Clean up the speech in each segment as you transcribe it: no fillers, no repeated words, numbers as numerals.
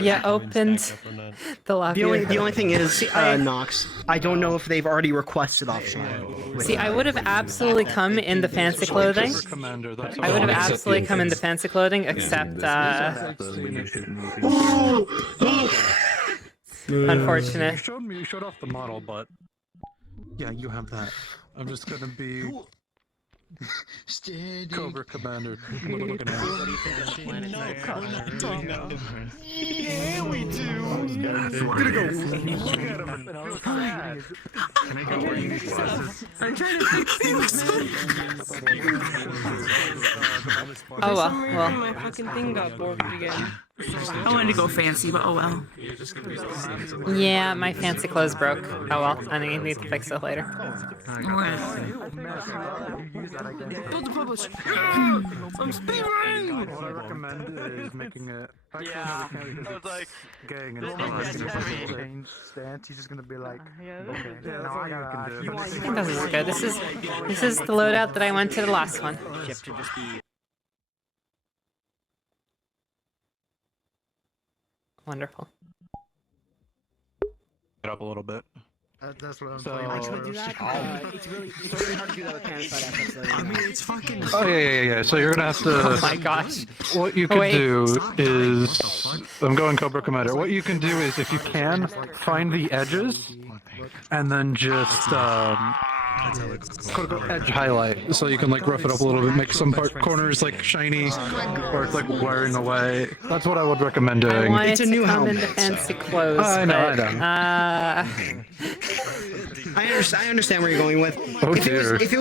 Yeah, opened the lobby. The only thing is, Nox, I don't know if they've already requested offshore. See, I would have absolutely come in the fancy clothing. I would have absolutely come in the fancy clothing, except, unfortunate. You showed off the model, but yeah, you have that. I'm just gonna be Cobra Commander. Looking at Yeah, we do. I'm gonna go. Look at him. Can I go where you need glasses? I'm trying to fix things. Oh well, My fucking thing got bored again. I wanted to go fancy, but oh well. yeah, my fancy clothes broke. Oh well, I need to fix it later. Build the publish. I'm speedrunning. what I recommend is making it. Yeah, I was like, Gang and stance. He's just gonna be like, okay, now I gotta. I think this is good. This is the loadout that I went to the last one. Wonderful. Get up a little bit. that's what I'm So- playing. I tried to do that. It's really hard to do that with Panasonic assets. Though, I mean, it's fucking. Oh yeah. So you're gonna have to. Oh my gosh. What you could Wait. do is, I'm going Cobra Commander. What you can do is, if you can, find the edges, and then just edge highlight, so you can like rough it up a little bit, make some corners like shiny, or it's like wearing away. That's what I would recommend I doing. wanted It's a to new come in helmet, the fancy clothes, I know, but, I understand where you're going with. Oh If dear. it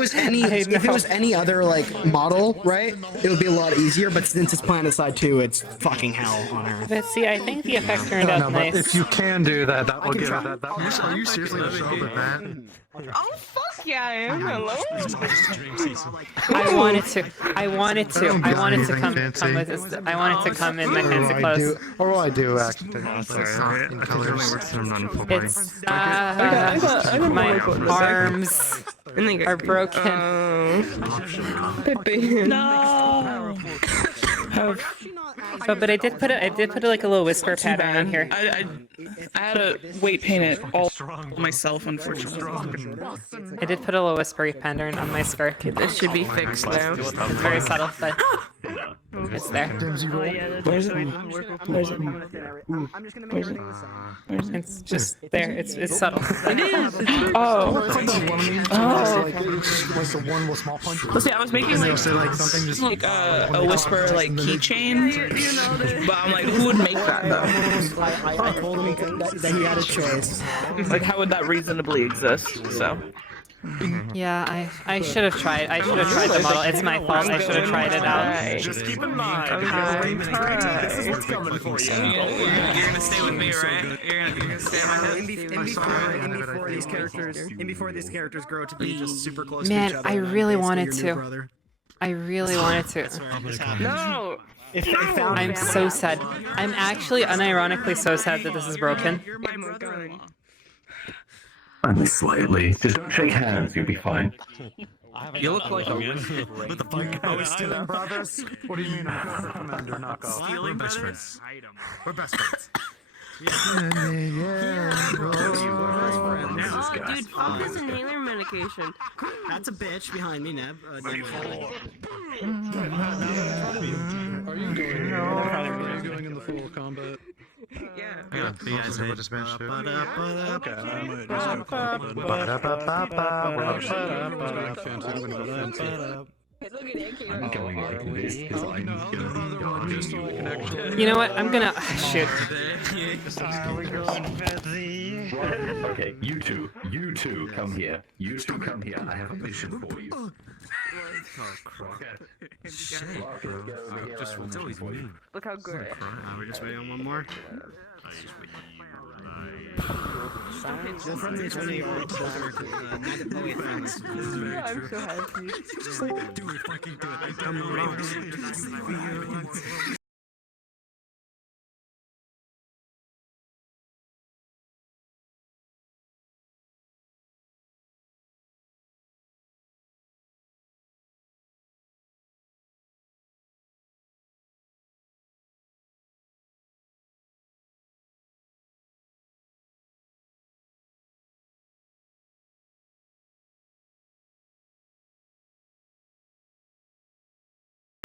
was any other like model, right? It would be a lot easier. But since it's Planetside 2, it's fucking hell on Earth. but see, I think the effect turned out No, but nice. if you can do that, that will can give it try. that. Are you seriously gonna show with that? Oh fuck yeah, I am. Hello. I wanted to come fancy. with this. I wanted to come in my fancy I clothes. do, or what I do actually. In colors. Works when I'm full price. It's my arms are broken. No. But I did put like a little whisper pattern on here. I had to weight paint it all myself, unfortunately. I did put a little whispery pattern on my skirt. This should be fixed now. It's very subtle, but it's there. Where's it? Where's it? It's just there. It's subtle. It is. Oh. Like the one with small punch. Let's see, I was making like Something just. a whisper like keychain, but I'm like, who would make that though? I told him that he had a choice. Like, how would that reasonably exist? So. Yeah, I should have tried. I should have tried the model. It's my fault. I should have tried it out. Just keep in mind. This is what's coming for you. You're gonna stay with me, right? You're gonna stay in my head. Before these characters grow to be just super close Man, to each other. I and really basically wanted your new to. brother. I really wanted to. No. If they found I'm so sad. I'm actually unironically so sad that this is broken. You're my brother-in-law. Only slightly. Just don't shake hands, you'll be fine. You look like a what the fuck? Are we stealing brothers? What do you mean? I'm Cobra Commander knockoff. Stealing brothers? We're best friends. Dude, fuck this inhaler medication. That's a bitch behind me, Neb. Are you going in the full combat? Yeah. We'll just smash it. Okay, I might just I'm going like this because I'm going. You know what? I'm gonna shoot. Okay, you two come here. You two come here. I have a mission for you. Look how good. We're just waiting on one more. I'm so happy. Do it, fucking do it.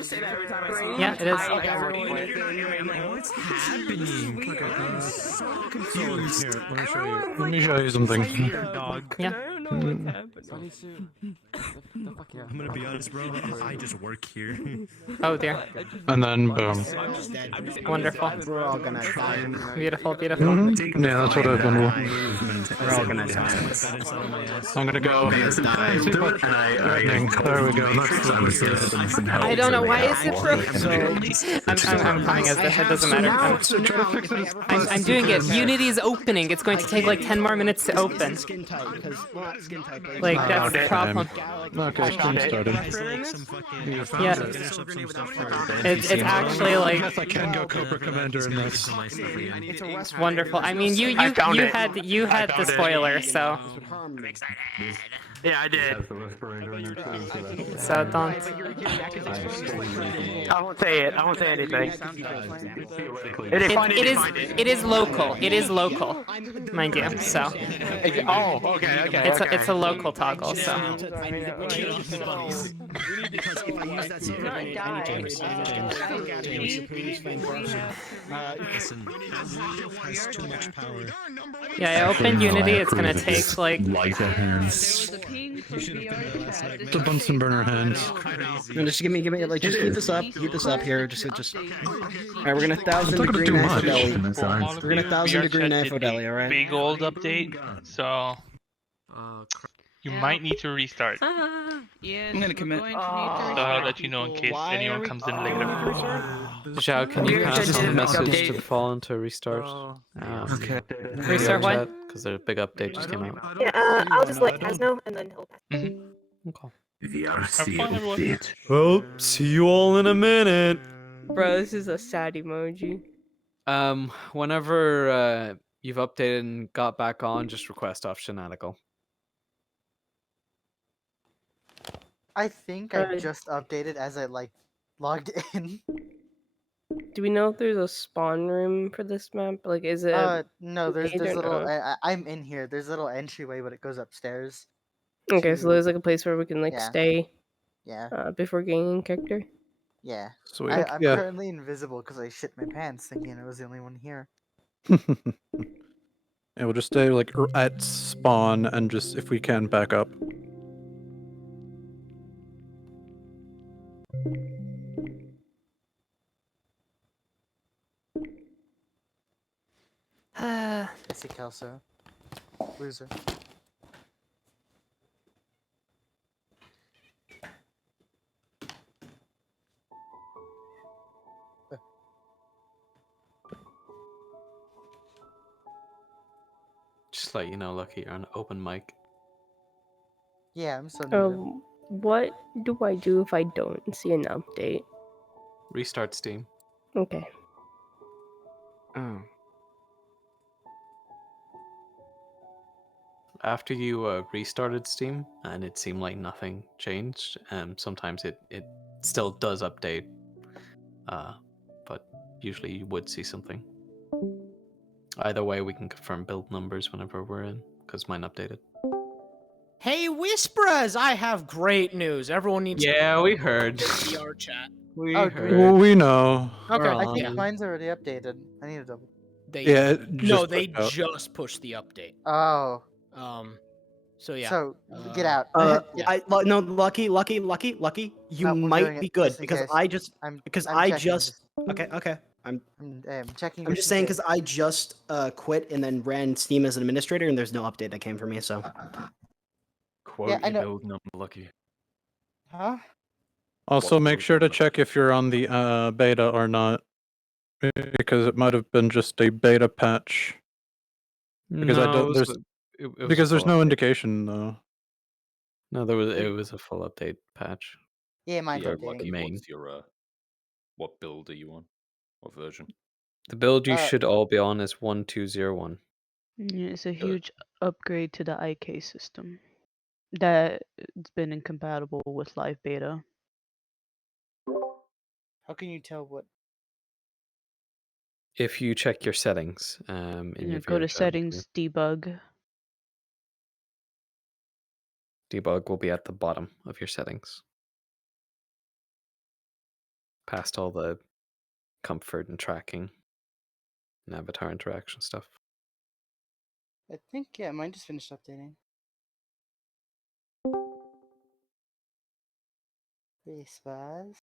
say that every time I see you. Yeah, it is. I'm like, what's happening? So confused. Here, let me show you. Let me show you something. Dog. Yeah. I'm gonna be honest, bro. I just work here. Oh dear. And then boom. Wonderful. We're all gonna die. Beautiful, beautiful. Yeah, that's what I've been doing. We're all gonna die. I'm gonna go. There we go. I don't know why is it broken. I'm coming as this. It doesn't matter. I'm doing it. Unity is opening. It's going to take like 10 more minutes to open. Skin tight, because well, not skin tight, but Like that's the problem. Okay, stream started. Yeah. It's actually I like guess I can go Cobra Commander in this. it's a restaurant. wonderful. I mean, you had the spoiler, so Yeah, I did. so don't. I won't say it. I won't say anything. It is local. It is local, mind you. So Oh, okay. it's a local toggle. So Because if I use that secret, I need Listen, has too much power. yeah, I opened Unity. It's gonna take like Lighter hands. The Bunsen burner hands. No, just give me, like, just heat this up here, just. Alright, we're gonna 1,000-degree too knife much. deli. We're gonna 1,000-degree knife deli, alright? Big old update, so you might need to restart. I'm gonna commit. So I'll let you know in case anyone comes in later. Zhao, can you pass on the message to the Fallen to restart? Okay. Restart what? Because their big update just came out. Yeah, I'll just let Kaz know, and then he'll pass. Okay. VRCRP. Well, see you all in a minute. Bro, this is a sad emoji. Whenever you've updated and got back on, just request off Shenanigal. I think I just updated as I logged in. Do we know if there's a spawn room for this map? Like, is it? No, there's made or little. no? I'm in here. There's a little entryway, but it goes upstairs. Okay, so there's like a place where we can like Yeah. stay Yeah, before gaining character. yeah. Sweet. I'm Yeah. currently invisible because I shit my pants, thinking I was the only one here. Yeah, we'll just stay like at spawn and just if we can back up. I see Kelso. Loser. Just let you know, Lucky, you're on open mic. Yeah, I'm so new. What do I do if I don't see an update? Restart Steam. Okay. Oh. After you restarted Steam and it seemed like nothing changed, sometimes it still does update, but usually you would see something. Either way, we can confirm build numbers whenever we're in, because mine updated. Hey, Whisperers! I have great news. Everyone needs Yeah, we heard. VR chat. We heard. Well, we know. Okay. I think Yeah. mine's already updated. I need to double. They, Yeah, it no, just they pushed out. just pushed the update. Oh. So yeah. So get out. Yeah. No, lucky. You No, we're doing might it be good just in because case. I just I'm Okay. I'm checking. I'm just saying because I just quit and then ran Steam as an administrator and there's no update that came for me. So. Yeah, I know. Building up Lucky. Huh? Also, make sure to check if you're on the beta or not, because it might have been just a beta patch. Because I don't. There's no indication though. No, it was a full update patch. Yeah, mine's Yeah, updating. main. What's your what build are you on? What version? The build you Uh, should all be on is 1201. Yeah, it's a huge upgrade to the IK system that it's been incompatible with live beta. How can you tell what? If you check your settings, in your Go to VRCRP, settings, debug. debug will be at the bottom of your settings. past all the comfort and tracking and avatar interaction stuff. I think, yeah, mine just finished updating. Spaz.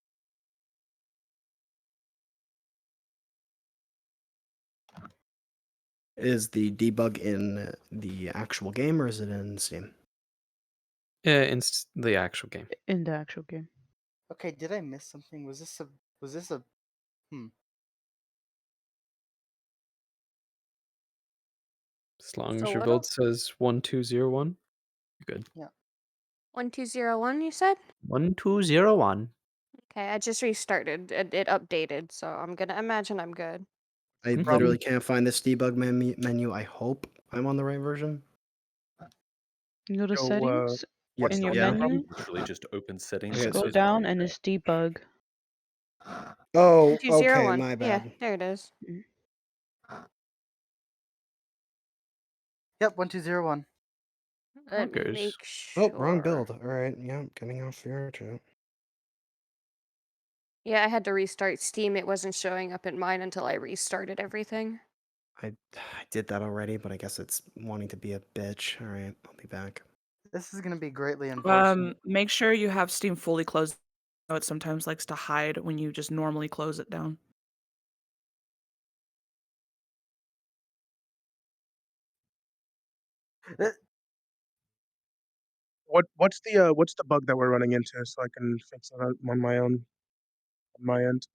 Is the debug in the actual game or is it in Steam? Yeah, in the actual game. In the actual game. Okay, did I miss something? Was this a As long So as your what build else? says 1201, you're good. Yeah. 1201, you said? 1201. Okay, I just restarted. It updated, so I'm gonna imagine I'm good. I literally can't find this debug menu. I hope I'm on the right version. You go to So, settings what's in the your yeah. menu. Literally just open settings. Okay, and Go it says down right and there. it's debug. Oh, okay, 201. my Yeah, bad. there it is. Yep, 1201. Let me Bonkers. make Oh, sure. wrong build. All right, yeah, getting off VRCRP. Yeah, I had to restart Steam. It wasn't showing up in mine until I restarted everything. I did that already, but I guess it's wanting to be a bitch. All right, I'll be back. This is gonna be greatly unfortunate. Make sure you have Steam fully closed. I know it sometimes likes to hide when you just normally close it down. What's the bug that we're running into so I can fix it on my end?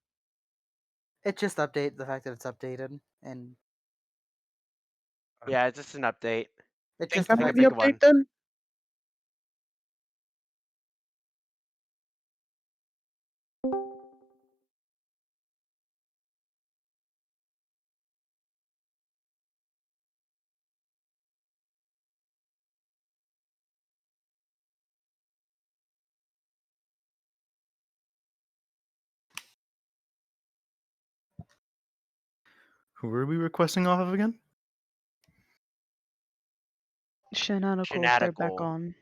It just updates the fact that it's updated, and Yeah, it's just an update. it's Think just the having fact the that update then? Who are we requesting off of again? Shenanigans, they're back on.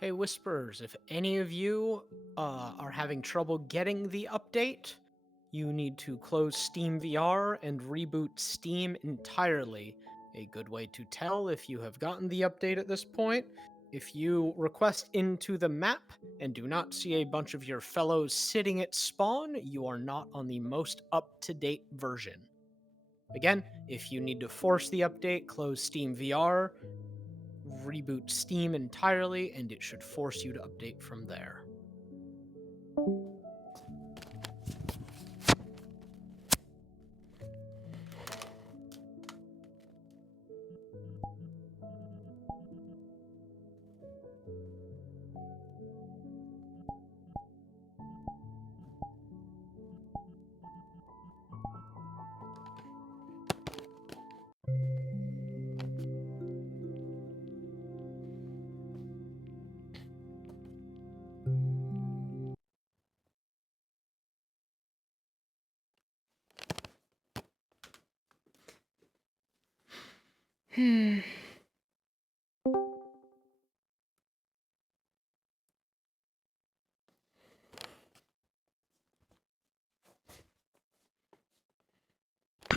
Hey, Whisperers, if any of you are having trouble getting the update, you need to close Steam VR and reboot Steam entirely. A good way to tell if you have gotten the update at this point: if you request into the map and do not see a bunch of your fellows sitting at spawn, you are not on the most up-to-date version. Again, if you need to force the update, close Steam VR, reboot Steam entirely, and it should force you to update from there.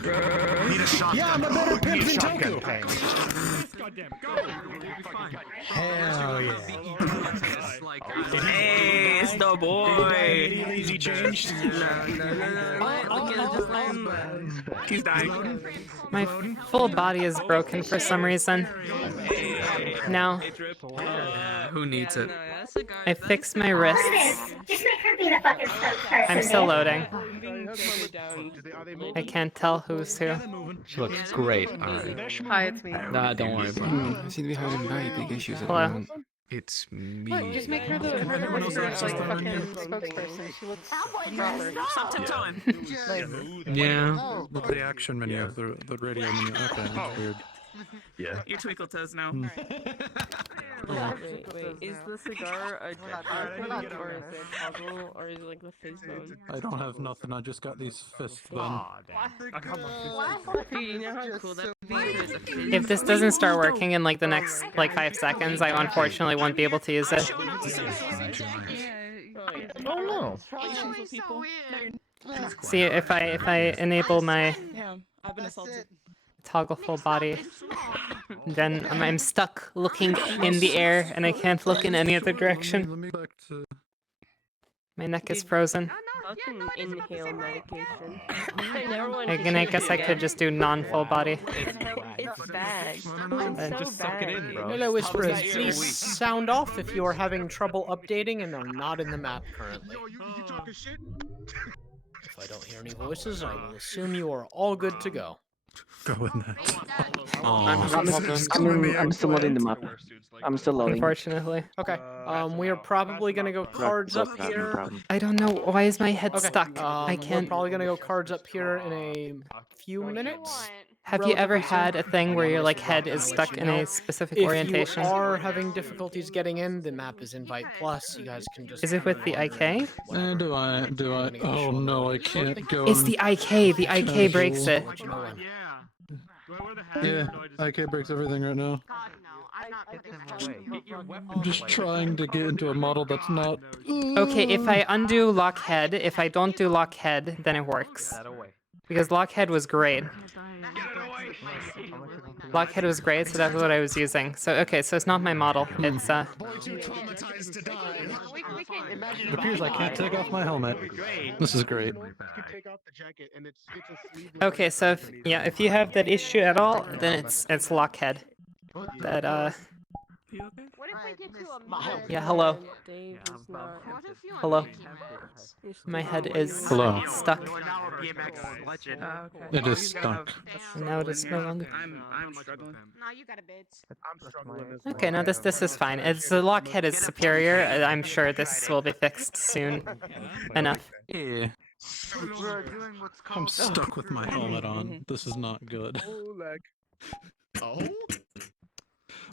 Need a shotgun. Yeah, I'm a better pimp than Toku. Goddamn, go! Hell yeah. Hey, it's the boy. Easy changed. He's dying. My full body is broken for some reason. Now, Who needs it? I fixed my wrists. Just make her be the fucking spokesperson. I'm still loading. Down. I can't tell who's who. She looks great. Alright. Hi, it's me. Nah, don't worry about it. I seem to be having very big issues at the Hello. moment. It's me. What? Just make her the fucking spokesperson. She looks proper. Stop tiptoeing. Yeah. Look at the action menu of the radio menu. Okay, that's weird. Yeah. Your twinkle toes now. Wait, is the cigar a jetpack or is it a toggle or is it like the face bone? I don't have nothing. I just got these fists done. Dude, you know how cool that would be if there's a fizz If this doesn't start working in like the next 5 seconds, I unfortunately won't be able to use it. Oh no! See, if I enable my Damn, I've been assaulted. toggle full body, then I'm stuck looking in the air and I can't look in any other direction. My neck is frozen. Fucking inhale medication. I guess I could just do non-full body. It's bad. Just suck it in, bro. Hello, Whisperers. Please sound off if you are having trouble updating and are not in the map currently. If I don't hear any voices, I will assume you are all good to go. Go with that. I'm still loading the map. I'm still loading. Unfortunately. Okay. We are probably gonna go cards up here. I don't know. Why is my head stuck? I We're can't. probably gonna go cards up here in a few minutes. Have you ever had a thing where your head is stuck in a specific orientation? If you are having difficulties getting in, the map is Invite Plus. You guys can just. Is it with the IK? Do I? Oh no, I can't go. It's the IK. The IK breaks it. Yeah, IK breaks everything right now. I'm just trying to get into a model that's not. Okay, if I undo lock head, if I don't do lock head, then it works. Because lock head was great. Lock head was great, so that's what I was using. So okay, so it's not my model. It's It appears I can't take off my helmet. This is great. Okay, so if you have that issue at all, then it's lock head. That Yeah, hello. Hello. My head is Hello. stuck. It is stuck. Now it is no longer. I'm struggling. No, you got a bit. I'm struggling. Okay, no, this is fine. It's the lock head is superior. I'm sure this will be fixed soon enough. Yeah. I'm stuck with my helmet on. This is not good. Oh?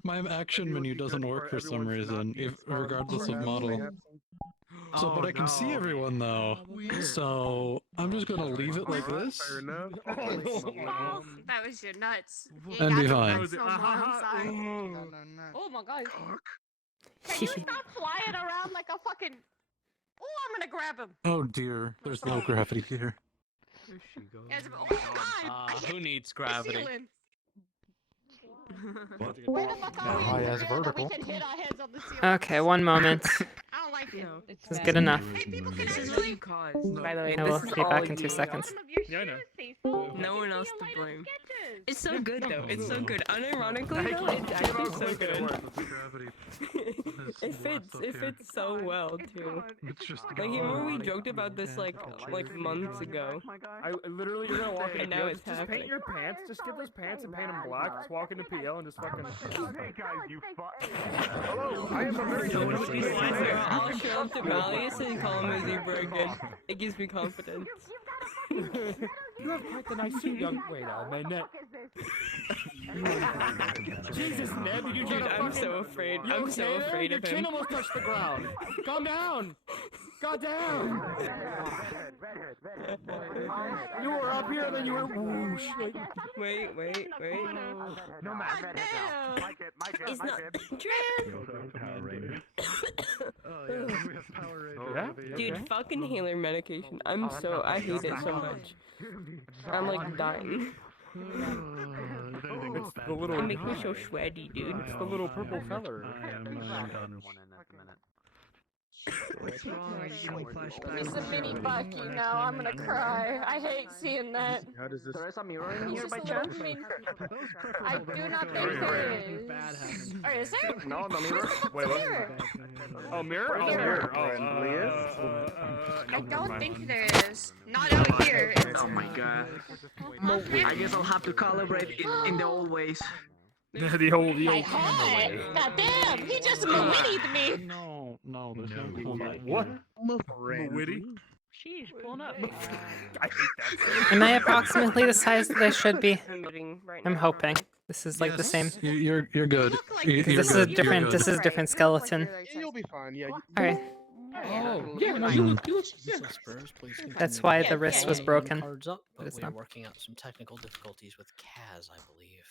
My action menu doesn't work for some reason, regardless of model. So, but I can see everyone though. So I'm just gonna leave it like this. Fair enough. That was your nuts. You And be got fine. nuts no more, I'm sorry. Oh my god. Can you stop flying around like a fucking... Oh, I'm gonna grab him. Oh dear, there's no gravity here. There she goes. Oh my god. Who needs gravity? Where the fuck are we? High as That we vertical. can hit our heads on the ceiling. Okay, one moment. I don't like it. This is good enough. This is what you caused. By the way, I this will is be all back in you. 2 seconds. Yeah, I know. No one else to blame. It's so good though. It's so good. Unironically though, it's actually so good. It fits. It fits so well too. Like remember we joked about this like months ago. I literally, you're gonna walk in And now it's just happening. paint your pants. Just get those pants and paint them black. Just walk into PL and just fucking. Hey guys, you Hello, I am a very I'll show up to Malleus and call him a zebra again. It gives me confidence. You have quite the nice suit, young. Wait a minute. Jesus, Ned, did you Dude, try to I'm fucking... so afraid. You I'm so okay there? afraid Your of chin him. almost touched the ground. Calm down. God damn. You were up here and then you were whoosh. Like... Wait. No matter. It's not Dude, fuck inhaler medication. I hate it so much. I'm like dying. It's the little... It makes me so sweaty, dude. It's the little purple feather. He's a mini Bucky now. I'm gonna cry. I hate seeing that. How does this? There is a mirror in He's here just by a little chance? mini... I do not think there is. Or is there? No, no mirror. Wait, what? Mirror. Oh, mirror? Oh, mirror. I don't think there is. Not out here. Oh my god. I guess I'll have to calibrate it in the old ways. The old My heart. God damn, he just Mawitti'd me. No, there's no What? Witty? Sheesh, pulling up. I hate that. Am I approximately the size that I should be? I'm hoping. This is like the same. You're good. You're This is a good. different. You're This good. is a different skeleton. You'll be fine. Yeah. Alright. Oh, yeah, no, you look, Spurs, please That's continue. why the wrist was broken. Cards up, But but it's we are not. working out some technical difficulties with Kaz, I believe,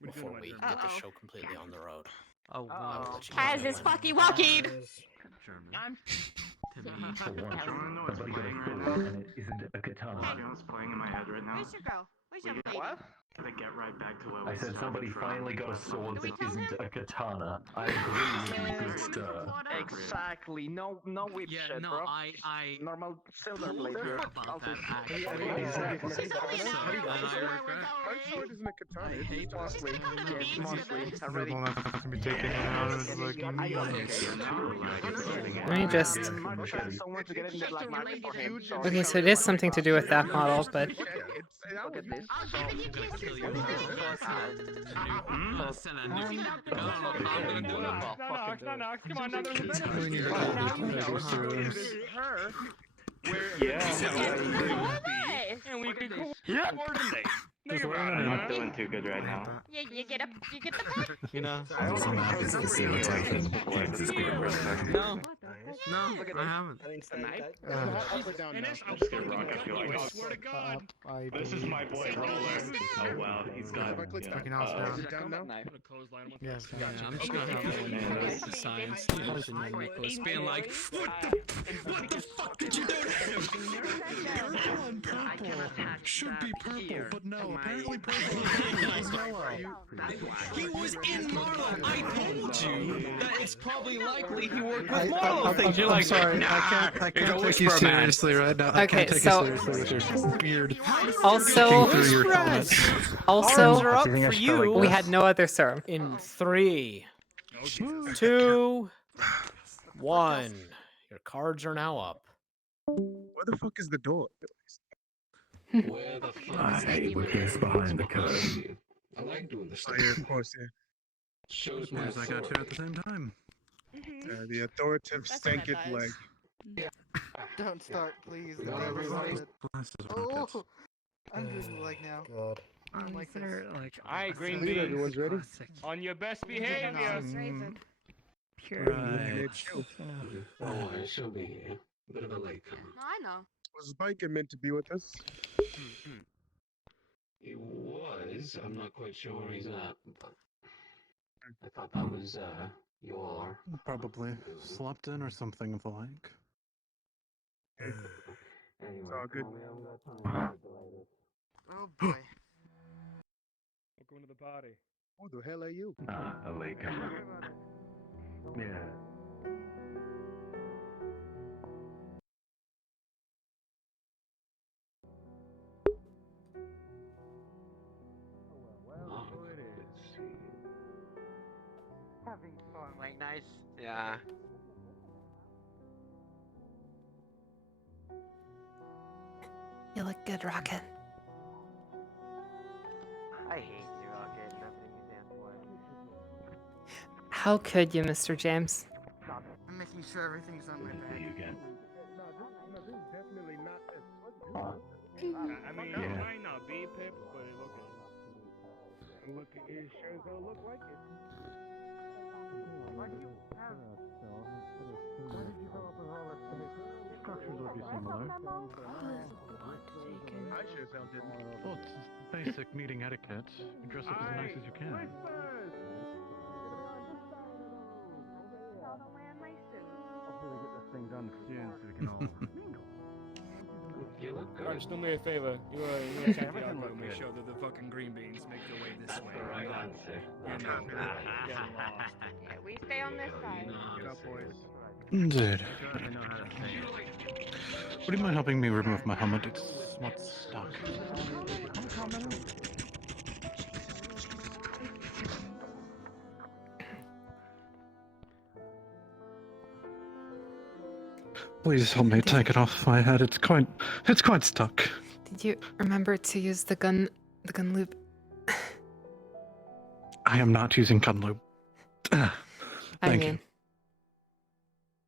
What are you before doing, we my get the Uh-oh. show completely on the road. Oh, wow. Kaz is fucky wuckied. To me, for once, somebody got a sword and it isn't a katana. It's playing in my head right now. Where's your girl? Where's your lady? What? To get right back to where I we said started somebody from. finally got a sword that isn't a katana. I agree with you, good sir. Exactly. No whip shit, bro. Normal silver blade here. My sword isn't a katana. It's mostly. Yeah, it's mostly. Already. Let me just. Someone to get in the black market for him. So Okay, so it is something to do with that model, but look at this. No, come on, now there's a better We need to now go you to know the it is her. And we could coordinate. Think about it. I'm not doing too good right now. Yeah, you get the pack. You know? No, I haven't. This is my boy Roller. Oh wow, he's got. Is it down now? Yes, I'm just gonna have to win the science teams and then Nicholas being like, what the fuck did you do to him? Should be purple, but no. Apparently purple is yellow. He was in Marlow. I told you that it's probably likely he worked with Marlow things. You're I'm like, sorry. nah, I can't take you seriously right now. I Okay, can't take so- you seriously with your weird. also, through your helmet. Arms also, are up for you. we had no other serum. In 3, 2, 1. Your cards are now up. Where the fuck is the door? I hate what goes behind the curtain. I like doing this Oh, yeah, of course, yeah. Shows As I got two at the same time. The authoritative stank it leg. Don't start, please. The God. neighbors love it. Glasses are Oh, pockets. I'm doing the leg now. God. I don't like this. Alright, green Everyone's beans. ready? On your best behavior. pure. Right. Don't worry, she'll be here. Bit of a late comer. No, I know. Was Mike meant to be with us? He was. I'm not quite sure where he's at, but I thought that was your. Probably slept in or something of the like. Anyway, It's all good. Oh boy. Welcome to the party. Who the hell are you? A late comer. Yeah. Having fun, like nice. Yeah. You look good, Rocket. I hate you, Rocket. Everything you stand for. How could you, Mr. James? I'm making sure everything's on my back. You again. No, this is definitely not this. I mean, Yeah. it might not be Pip, but look, it sure as hell look like it. Why do you have... Why did you go up with all this space? Structures would be similar. I sure as hell didn't. Well, it's basic meeting etiquette. You dress up as nice as you can. Hopefully we get this thing done soon so we can all... You look good. Alright, just do me a favor. You check the outlook, make sure that the fucking green beans make their way this way. Right on, sir. Get lost. Yeah, we stay on this side. Get up, boys. Indeed. Would you mind helping me remove my helmet? It's what's stuck. Please help me take it off my head. It's quite stuck. Did you remember to use the gun loop? I am not using gun lube. I Thank mean,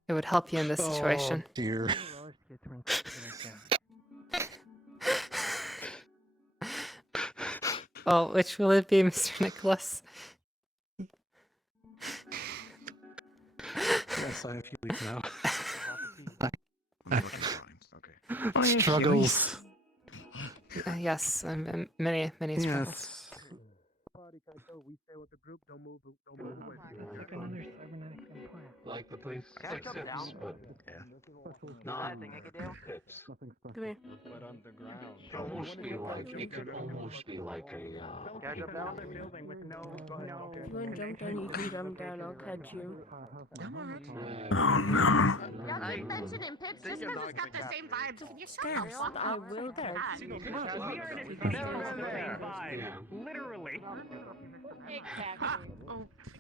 it would help you in this situation. Oh, dear. Oh, which will it be, Mr. Nicholas? Yes, I have you leave now. Okay. Struggles. Yes, many struggles. Yes. We stay with the group. Don't move away. Like the place, Can I like jump Sips, down? but not Anything I could do? Pips. Come here. But underground. It could almost be like a. Can I jump down? Building with no... If you want to jump down, you can jump down. I'll catch you. Y'all keep mentioning Pips just because it's got the same vibes. Can you shut the fuck I up? will catch you. We are the same vibe. Literally. Exactly.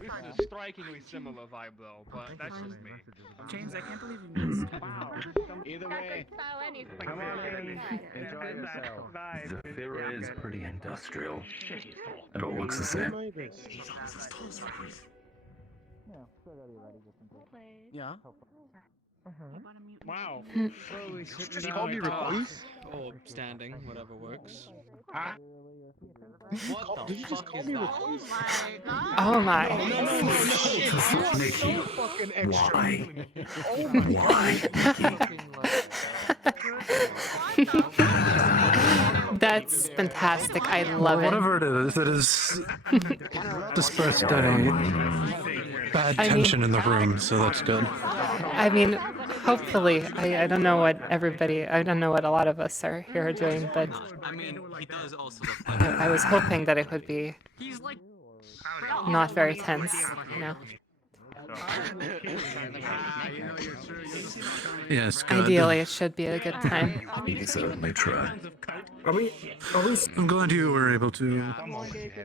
We have a strikingly similar vibe though, but that's just me. James, I can't believe you missed. Wow. Either way, Style anything. come on in. Enjoy yourself. The Pharaoh is pretty industrial. It all looks the same. Yeah. Wow. Just call me Requise? Or standing, whatever works. What the fuck is that? Oh my. Nikki, why? That's fantastic. I love it. Whatever it is dispersed any bad tension in the room, so that's good. I mean, hopefully, I don't know what I don't know what a lot of us are here doing, but I mean, he does also look I was hoping that it would be not very tense, you know? Yes, good. Ideally, it should be a good time. You can certainly try. I'm glad you were able to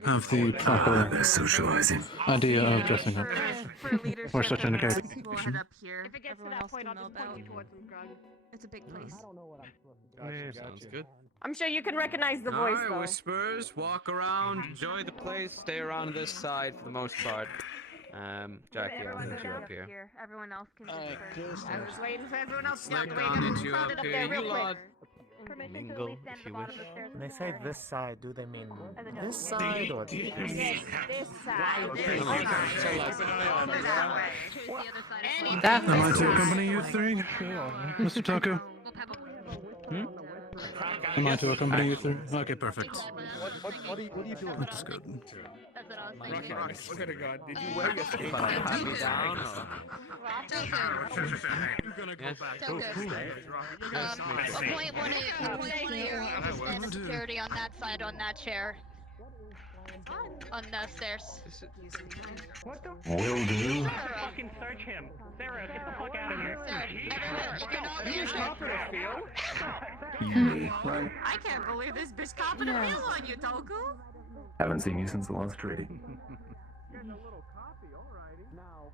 have the proper socializing idea of dressing up for such an occasion. We'll head up here. If it gets to that point, I'll just point you towards some drug. It's a big place. Sounds good. I'm sure you can recognize the voice, Alright, though. whispers, walk around, enjoy the place, stay around this side for the most part. Jackie, I'll Everyone hit you get up here. Everyone else can be first. I was waiting for everyone else to Slick wait on and hit you crowded up up here. there You real quick. lot mingle if you wish. When they say this side, do they mean this side or this? This side. Okay. Am I to accompany you three, Mr. Taco? Am I to accompany you three? Okay, perfect. What are you doing? That's good. Rocky, look at a god. Did you wear your skates? Pat me down or? You're gonna go back. Appoint one of your stand of security on that side, on that chair. On the stairs. Will do. Fucking search him. Sarah, get the fuck out of here. He's copping a feel. I can't believe this bitch copping a feel on you, Toku. Haven't seen you since the last trade. Getting a little copy, alrighty. Now,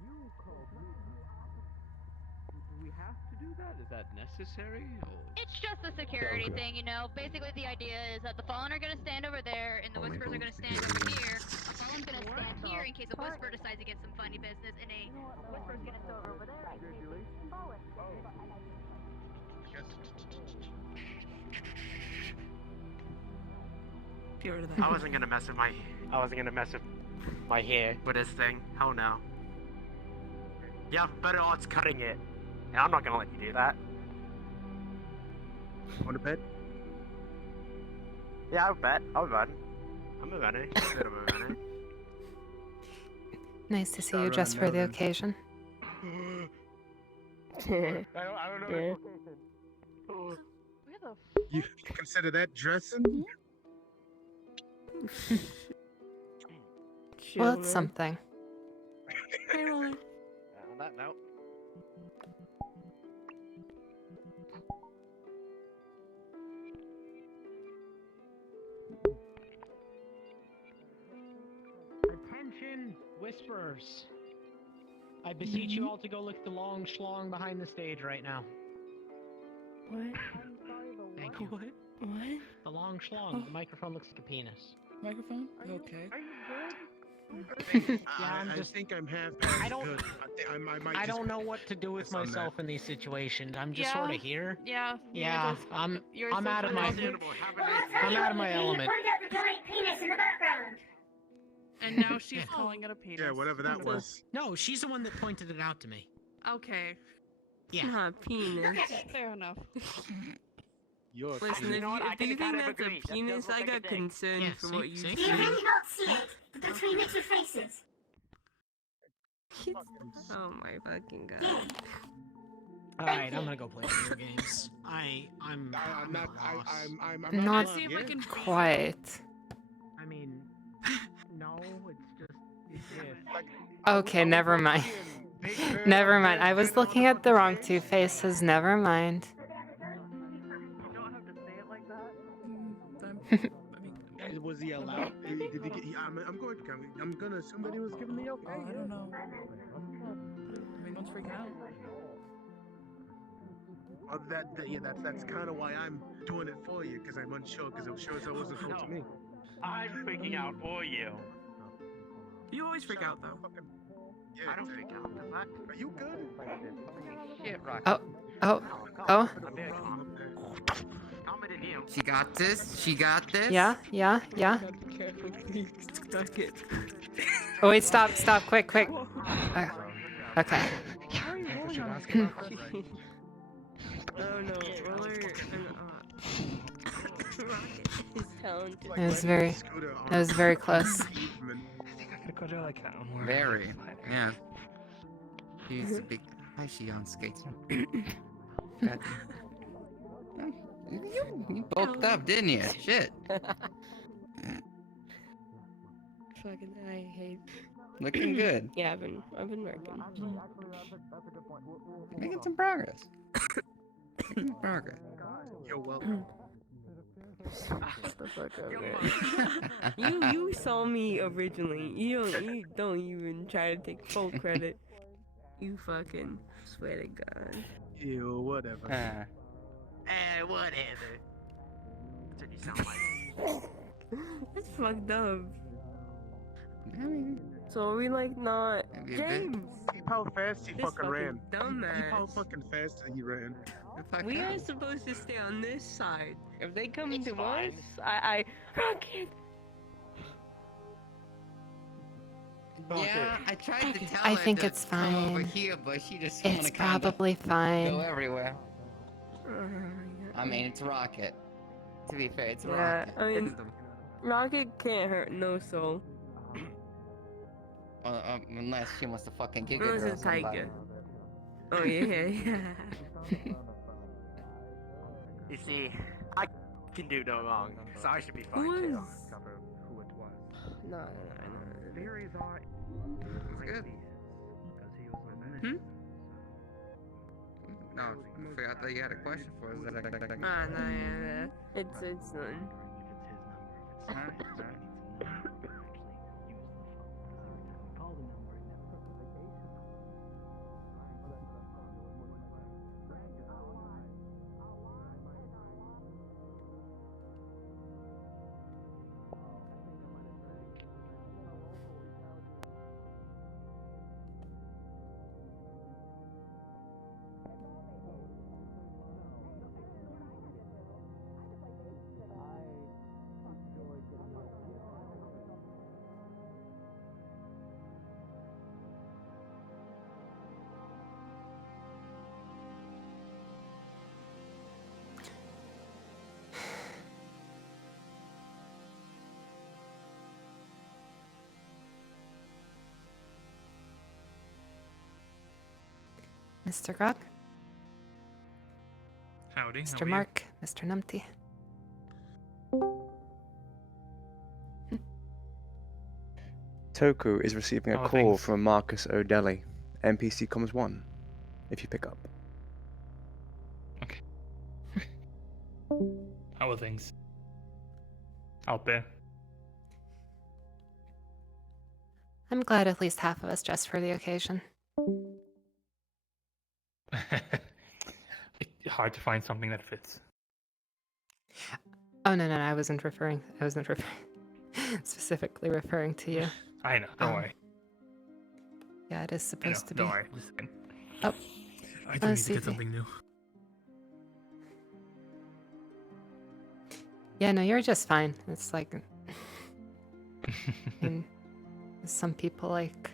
you called me. Do we have to do that? Is that necessary? It's just a security thing, you know. Basically, the idea is that the Fallen are gonna stand over there, and the Whispers are gonna stand over here. A Fallen's gonna stand here in case a Whisper decides to get some funny business, and a Whisper's gonna throw over there in case it's Fallen. I wasn't gonna mess with my hair with this thing. Hell no. You have better odds cutting it. And I'm not gonna let you do that. Want to bet? Yeah, I'll bet. I'm a betting. Nice to see you just for the occasion. I don't know. You consider that dressing? Well, it's something. Hey, Roller. On that note. Attention, Whisperers. I beseech you all to go lick the long schlong behind the stage right now. What? Thank you. What? The long schlong. The microphone looks like a penis. Microphone? Okay. Yeah, I think I'm half. I don't. Good. I don't know what to do with on myself in these situations. I'm just Yeah. sort of here. Yeah. Yeah, I'm out of my I'm out of my element. Pointed out the giant penis in the background. And now she's calling it a penis. Yeah, whatever that was. No, she's the one that pointed it out to me. Okay. Yeah. Not penis. Fair enough. Listen, if you think that's a penis, I got concern for what you Do you think. really not see it? The between the two faces. Oh my fucking god. Alright, I'm gonna go play video games. I'm not. Not see if I can quite. I mean, no, it's just. Okay, never mind. Never mind. I was looking at the wrong two faces. Never mind. Was he allowed? Did he get? I'm gonna assume that he was given the okay. I don't know. Everyone's freaking out. That's kind of why I'm doing it for you, because I'm unsure, because I'm sure it wasn't told to me. I'm freaking out for you. You always freak out though. Yeah, I don't freak out. Are you good? Shit, Rocky. Oh. She got this. She got this. Yeah. Careful, please. Stuck it. Oh wait, stop, quick. Okay. Oh no, Roller Rocket is talented. It was very close. Very. Yeah. She's a big. Why is she on skates? You bulked up, didn't you? Shit. Fucking, I hate. Looking good. Yeah, I've been working. Making some progress. You're welcome. Shut the fuck up, man. You saw me originally. You don't even try to take full credit. You fucking swear to God. Ew, whatever. Whatever. That's what you sound like. That's fucked up. So are we like not James? Keep how fast he This fucking ran. dumbass. Keep how fucking fast he ran. We are supposed to stay on this side. If they come to us, I Rocket. Yeah, I tried to tell I her think to it's come over fine. here, but she just It's wanna kinda probably fine. go everywhere. I mean, it's Rocket. To be fair, it's Yeah, Rocket. I mean, Rocket can't hurt no soul. Unless she wants to fucking Giga Unless Girl it's Tiger. somebody. Oh yeah, yeah. You see, I can do no wrong, so I should be fine Who too. is? No. Theories are. It's good. Hmm? No, I forgot that you had a question for us. Ah, no, yeah. It's none. Mr. Grog? Howdy. Mr. Mark? Mr. Numpty? Toku is receiving a How are call things? from Marcus O'Delly, NPC comms 1, if you pick up. Okay. How are things? Out there. I'm glad at least half of us dressed for the occasion. It's hard to find something that fits. Oh no, I wasn't referring specifically referring to you. I know, don't worry. Yeah, it is supposed to be. Don't worry. Just saying. Oh. I do need to get something new. Yeah, no, you're just fine. It's like I mean, some people like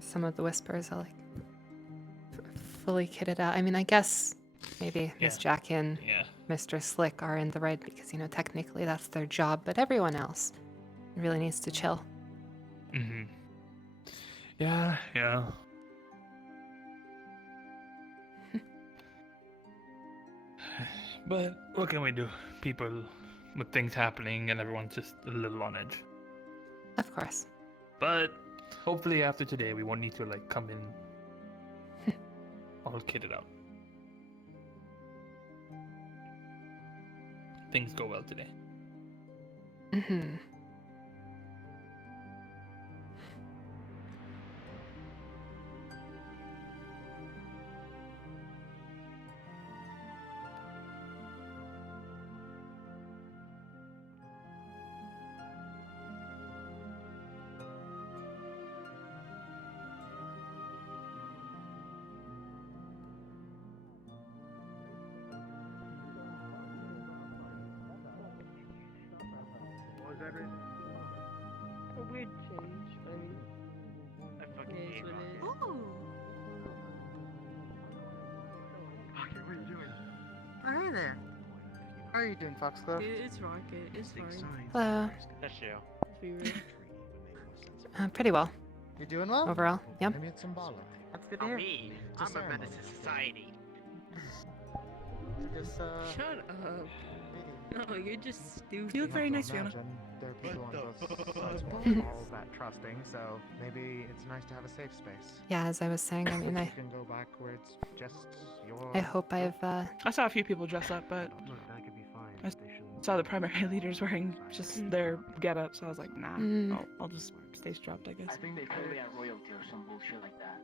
some of the whispers are like fully kitted out. I mean, I guess maybe Miss Jackie and Mr. Slick are in the right because, you know, technically that's their job, but everyone else really needs to chill. Yeah. But what can we do? People with things happening and everyone's just a little on edge. Of course. But hopefully after today we won't need to like come in all kitted out. Things go well today. What was that, Riz? A weird change, but I mean, I fucking it is hate what Rocket. it is. Rocket, what are you doing? Oh, hey there. How are you doing, Foxglove? It's Rocket. It's fine. Hello. That's you. Let's be real. Pretty well. You doing well? Overall, yep. Maybe it's symbolic. That's good to Oh, hear. me? It's a I'm a ceremony. menace to society. Just, Shut up. No, you're just stupid. You look very nice, Fiona. There are people on both sides who aren't all that trusting, so maybe it's nice to have a safe space. Yeah, as I was saying, I mean, You can go back where it's just your. I hope I've I saw a few people dress up, but Look, that could be fine. I saw the primary leaders wearing just their getup, so I was like, nah, I'll just stay strapped, I guess. I think they probably have royalty or some bullshit like that.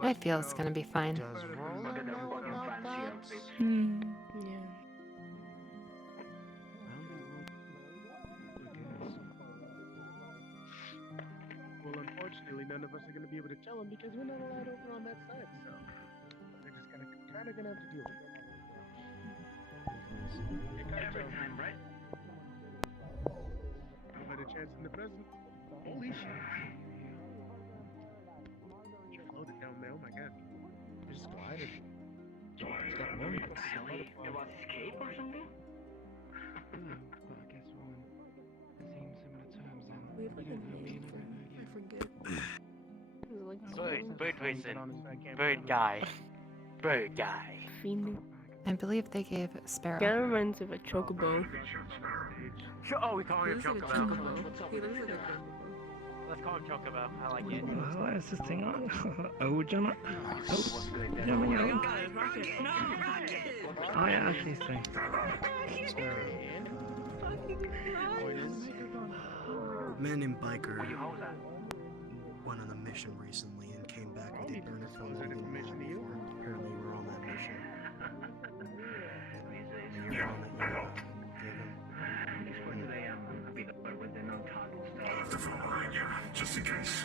I feel it's gonna be fine. Look at their fucking fancy outfits. Yeah. none of us are gonna be able to tell them because we're not allowed over on that side. So they're just kind of gonna have to deal with it. Every time, right? No better chance in the present. Holy shit! You're loaded down there. Oh my god! You just glided. About escape or something? No, but I guess we're on the same similar terms then. We have like a name for him. I forget. It was like Bird person. Bird guy. Bird guy. Phoenix. I believe they gave Sparrow. Kind of reminds of a chocobo. Oh, we call He him looks like a Chocobo. chocobo. He looks like a chocobo. Let's call him Chocobo. I like it. What is this thing on? Oh, Gemma. Oh, Gemma, yo. I actually think. Man named Biker went on a mission recently and came back with a burner phone that didn't matter before. Apparently we're on that mission. And your phone that you gave him. I'll have the phone behind you, just in case.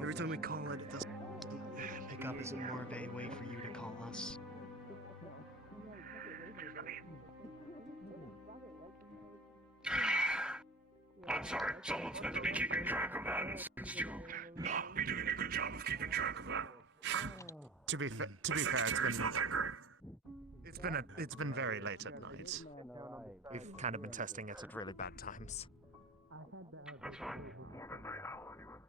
Every time we call it, it doesn't pick up. Is it more of a way for you to call us? I'm sorry, someone's meant to be keeping track of that and seems to not be doing a good job of keeping track of that. To be fair, it's been very late at night. We've kind of been testing it at really bad times. That's fine. More than my owl anyway.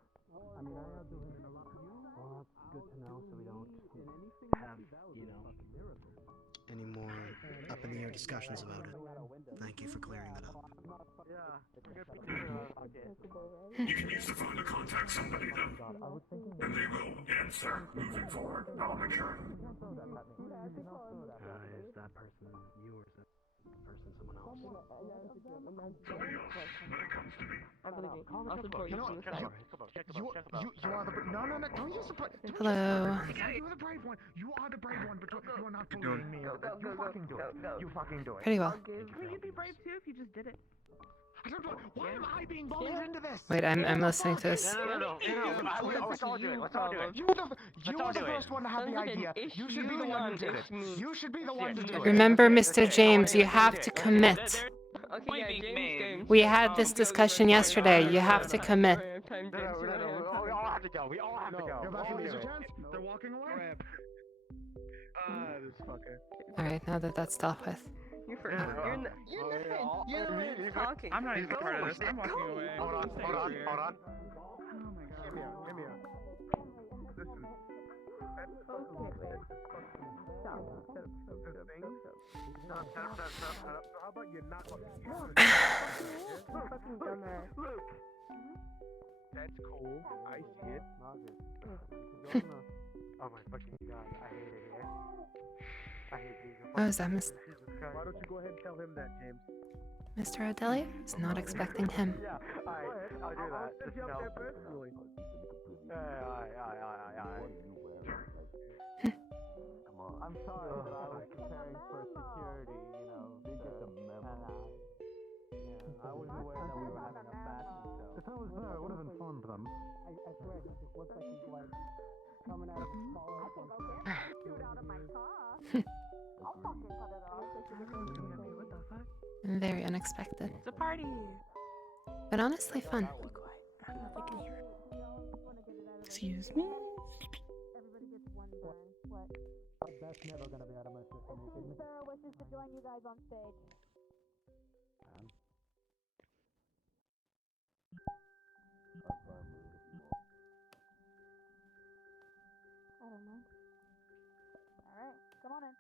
Well, that's good to know so we don't have, any more up in the air discussions about it. Thank you for clearing that up. You can use the phone to contact somebody though, and they will answer moving forward. I'll make sure. Is that person you or is that person someone else? Somebody else when it comes to me. I believe you. I'll support you from the side. You are the no, don't use the Hello. You're the brave one. You are the brave one, but you are not bullying me. You fucking do it. You fucking do it. Pretty well. Couldn't you be brave too if you just did it? Why am I being bullied into this? Wait, I'm listening to this. No. Let's all do it. Let's all do it. You were the first one to have the idea. You should be the one who did it. You should be the one to do it. Remember, Mr. James, you have to commit. Okay, yeah, James. We had this discussion yesterday. You have to commit. We all have to go. We all have to go. You're about to lose your chance? They're walking away. This fucker. Alright, now that that's dealt with. You're the one talking. I'm not even part of this. I'm walking away. Hold on. Hear me out. Listen. Stop. How about you not Look. That's cool. I see it. Oh my fucking god, I hate it here. I hate these. Oh, is that Miss... Why don't you go ahead and tell him that, James? Mr. O'Delly? I was not expecting him. Yeah, I'll do that. I'll jump there personally. Come on. I'm sorry, but I was preparing for security, You get the memo. Yeah, I wasn't aware that we were having a fashion show. If I was there, I would have informed them. I swear, he just looks like he's like coming out of the stall or something. Shoot out of my car. I'll fucking cut it off. What the fuck? Very unexpected. It's a party. But honestly fun. Be quiet. I don't know if I can hear it. Excuse me? Everybody gets one burn. What? That's never gonna be out of my system. Sarah wishes to join you guys on stage. I don't know. Alright, come on in.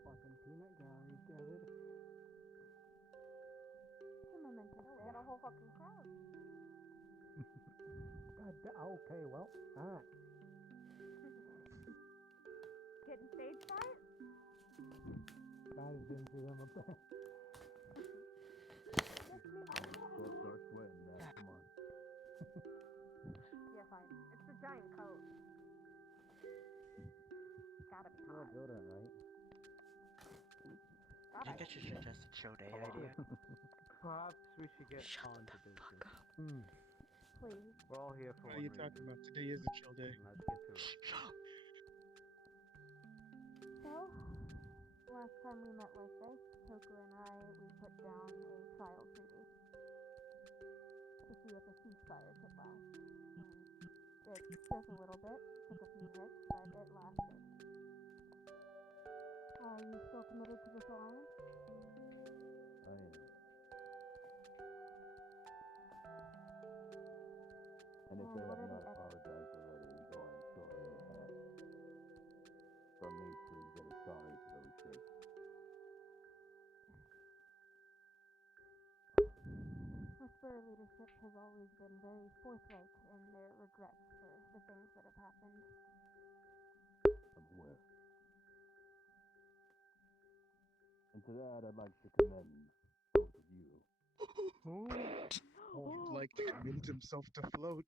Fucking peanut gallery, David. It's a momentous day. We got a whole fucking crowd. Okay, well, alright. Getting stage fright? I didn't see them up there. Start sweating now, come on. Yeah, fine. It's the giant coat. You're all building, right? I think I should suggest a chill day idea. Perhaps we should get on to business. Please. We're all here for What are one you reason. talking about? Today is a chill day. Let's get to it. So, last time we met like this, Toku and we put down a trial treaty to see if a ceasefire could last. And it shook a little bit, took a few hits, but it lasted. Are you still committed to this alliance? I am. And if they what have are not the apologized already, though I'm sure they have, from me, please get a sorry to those sheikhs. Whisper leadership has always been very forthright in their regrets for the things that have happened. I'm aware. And to that, I'd like to commend both of you. He'd like to commend himself to float.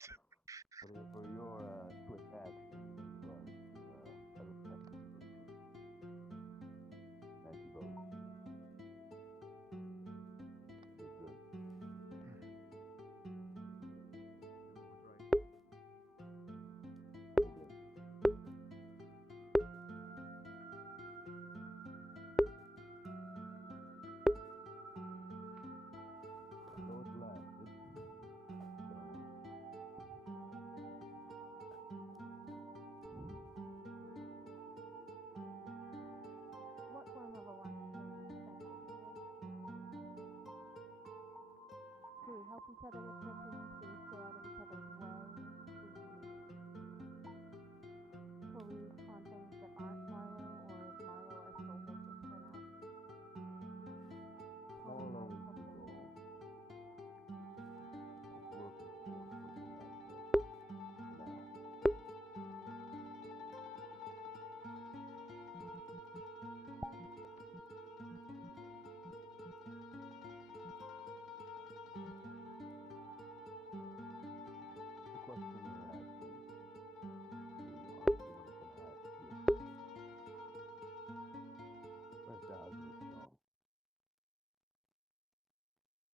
For your swift action regarding other technical issues. Thank you both. You're good. So it lasted. What form of alliance are you thinking here? Do we help each other with missions? Do we stay out of each other's way? Do we collude on things that aren't Marlowe, or is Marlowe our sole focus for now? Marlowe is the goal. Working towards pushing that now. The question you're asking is honestly what I'm going to ask you. We're 1,000 strong.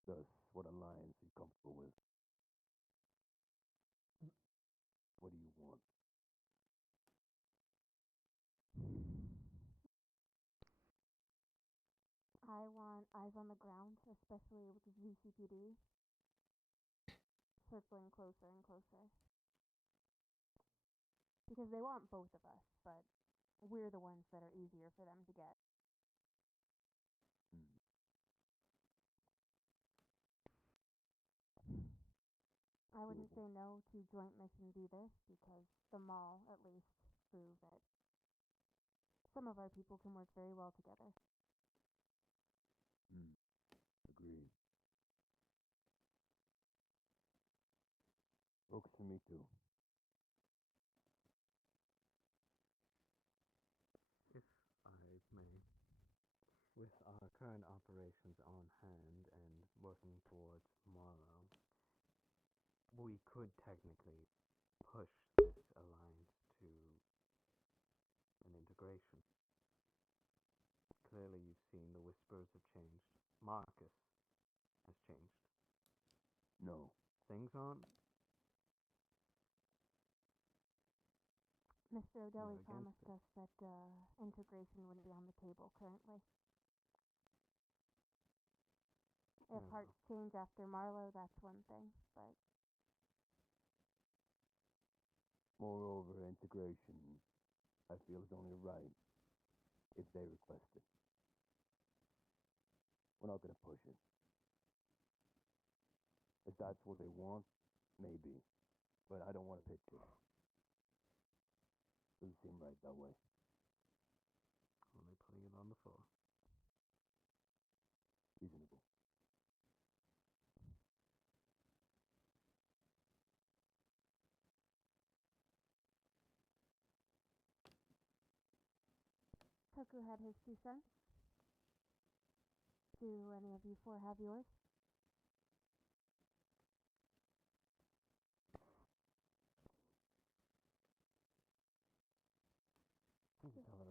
Thus, what alliance are you comfortable with? What do you want? I want eyes on the ground, especially with the ZCPD, circling closer and closer. Because they want both of us, but we're the ones that are easier for them to get. I wouldn't say no to joint missions either, because the mall, at least, prove that some of our people can work very well together. Agreed. Works for me too. If I may, with our current operations on hand and working towards Morrow, we could technically push this alliance to an integration. Clearly you've seen the Whispers have changed. Marcus has changed. No. Things aren't... Mr. O'Delly against promised it. us that integration wouldn't be on the table currently. If Yeah. hearts change after Marlowe, that's one thing, but Moreover, integration, I feel, is only right if they request it. We're not going to push it. If that's what they want, maybe. But I don't want to pitch it. Doesn't seem right that way. Only putting it on the floor. Reasonable. Toku had his 2 cents. Do any of you 4 have yours? You can tell it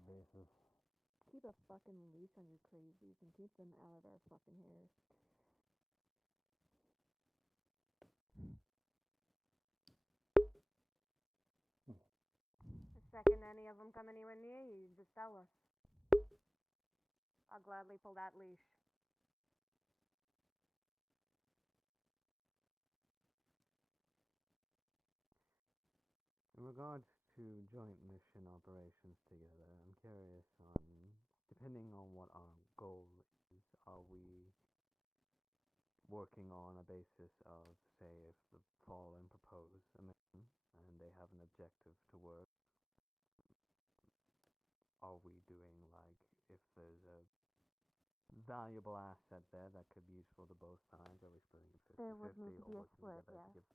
Keep a fucking leash on your crazies and keep them out of our fucking hair. The second any of them come anywhere near you, you just tell us. I'll gladly pull that leash. In regards to joint mission operations together, I'm curious on, depending on what our goal is, are we working on a basis of, say, if the Fallen propose a mission and they have an objective to work, are we doing, like, if there's a valuable asset there that could be useful to both sides, are we splitting it 50-50 There would need to or be a working split, together to yes. give...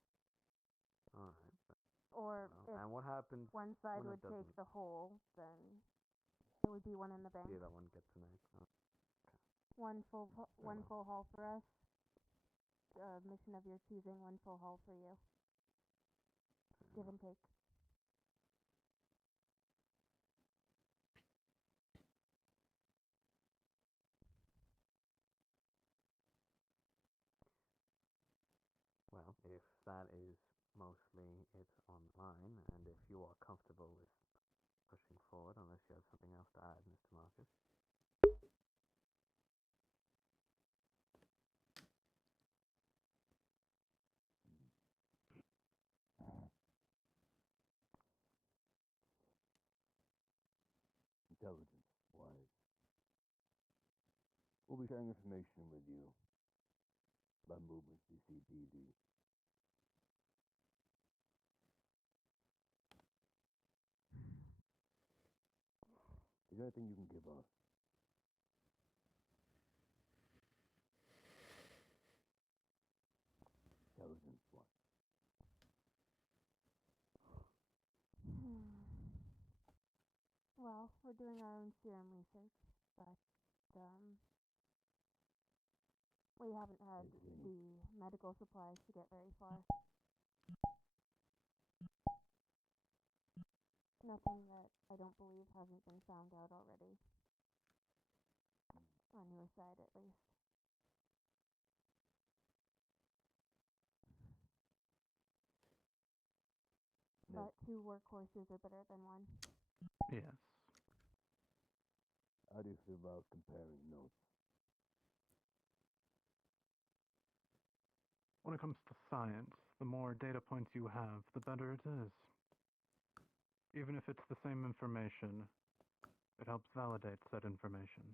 Alright. Or if and what happens one side when it would take doesn't? the whole, then there would be one in the bank. The other one gets an egg. Oh. One full well. full haul for us. Mission of your choosing, one full haul for you. Give and take. Well, if that is mostly it online, and if you are comfortable with pushing forward, unless you have something else to add, Mr. Marcus. Intelligence-wise, we'll be sharing information with you about movements we see BD. Is there anything you can give us? Intelligence-wise. Well, we're doing our own serum research, but we haven't had the medical supplies to get very far. Nothing that I don't believe hasn't been found out already. On your side, at least. But two workhorses are better than one. Yes. How do you feel about comparing notes? When it comes to science, the more data points you have, the better it is. Even if it's the same information, it helps validate said information.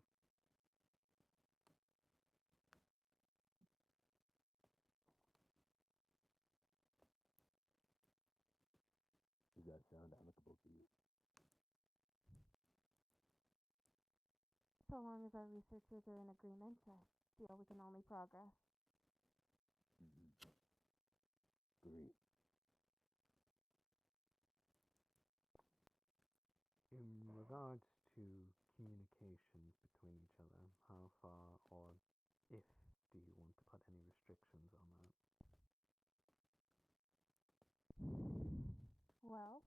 Does that sound amicable to you? So long as our researchers are in agreement, I feel we can only progress. Great. In regards to communications between each other, how far or if do you want to put any restrictions on that? Well,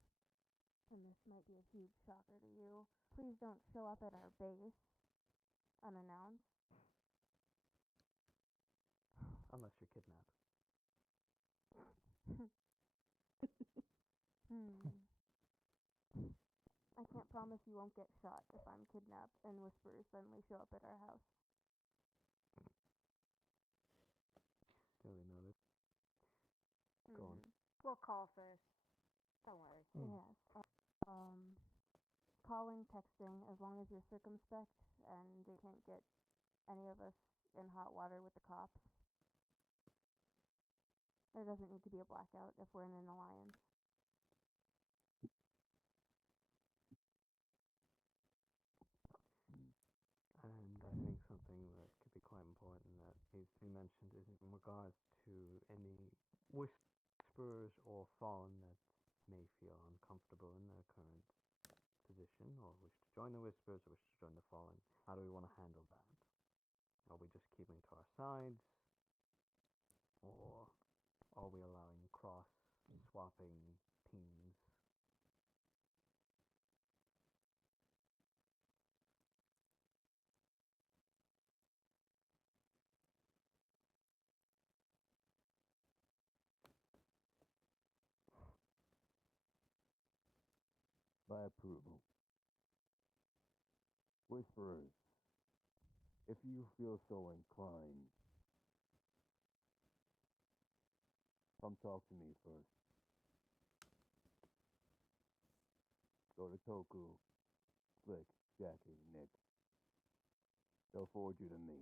and this might be a huge shocker to you, please don't show up at our base unannounced. Unless you're kidnapped. I can't promise you won't get shot if I'm kidnapped and Whisperers suddenly show up at our house. Duly noted. Go on. We'll call first. Don't worry. Yes. Calling, texting, as long as you're circumspect and they can't get any of us in hot water with the cops. There doesn't need to be a blackout if we're in an alliance. And I think something that could be quite important that needs to be mentioned is in regards to any whisperers or fallen that may feel uncomfortable in their current position or wish to join the whisperers or wish to join the fallen. How do we want to handle that? Are we just keeping to our sides? Or are we allowing cross-swapping teams? my approval. Whisperers, if you feel so inclined, come talk to me first. Go to Toku, Slick, Jackie, Nick. They'll forward you to me.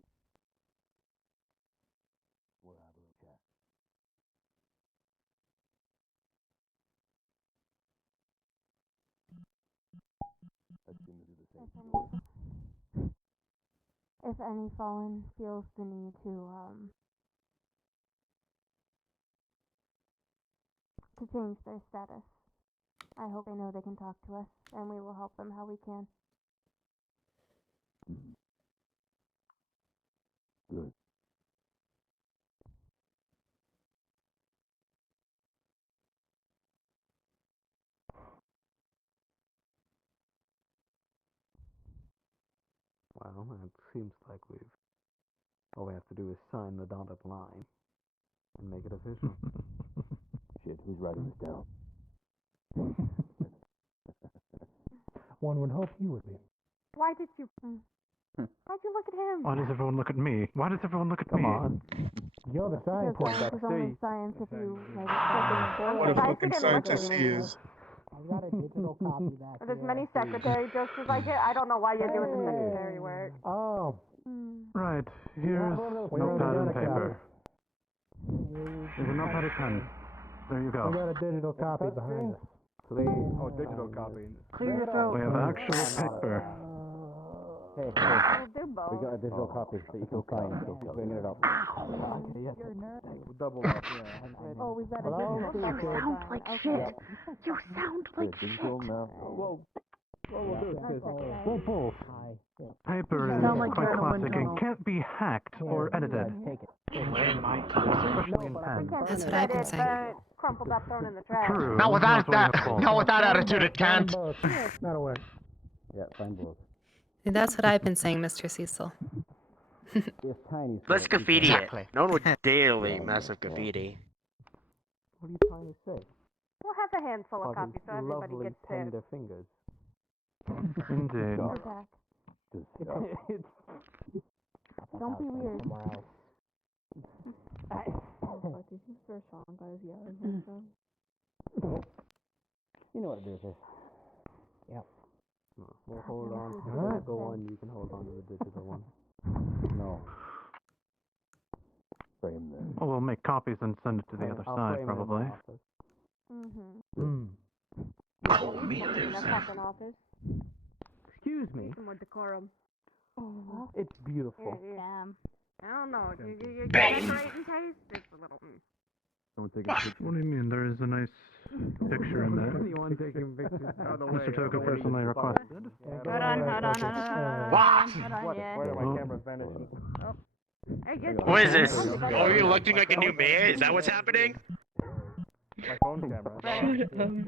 We'll have a little chat. I seem to do the same for yours. If any fallen feels the need to change their status, I hope they know they can talk to us, and we will help them how we can. Good. Well, it seems like all we have to do is sign the dotted line and make it official. Shit, who's writing this down? One would hope you would be. Why did you... Why'd you look at him? Why does everyone look at me? Why does everyone look at me? Come on. You're the Because scientist. science is only science if you... What a fucking scientist he is. I've got a digital copy back There's many secretary jokes like it. I don't know why you're doing the secretary work. Oh. Right, here's notepad and paper. There's a notepad and pen. There you We go. got a digital copy behind us. Oh, digital copy. Clear your throat. We have actual paper. Hey, They're both. we got a digital copy that you can sign, so keep bringing it up. Okay, yes. You're nervous. Double up, yeah. Oh, we've got a Hello? digital You copy. sound like shit. shit. You sound like Yeah, digital now. Whoa. We'll do it. Well, both. Paper You is sound like quite you're in a classic wind and tunnel. can't be hacked or edited. Take it. Especially in pen. That's what I've been saying. Crumpled up, thrown in the trash. True. Not with that, going to fall. not with that attitude, it can't. That'll work. Yeah, sign both. And that's what I've been saying, Mr. Cecil. It's tiny. Let's graffiti it. No one would daily Yeah. mess with graffiti. What are you trying to say? We'll have a handful of Fucking copies so everybody lovely gets theirs. tender fingers. Indeed. We're back. Don't be weird. Did you swear Sean got his yelling hands on? You know what to do with this. Yep. We'll hold on to the Alright. physical one, you can hold on to the digital one. No. Frame this. Well, we'll make copies and send it to the other I'll side, frame it in my probably. office. In a fucking office. Excuse me. Some more decorum. It's beautiful. Damn. I don't know. You decorating taste? It's a little... Someone take a picture. What do you mean? There is a nice picture in there. Anyone taking pictures? Mr. Toku personally requested. Hold on. What? Yeah. Where are my cameras vanishing? Hey, get What is this? Oh, you're electing like a new mayor? Is that what's happening? My phone camera.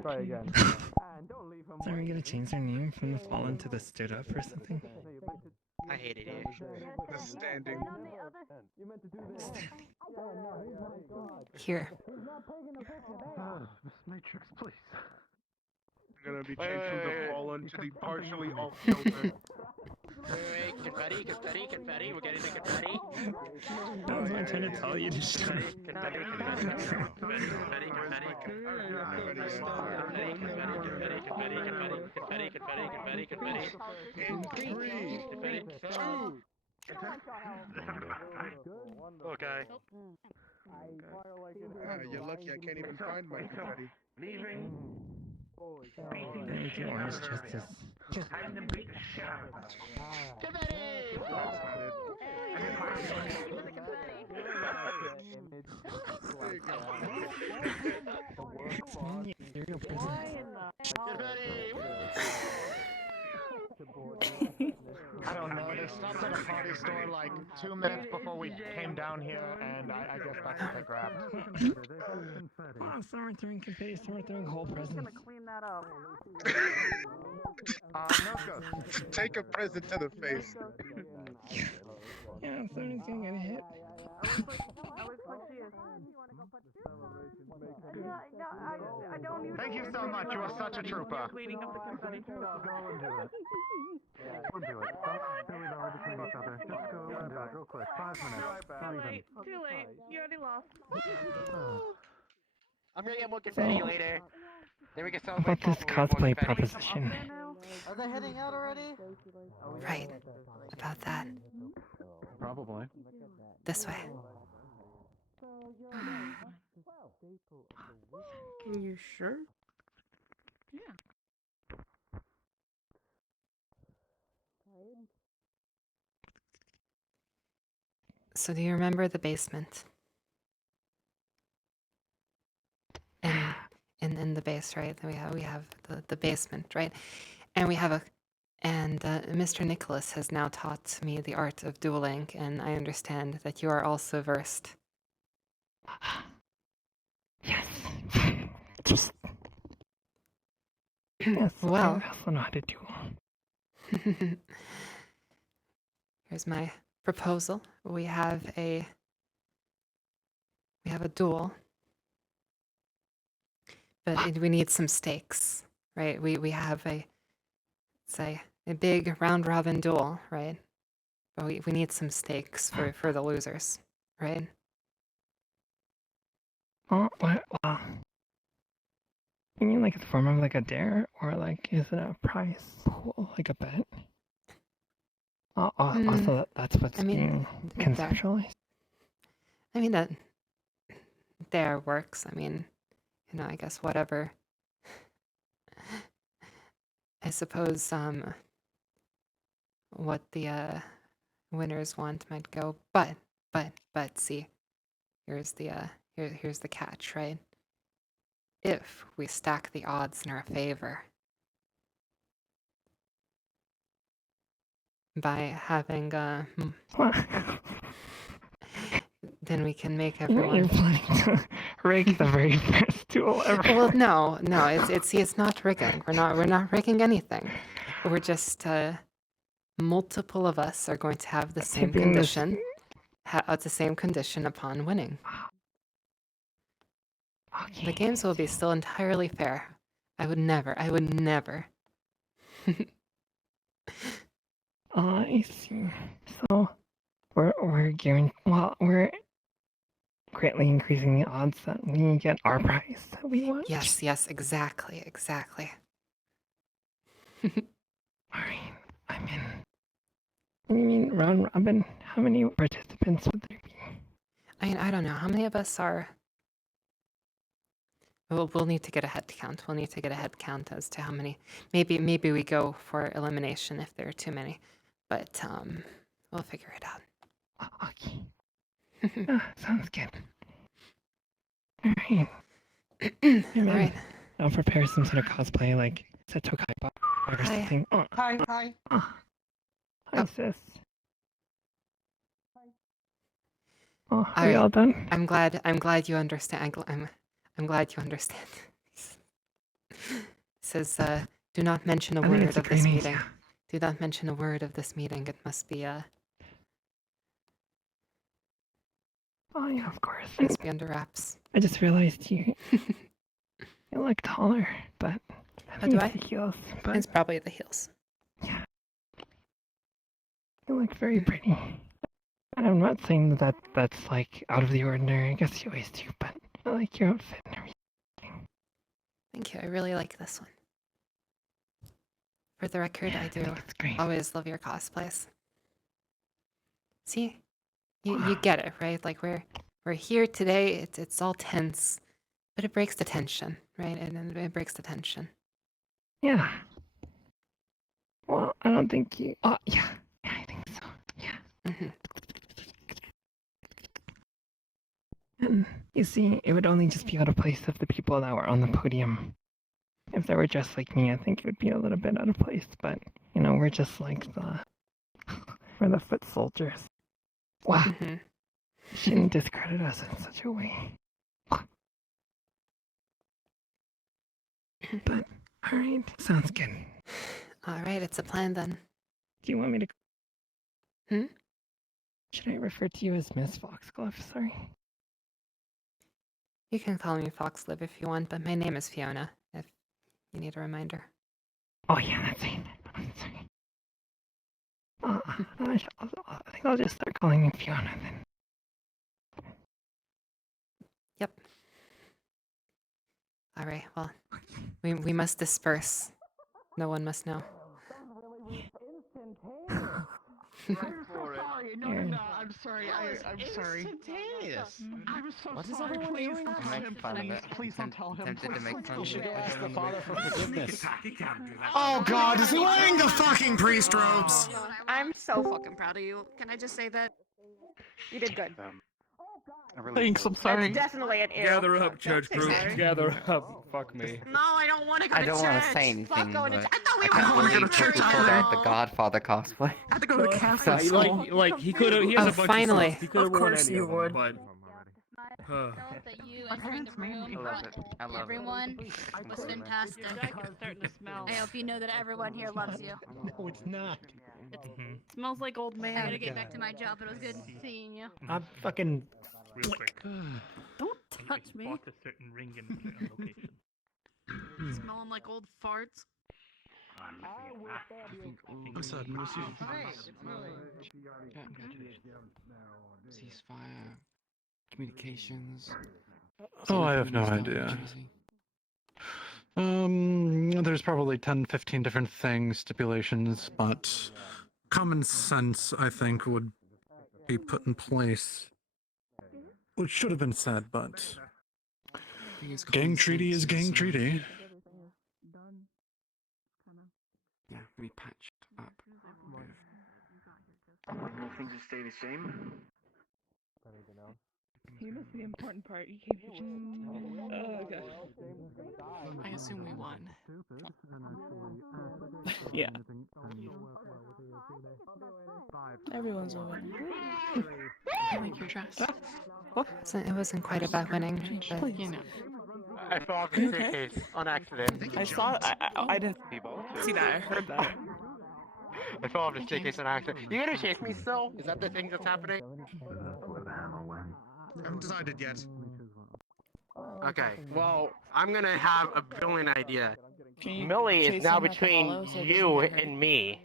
Try again. And don't leave him. Are we gonna change their name from the Fallen to the Stood Up or something? I hate it here. The standing. You meant to do this. Here. Miss Matrix, please. I'm gonna be changed from the fallen to the partially off kilter. Wait, confetti. We're getting the confetti. That was what I'm trying to tell you to shut up. Okay. You're lucky I can't even find my confetti. Leaving. Thank you, Orange Justice. Time to beat the shit out of us. It's me, Imperial Prison. I don't know. They stopped at a party store like 2 minutes before we came down here, and I guess that's what they grabbed. Oh, someone throwing confetti, someone throwing whole presents. Clean that up. No go. Take a present to the face. Yeah, someone's gonna get hit. Thank you so much. You are such a trooper. Cleaning up the confetti. Go and do it. Go and do it. Don't say we've already cleaned each other. Just go and do it real quick. 5 minutes. Not even. Too late. You already lost. I'm gonna get more confetti later. Then we can How celebrate about this properly with more cosplay confetti. proposition? Are they heading out already? Right. About that. Probably. This way. Are you sure? Yeah. So do you remember the basement? In the base, right? We have the basement, right? And we have Mr. Nicholas has now taught me the art of dueling, and I understand that you are also versed. Yes. Just. Yes, Well. I also know how to duel. Here's my proposal. We have a duel, but we need some stakes, right? We have a big round robin duel, right? But we need some stakes for the losers, right? Oh, what? You mean like it's form of like a dare, or like is it a prize pool, like a bet? Also, that's what's being conceptualized. I mean that dare works. I mean, I guess whatever. I suppose what the winners want might go, but see, here's the catch, right? If we stack the odds in our favor by having then we can make everyone. You're planning to rig the very first duel ever. Well, no, it's not rigging. We're not rigging anything. We're just multiple of us are going to have the same condition. The same condition upon winning. Okay. The games will be still entirely fair. I would never. I see. So we're greatly increasing the odds that we get our prize that we want. Yes, exactly. Alright, I'm in. You mean round robin? How many participants would there be? I mean, I don't know. How many of us are... We'll need to get a head count. We'll need to get a head count as to how many. Maybe we go for elimination if there are too many. But we'll figure it out. Okay. Sounds good. Alright. Alright. I'll prepare some sort of cosplay, like Setokaiba or something. Oh. Hi. Hi, sis. Oh, are we all done? I'm glad you understand. I'm glad you understand. It says, do not mention a word of this meeting. Do not mention a word of this meeting. It must be Oh yeah, of course. It must be under wraps. I just realized you look taller, but I think it's the heels. But it's probably the heels. Yeah. You look very pretty. And I'm not saying that's like out of the ordinary. I guess you always do, but I like your outfit and everything. Thank you. I really like this one. For the record, I do always love your cosplays. See? You get it, right? Like we're here today, it's all tense, but it breaks the tension, right? And it breaks the tension. Yeah. Well, I don't think you... Oh, yeah. Yeah, I think so. Yeah. And you see, it would only just be out of place if the people that were on the podium, if they were just like me, I think it would be a little bit out of place. But, we're just like we're the foot soldiers. Wow. You shouldn't discredit us in such a way. But, alright, sounds good. Alright, it's a plan then. Do you want me to... Should I refer to you as Miss Foxglove? Sorry. You can call me Foxlib if you want, but my name is Fiona, if you need a reminder. Oh yeah, that's it. I'm sorry. I think I'll just start calling you Fiona then. Yep. All right, well, we must disperse. No one must know. Sorry, no, I'm sorry. I'm sorry. Instantaneous. I'm so What is sorry. everyone Please doing? don't tell him. Please don't tell him. Tempted to make fun You of should it. ask the father for forgiveness. Oh god, is he wearing the fucking priest robes? I'm so fucking proud of you. Can I just say that? You did good. Thanks, I'm sorry. That's definitely an ew. Gather up, church group. Sorry. Gather up. Fuck me. No, I don't want to go I to don't church. want to say Fuck anything, going to but I thought we I were can't all going believe to church. people pulled out the Godfather cosplay. I had to go to Catholic school. Like he could have. He has a bunch finally. of stuff. He could have Of worn course any you of them, would. but. That you entering the room, I love it. I love everyone was fantastic. I hope you know that everyone here loves you. No, it's not. Smells like old I man. gotta get back to my job, but it was good seeing you. I'm fucking. Real quick. Don't touch me. Bought a certain ring in a location. Smelling like old farts. What's up, Ceasefire, communications. Oh, I have no idea. There's probably 10, 15 different things, stipulations, but common sense, I think, would be put in place. Which should have been said, but gang treaty is gang treaty. Yeah, we patched up. Things will stay the same. You missed the important part. You came here just. Oh god. I assume we won. Yeah. Everyone's a winner. I like your dress. It wasn't quite about winning, but You know. I fell off the staircase on accident. I saw. I didn't see that. I heard that. I fell off the staircase on accident. You gonna chase me still? Is that the thing that's happening? I haven't decided yet. Okay, well, I'm gonna have a brilliant idea. You Millie chase is now him at the between hollow so it you doesn't hurt? and me.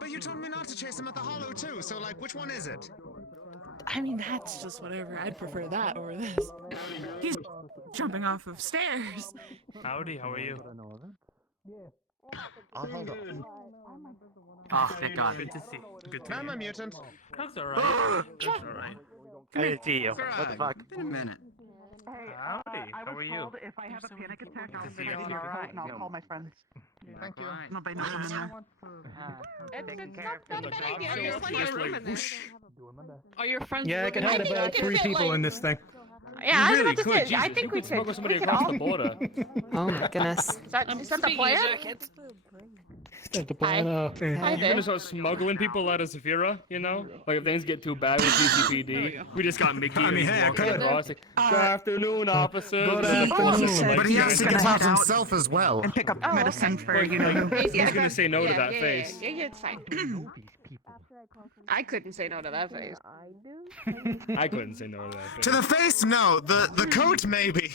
But you told me not to chase him at the hollow too, so like, which one is it? I mean, that's just whatever. I'd prefer that over this. He's jumping off of stairs. Howdy, how are you? I'll hold off. Oh, thank God. Good to see. Good to I'm see. a mutant. That's alright. That's alright. I didn't see you. What the fuck? Been a minute. Howdy, how are you? If I have a panic attack, I'll see say you. it tomorrow, and I'll call my friends. Thank you. Nobody knows I'm in there. It's not a bad idea. There's plenty of room in there. Are your friends? Yeah, I can living have with you? about 3 people in this thing. Yeah, I was really about to could. say. Jesus, I think you we could smuggle could. somebody We could across all. the border. oh my goodness. Is that the plan? That's the plan. Hi, You're gonna there. start smuggling people out of Saphira, you know? Like if things get too bad with GCPD, we just got Mickey I mean, and he's hey, I walking could. across. Like, good afternoon, officers. Good And afternoon. like, But he has to gonna give up head out himself as well. And pick up medicine for, Like, you know, who's gonna say no to that yeah, face? Yeah, it's fine. I couldn't say no to that face. I couldn't say no to that face. To the face, no. The coat, maybe.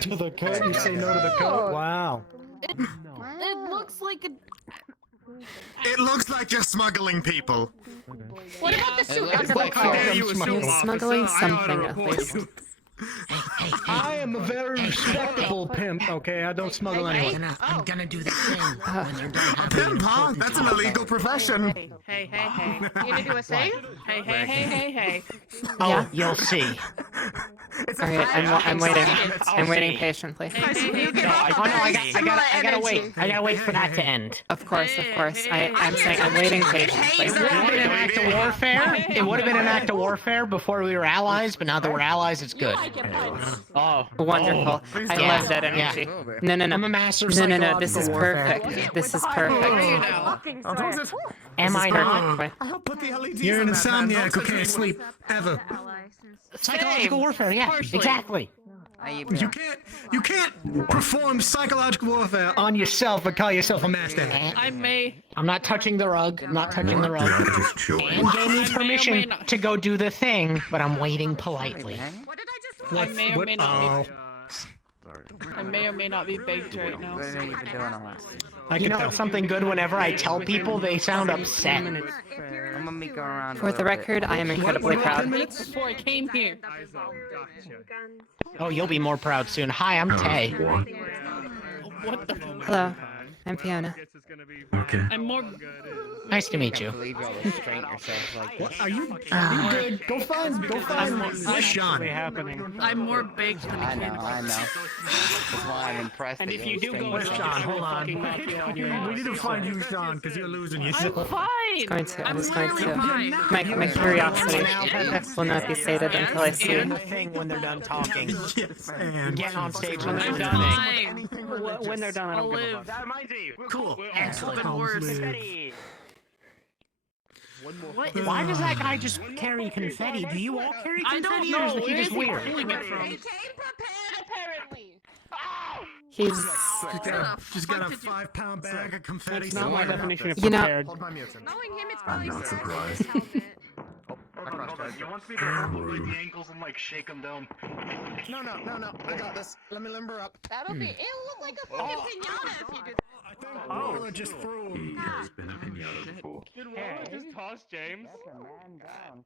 To the coat, you say no to the coat? Wow. It looks like a. It looks like you're smuggling people. What about the suit looks under like the collar? Dare you assume, He's smuggling officer? I ought to something at report least. you. I am a very respectable pimp, okay? I don't smuggle anyone. I'm gonna do the thing when they're done A having pimp, huh? That's an illegal profession. Hey. You gonna do a thing? Hey. Yeah. You'll see. All right, I'm waiting. I'm waiting patiently. You get off Oh no, the I base. gotta wait. I gotta wait for that to end. Of course. I'm saying I'm waiting patiently. It would have been an act of warfare. It would have been an act of warfare before we were allies, but now that we're allies, it's good. Oh, wonderful! I love that energy. No. I'm a master of No. psychological This is warfare. perfect. This is perfect. Am I not? I'll put the LEDs You're on an that, man. insomniac Don't who touch can't me. sleep, Ever. Psychological warfare, yeah, exactly. You can't perform psychological warfare On yourself and call yourself a master. I may. I'm not touching the rug. I'm not touching the rug. Just chill. And gave me permission to go do the thing, but I'm waiting politely. What did I just do? I may or may not be. I may or may not be baked right now. You know something good? Whenever I tell people, they sound upset. I'm gonna make go around. For the record, I am incredibly proud. Before I came here. Oh, you'll be more proud soon. Hi, I'm Tay. What the? Hello, I'm Fiona. Okay. I'm more. Nice to meet you. What are you? Ah. You good? Go find. Where's Sean? I'm more baked than I a know, can. I know. That's why I'm impressed. And that if you're you do staying go Where's with Sean? Hold on. We need to find you, Sean, because you're losing yourself. I'm fine. I was going to. fine. My curiosity will not be sated until I see. And the thing when they're done talking. Yes, and Get on stage when they're I'm done. fine. When they're done, I I'll don't give a live. fuck. That reminds me. Cool. Excellent I'll worse. live. What is Why does that guy just carry confetti? Do you all carry I don't confetti, or is know. he Where just is he weird? pulling it from? He's. She's got a 5-pound bag of confetti. That's not my definition of You know- prepared. Hold my mutant. Knowing him, it's I'm probably not still surprised. held it. You want me to hold him by the ankles and like shake him down? No. I got this. Let me limber up. That'll be. It'll look like a fucking pinata if you do. Oh, just threw him. He has been a pinata before. Did Waller just toss James?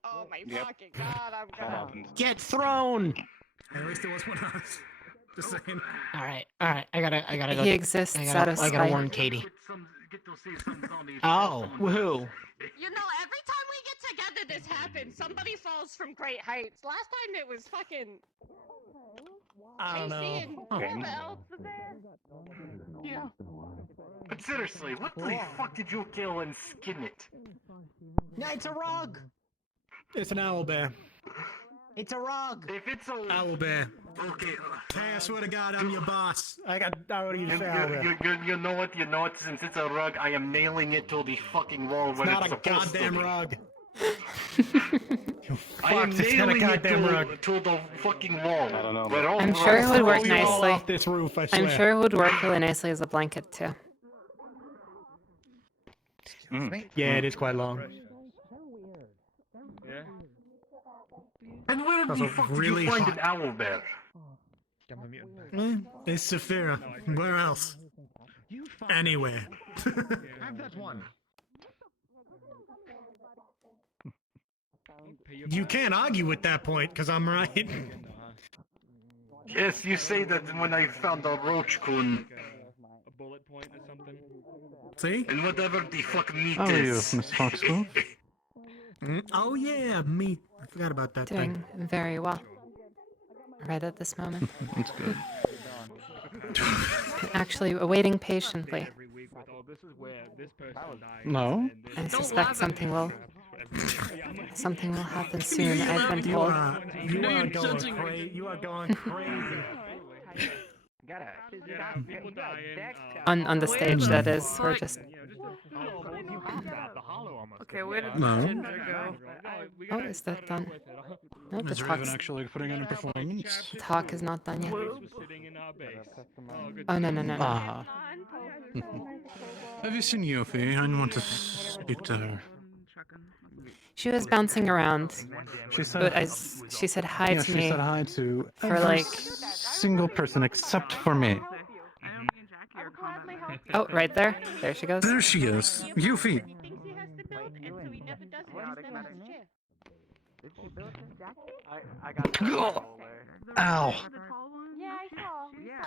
Oh my fucking god, I'm gone. Get thrown! Hey, at least there was one of us. Just saying. All right. I gotta go. He exists I out of gotta spite. warn Katie. Oh, woohoo! You know, every time we get together, this happens. Somebody falls from great heights. Last time it was fucking. I don't Casey and know. whoever else was there. Yeah. But seriously, what the fuck did you kill and skin it? Yeah, it's a rug. It's an owl bear. It's a rug. If it's a Owl bear. Okay. Hey, I swear to God, I'm your boss. I already you, used owl bear. you know what? You know what? Since it's a rug, I am nailing it to the fucking wall It's where not it's a supposed to goddamn be. rug. I am Fuck, it's not a nailing it goddamn rug. to the fucking wall. I don't know. I'm sure it would work nicely. Off this roof, I swear. I'm sure it would work really nicely as a blanket too. Yeah, it is quite long. Yeah. And where That's the a fuck really did you find hot- an owl bear? It's Saphira. Where else? Anywhere. Have that one. You can't argue with that point, because I'm right. Yes, you say that when I found a roach coon. A bullet point or something. See? And whatever the fuck meat How are you, is. Miss Foxglove? Oh yeah, meat. I forgot about that Doing thing. very well. Right at this moment. That's good. Actually, waiting patiently. Every week with, oh, this is where this person died. No. I suspect something will happen soon. I've been told. You are going crazy. You are going crazy. People dying. On the stage, that is. We're just. Okay, where did No. Ginger go? Oh, is that done? No, the Is Raven talk's. actually putting in a performance? The talk is not done yet. Sitting in our base. Oh, good. Oh, no. Ah. Have you seen Yuffie? I want to speak to her. She was bouncing around. She said, But she said hi yeah, to she me. said hi to for every like. single person except for me. Oh, right there. There she goes. There she is. Yuffie. Ow. Yeah, I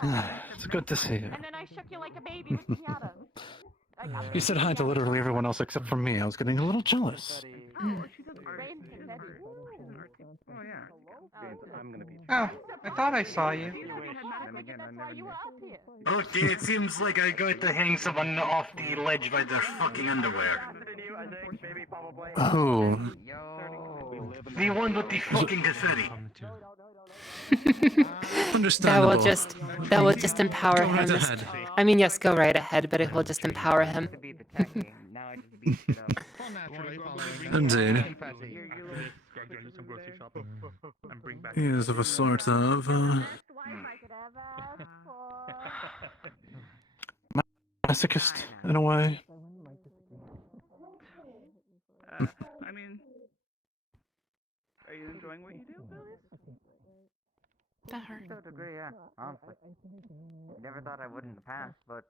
saw. It's good to see you. And then I shook you like a baby with piñata. You said hi to literally everyone else except for me. I was getting a little jealous. Oh, I thought I saw you. Okay, it seems like I'm going to hang someone off the ledge by their fucking underwear. Oh. The one with the fucking confetti. Understandable. That will just empower Go right him. ahead. I mean, yes, go right ahead, but it will just empower him. Indeed. He is of a sort of masochist in a way. I mean, are you enjoying what you do, Billy? That hurt. To a degree, yeah. Honestly. Never thought I would in the past, but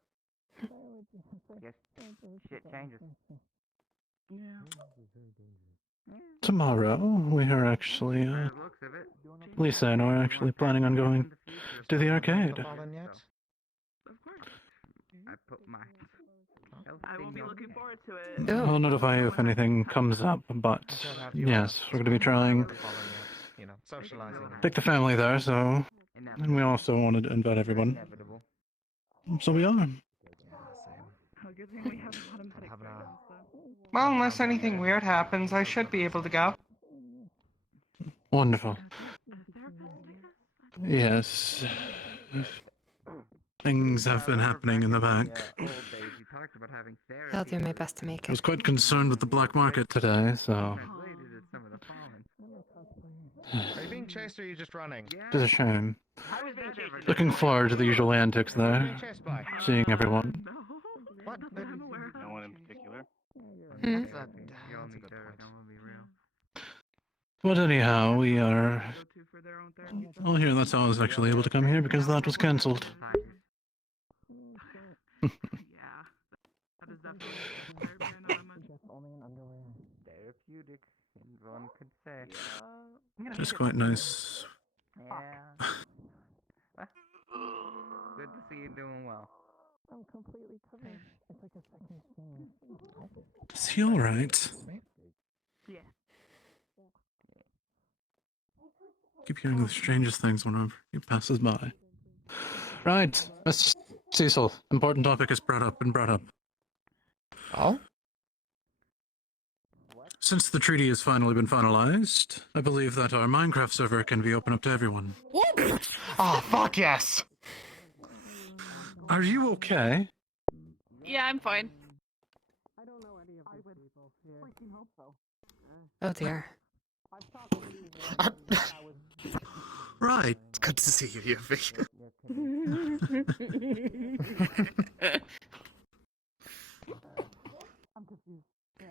I guess shit changes. Yeah. Tomorrow, we are actually, Lisa and I are actually planning on going to the arcade. Of course. I put my. I will be looking forward to it. I'll notify you if anything comes up, but yes, we're going to be trying You know, socializing. take the family there, so, and we also wanted to invite everyone. So we are. Oh, good thing we have automatic guidance, though. Well, unless anything weird happens, I should be able to go. Wonderful. Yes. Things have been happening in the back. I'll do my best to make I was it. quite concerned with the black market today, so Are you being chased or are you just running? it's a shame. Looking forward to the usual antics there, seeing everyone. What? No one in particular. Hmm? But anyhow, we are... Well, here, that's how I was actually able to come here, because that was cancelled. That is definitely Therapeutic, one could say. It's quite nice. Yeah. Good to see you doing well. I'm completely covered. It's like a second skin. Is he alright? Yeah. Keep hearing the strangest things whenever he passes by. Right, Mr. Cecil, important topic is brought up. Oh? Since the treaty has finally been finalized, I believe that our Minecraft server can be open up to everyone. Oh, fuck yes! Are you okay? Yeah, I'm fine. Oh dear. Right. It's good to see you, Yuffie. I'm confused. Yeah.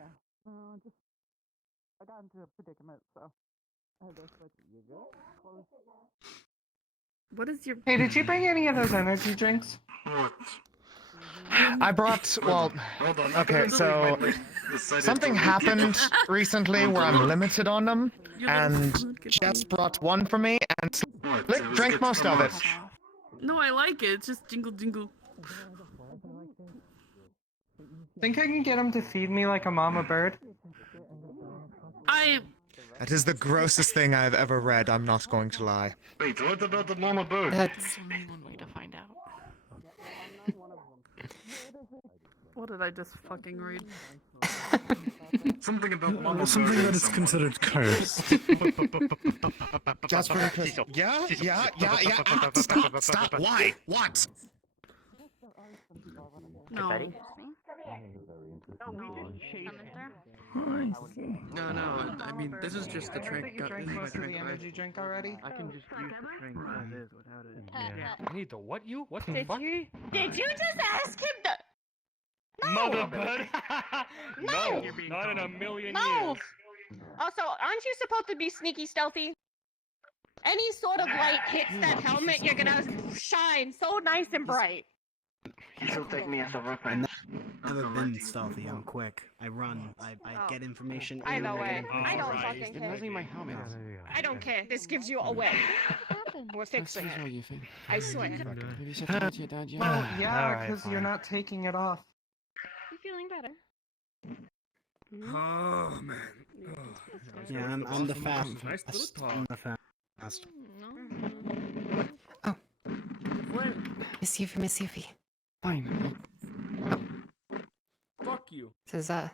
I got into a predicament, so I had to switch. You good? Close. What is your... Hey, did you bring any of those energy drinks? I brought, well, okay, so something happened recently where I'm limited on them, and Jess brought one for me, and Slick drank most of it. No, I like it. It's just jingle jingle. Think I can get him to feed me like a mama bird? That is the grossest thing I've ever read, I'm not going to lie. Wait, what about the mama bird? That's only one way to find out. What did I just fucking read? Something about mama Something bird. that is considered cursed. That's pretty close. Yeah. Stop. Why? What? No. No, I mean, this is just the drink. You drank most of the energy drink already? I can just use the drink as is without it. Yeah. I need the what you? What the Did fuck? you just ask him to... No! Mother bird? No! Not in a million No! years. Also, aren't you supposed to be sneaky stealthy? Any sort of light hits that helmet, you're gonna shine so nice and bright. He'll take me as a reference. I've never been stealthy. I'm quick. I run. I get information. I know it. I don't Alright. fucking He's been care. losing my helmet. I don't care. This gives you away. We're fixing it. I swear. Maybe you said hello to your dad, yeah. Well, yeah, Alright, because you're fine. not taking it off. You feeling better? Oh man. Yeah, I'm the fast. I'm the fast. Oh. Miss Yuffie. Fine. Fuck you. This is I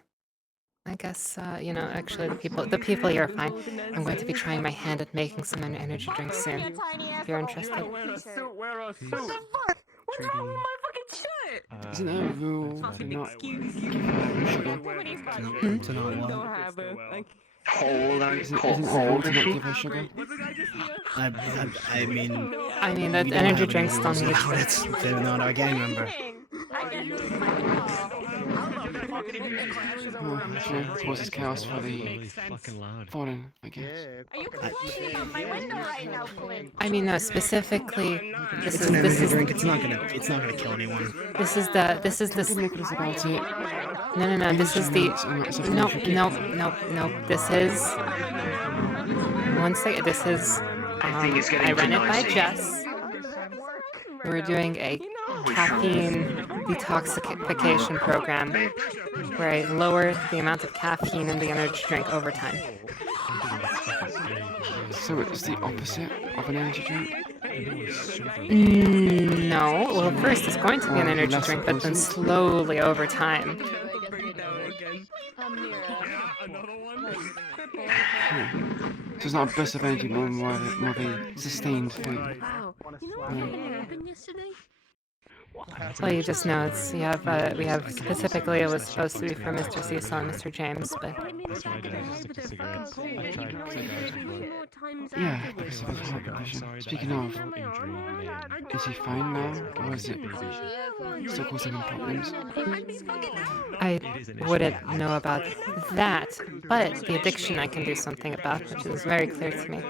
guess actually the people here are fine. I'm going to be trying my hand at making some energy drinks soon. If you're interested. Wear a suit. Wear a suit. What the fuck? What's wrong with my fucking shit? Isn't that a rule to not Excuse you. To not what? Don't have it. Like, Hold on. isn't a rule to not give her sugar? I mean, that energy drinks don't need They're not our gang member. It causes chaos for the fallen, I guess. Are you complaining about my window right now, Flint? I mean, no, specifically, this It's is an this energy is drink. It's not gonna kill anyone. this is the no. This is the no. This is one second. This is I run it by Jess. We're doing a caffeine detoxification program where I lower the amount of caffeine in the energy drink over time. So it's the opposite of an energy drink? No. Well, first it's going to be an energy drink, but then slowly over time. So it's not a burst of energy, more of a sustained thing. Well, you just know it's we have specifically it was supposed to be for Mr. Cecil and Mr. James, but Yeah, because of his heart condition. Speaking of, is he fine now, or is it still causing him problems? I wouldn't know about that. But the addiction I can do something about, which is very clear to me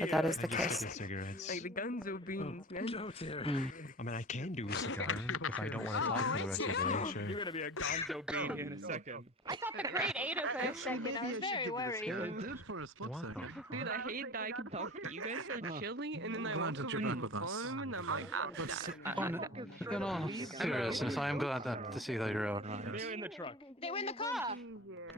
that that is the case. Like the guns or beans, man. I mean, I can do a cigar if I don't want to talk for the rest of the day, sure. You're gonna be a gonzo bean here in a second. I thought the grade 8 for a second. I was very worried. Dude, I hate that I can talk to you guys so chilly, and then I walk over in the farm, and I'm like, In all seriousness, I am glad to see that you're alright. They're in the truck. They were in the car.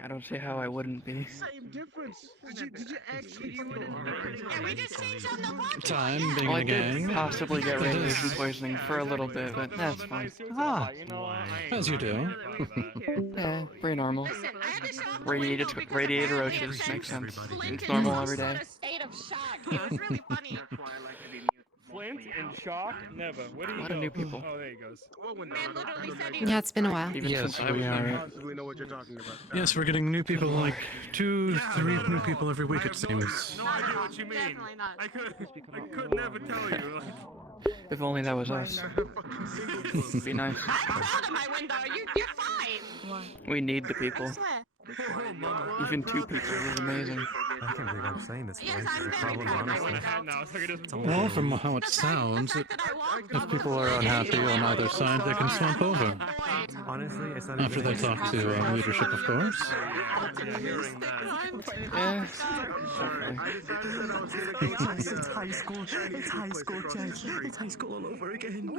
I don't see how I wouldn't be. Same difference. Did you actually? Yeah, we just changed on the podcast. Time being Well, I a did gang. possibly get radiation poisoning for a little bit, but that's fine. Ah, as you do. Yeah, pretty normal. Radiator roaches makes sense. It's normal every day. State of shock. It was really funny. Flint in shock? Never. Where do you A lot go? of new people. Oh, there he goes. Man literally said he Yeah, it's been a while. Yes, we are. Possibly know what you're talking about. Yes, we're getting new people, like 2, 3 new people every week, it seems. No idea what you mean. Definitely not. I could never tell you. If only that was us. Be nice. I'm proud of my window. You're fine. We need the people. I swear. Even 2 people is amazing. I can't believe I'm saying this. Yes, This is I'm a very problem, proud of my honestly. window. Now, so it is Well, from how it sounds, if people are unhappy on either side, they can swamp over. Honestly, it's not After they talk to leadership, of course. Yeah. It's high school. It's high school, Jess. It's high school all over again.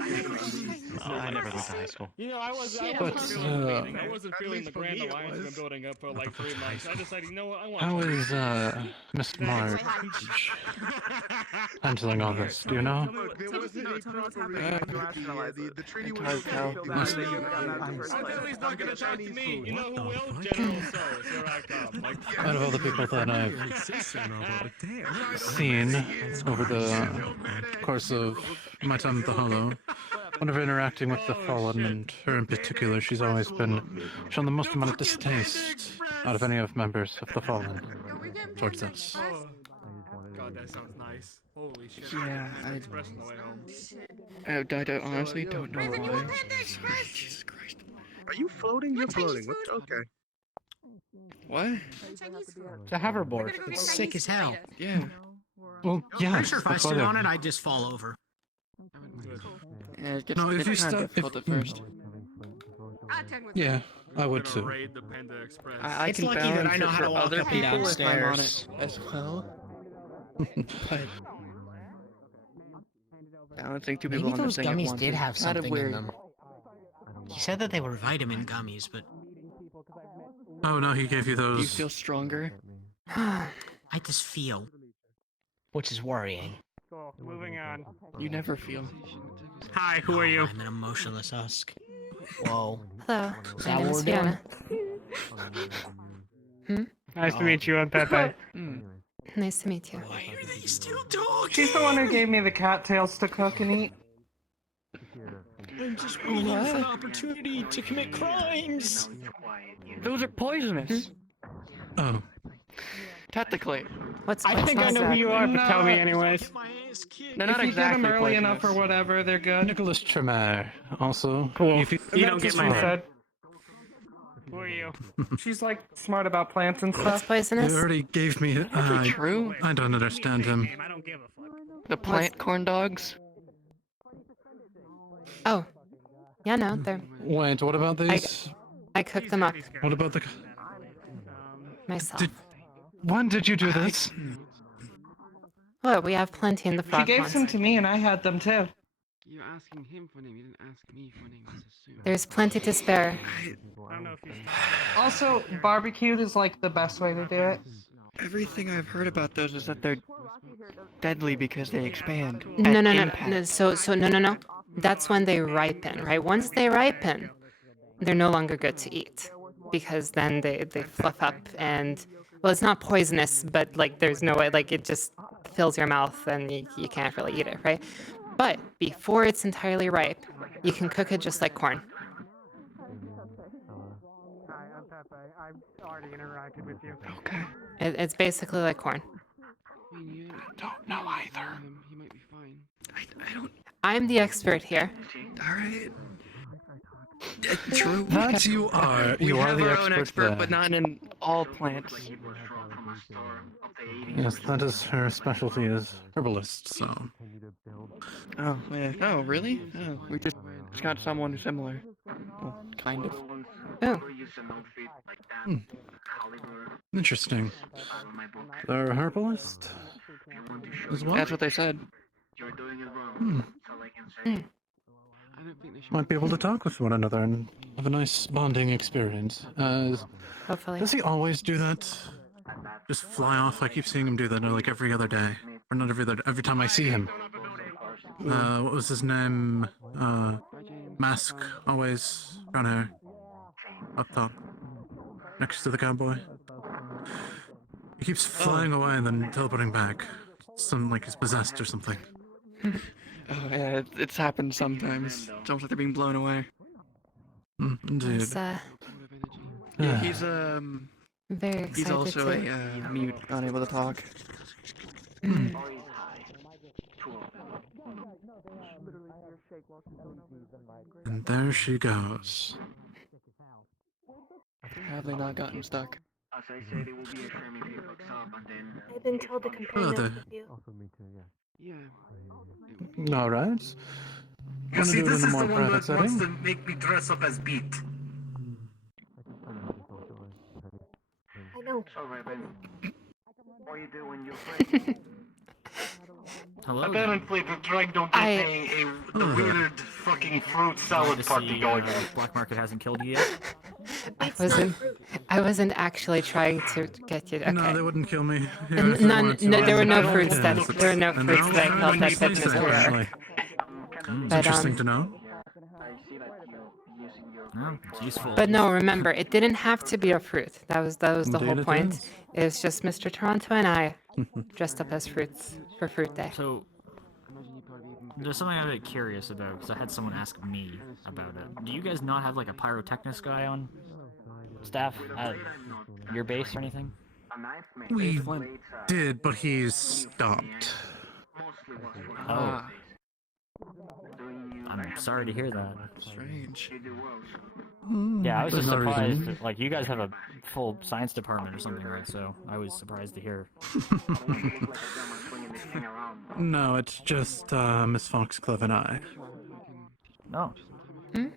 I never went to high school. You know, I wasn't feeling the grand alliance we've been building up for like 3 months. I decided, you know what, I want How is Miss March handling all this? Do you know? There wasn't a proper the treaty was Can't tell. He's not gonna talk to me. You know who will? General Sos. Here I come. Like, Out of all the people that I've seen over the course of my time at the Hollow, whenever interacting with the Fallen, and her in particular, she's always shown the most amount of distaste out of any of members of the Fallen towards us. God, that sounds nice. Holy shit. Yeah, Express on the way home. I honestly don't know why. Jesus Christ. Are you floating? You're floating. Okay. What? It's a hoverboard. It's sick as hell. Yeah. Well, yeah. I'm sure if I that's why stood they're- on it, I'd just fall over. Yeah, it gets No, if you kind of stop, difficult at first. yeah, I would too. Raid the Panda Express. I It's can lucky that balance I know it how for to walk other up and people if I'm on downstairs. it as well. But balancing 2 people Maybe on the those thing at gummies once did is have kind of something weird. in them. He said that they were vitamin gummies, but Oh no, he gave you Do you those. feel stronger? I just feel, which is worrying. Cool. Moving on. You never feel. Hi, who are you? I'm an emotionless husk. Whoa. Hello, Is my that name what is we're doing? Fiona. Nice to meet you, I'm Pepe. Nice to meet you. Why are they still talking? She's the one who gave me the cattails to cook and eat. I'm just waiting for an opportunity to commit crimes. Those are poisonous. Oh, Technically. I think I know who you are, but tell me anyways. They're not If you get them exactly early enough or poisonous. whatever, they're good. Nicholas Tremere, also. Cool. If You don't get my head. Who are you? She's like smart about plants and What's stuff. He poisonous? already gave me. True. I don't understand him. I don't give a fuck. The plant corn dogs. Oh. Yeah, no, they're... Wait, what about these? I cooked them up What about the? myself. When did you do this? Well, we have plenty in the She frog gave ones. some to me and I had them too. You're asking him for name. You didn't ask me for name. Let's assume. There's plenty to spare. I don't know if you. Also, barbecued is like the best way to do it. Everything I've heard about those is that they're deadly because they expand. No, at no, no, impact. no. So no. That's when they ripen, right? Once they ripen, they're no longer good to eat because then they fluff up and, well, it's not poisonous, but like there's no way, like it just fills your mouth and you can't really eat it, right? But before it's entirely ripe, you can cook it just like corn. Hi, I'm Pepe. I've already interacted with you. Okay. It's basically like corn. I don't know either. He might be fine. I don't. I'm the expert here. All right. True. That you are. We You are have the our own expert, there. but not in all plants. Yes, that is her specialty is herbalist. So. Oh, yeah. Oh, really? Oh, we just got someone similar. Well, kind of. Oh. Interesting. They're a herbalist as well. That's what they said. Hmm. Might be able to talk with one another and have a nice bonding experience. Hopefully. Does he always do that? Just fly off? I keep seeing him do that like every other day. Or not every other day, every time I see him. What was his name? Mask, always brown hair. Up top. Next to the cowboy. He keeps flying away and then teleporting back. Some like he's possessed or something. Oh, yeah, it's happened sometimes. It's almost like they're being blown away. Indeed. It's, Yeah, he's very excited he's also to... a mute, unable to talk. And there she goes. Have they not gotten stuck? As I said, it will be a shame if he fucks up and then. I've been told to compare Oh, notes the- with you. Yeah. All right. You see, do it this in a is more the one private that wants to setting? make me dress up as Beat. I know. Alright, Ben. What do you do when you're Hello. Apparently, the drag don't get a weird fucking fruit salad party going on. Black Market hasn't killed you yet. I wasn't actually trying to get you. Okay. No, they wouldn't kill me. N- if they none. wanted to. No, there were no Yeah, fruits that yes, there were no and fruits now that I when felt you that say fit so, Mr. actually. York. It's But, interesting to know. It's useful. But no, remember, it didn't have to be a fruit. That was the Indeed whole it point. does. It was just Mr. Toronto and I dressed up as fruits for Fruit Day. So, there's something I'm a bit curious about, because I had someone ask me about it. Do you guys not have, like, a pyrotechnist guy on staff at your base or anything? We did, but he's stopped. Oh. I'm sorry to hear that. Strange. Yeah, I was There's just no reason. surprised that, like, you guys have a full science department or something, right? So, I was surprised to hear. No, it's just Miss Foxglove and I. No. Would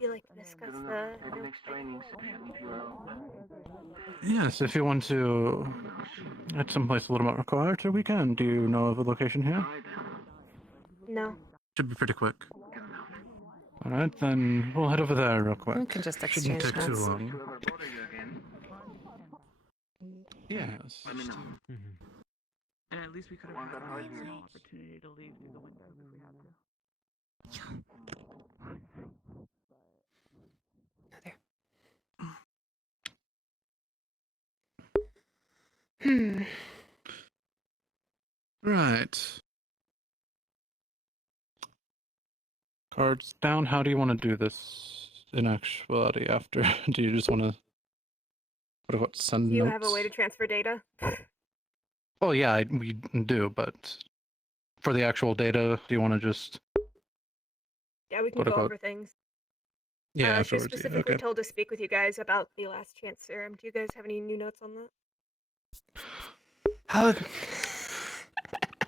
you like to discuss the next training session if you're Yes, if you want to at some place a little more quieter, we can. Do you know of a location here? No. Should be pretty quick. All right, then we'll head over there real quick. We can just Shouldn't exchange take too notes. long. Yes. And at least we could have had an opportunity to leave through the windows if we had to. Hmm. Right. Cards down. How do you want to do this in actuality after? Do you just want to what send Do you notes? have a way to transfer data? Oh yeah, we do, but for the actual data, do you want to just Yeah, we can What go about- over things. Yeah, She afterwards. specifically Okay. told to speak with you guys about the last chance serum. Do you guys have any new notes on that? Oh.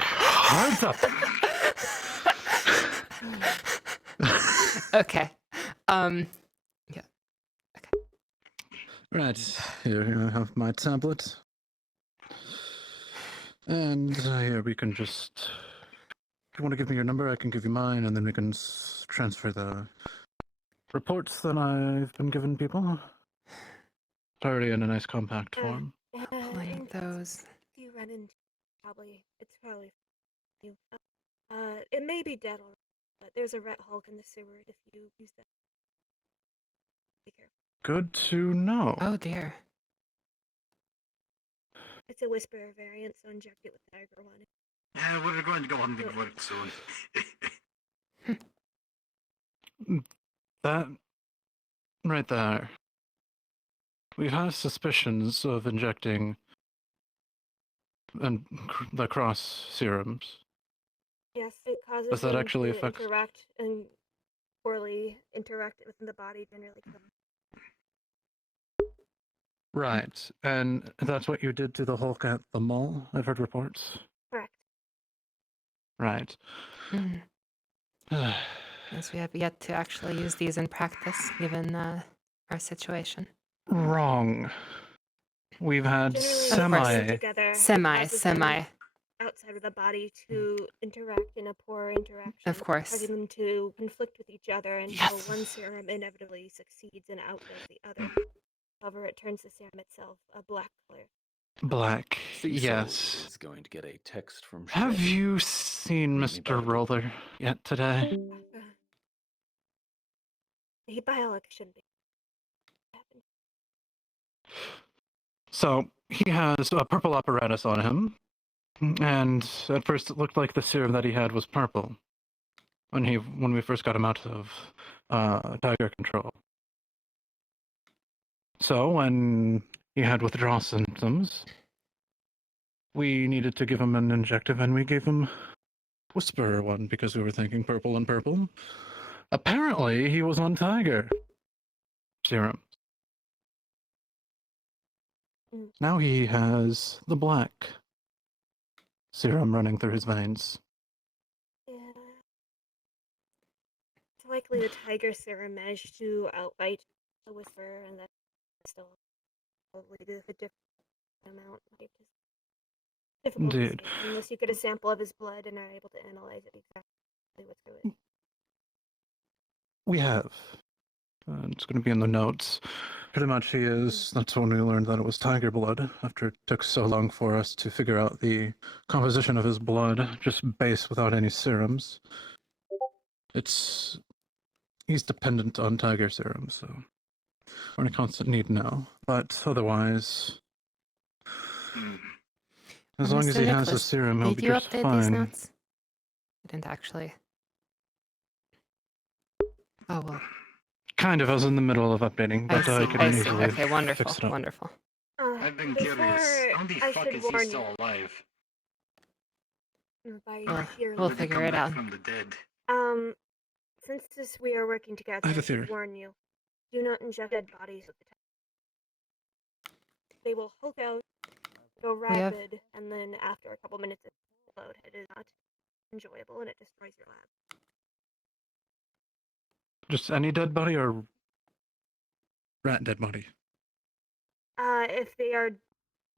Hands up. Okay. Yeah. Right, here I have my tablet. And here we can just... If you want to give me your number, I can give you mine, and then we can transfer the reports that I've been giving people. It's already in a nice compact form. Pulling those. You run into it's probably you. It may be dead already, but there's a rat hulk in the sewer if you use that. Be careful. Good to know. Oh dear. It's a whisperer variant, so inject it with Tiger one. Yeah, we're going to go on big work soon. That right there. We've had suspicions of injecting and the cross serums. Yes, it causes Does that them actually to affect? interact and poorly interact within the body, generally kill them. Right, and that's what you did to the Hulk at the mall? I've heard reports. Correct. Right. As we have yet to actually use these in practice, given our situation. Wrong. We've had Generally, semi outside of the body to interact in a poor interaction. Of course. Causing them to conflict with each other until one serum inevitably succeeds and outdoes the other. However, it turns the serum itself a black color. Black, yes. Is going to get a text from Have you seen Mr. Roller yet today? The biolic shouldn't be. So, he has a purple apparatus on him, and at first it looked like the serum that he had was purple when we first got him out of tiger control. So, when he had withdrawal symptoms, we needed to give him an injective, and we gave him Whisperer one because we were thinking purple and purple. Apparently, he was on tiger serum. Now he has the black serum running through his veins. Yeah. It's likely the tiger serum managed to outbite the whisperer, and that's still probably the different amount. Like, just difficult to Indeed. say, unless you get a sample of his blood and are able to analyze it exactly what's through it. We have. It's going to be in the notes. Pretty much he is. That's when we learned that it was tiger blood, after it took so long for us to figure out the composition of his blood, just base without any serums. He's dependent on tiger serum, so we're in a constant need now. But otherwise, as long as he has the serum, he'll be just Did you update fine. these notes? I didn't actually. Oh well. Kind of. I was in the middle of updating, but I can easily Okay, wonderful, fix it up. wonderful. I've been curious. How the fuck is he still alive? We'll figure it out. From the dead. Since we are working together, I have a I should theory. warn you: do not inject dead bodies with the time. They will hulk out, go rabid, and then after a couple minutes it will explode. It is not enjoyable, and it destroys your lab. Just any dead body or rat dead body?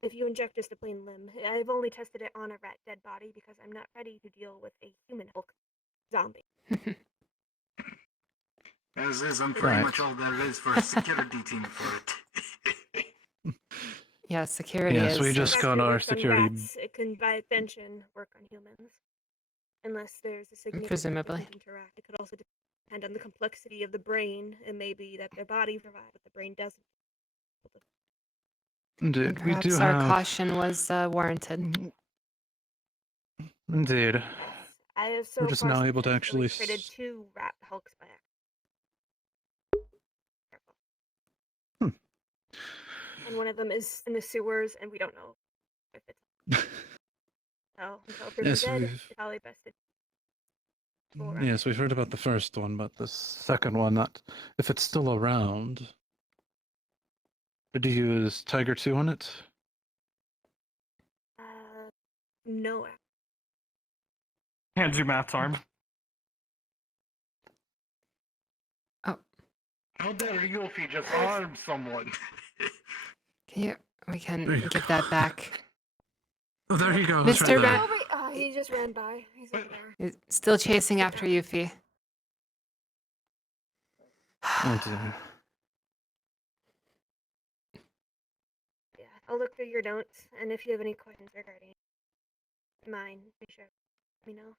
If you inject just a plain limb, I've only tested it on a rat dead body because I'm not ready to deal with a human Hulk zombie. As is, I'm pretty much all there is for a security team for it. Yeah, security Yes, is. we just got our Works on security. rats, it can by extension work on humans, unless there's a significant Presumably. interact. It could also depend on the complexity of the brain. It may be that their body provides, but the brain doesn't. Indeed, we Perhaps do our have. caution was warranted. Indeed. I have so We're just far now able to successfully actually created 2 rat hulks by accident. And one of them is in the sewers, and we don't know if it's. So until proven Yes, dead, we've- it's probably best to. for. Yes, we've heard about the first one, but the second one, that if it's still around. Did you use Tiger 2 on it? No. Hands you Matt's arm. How dare you if you just armed someone? We can give that back. Oh, there he goes. Mr. Right He just ran by. He's over there. He's still chasing after you, Fee. Oh dear. Yeah, I'll look through your notes, and if you have any questions regarding mine, be sure to let me know.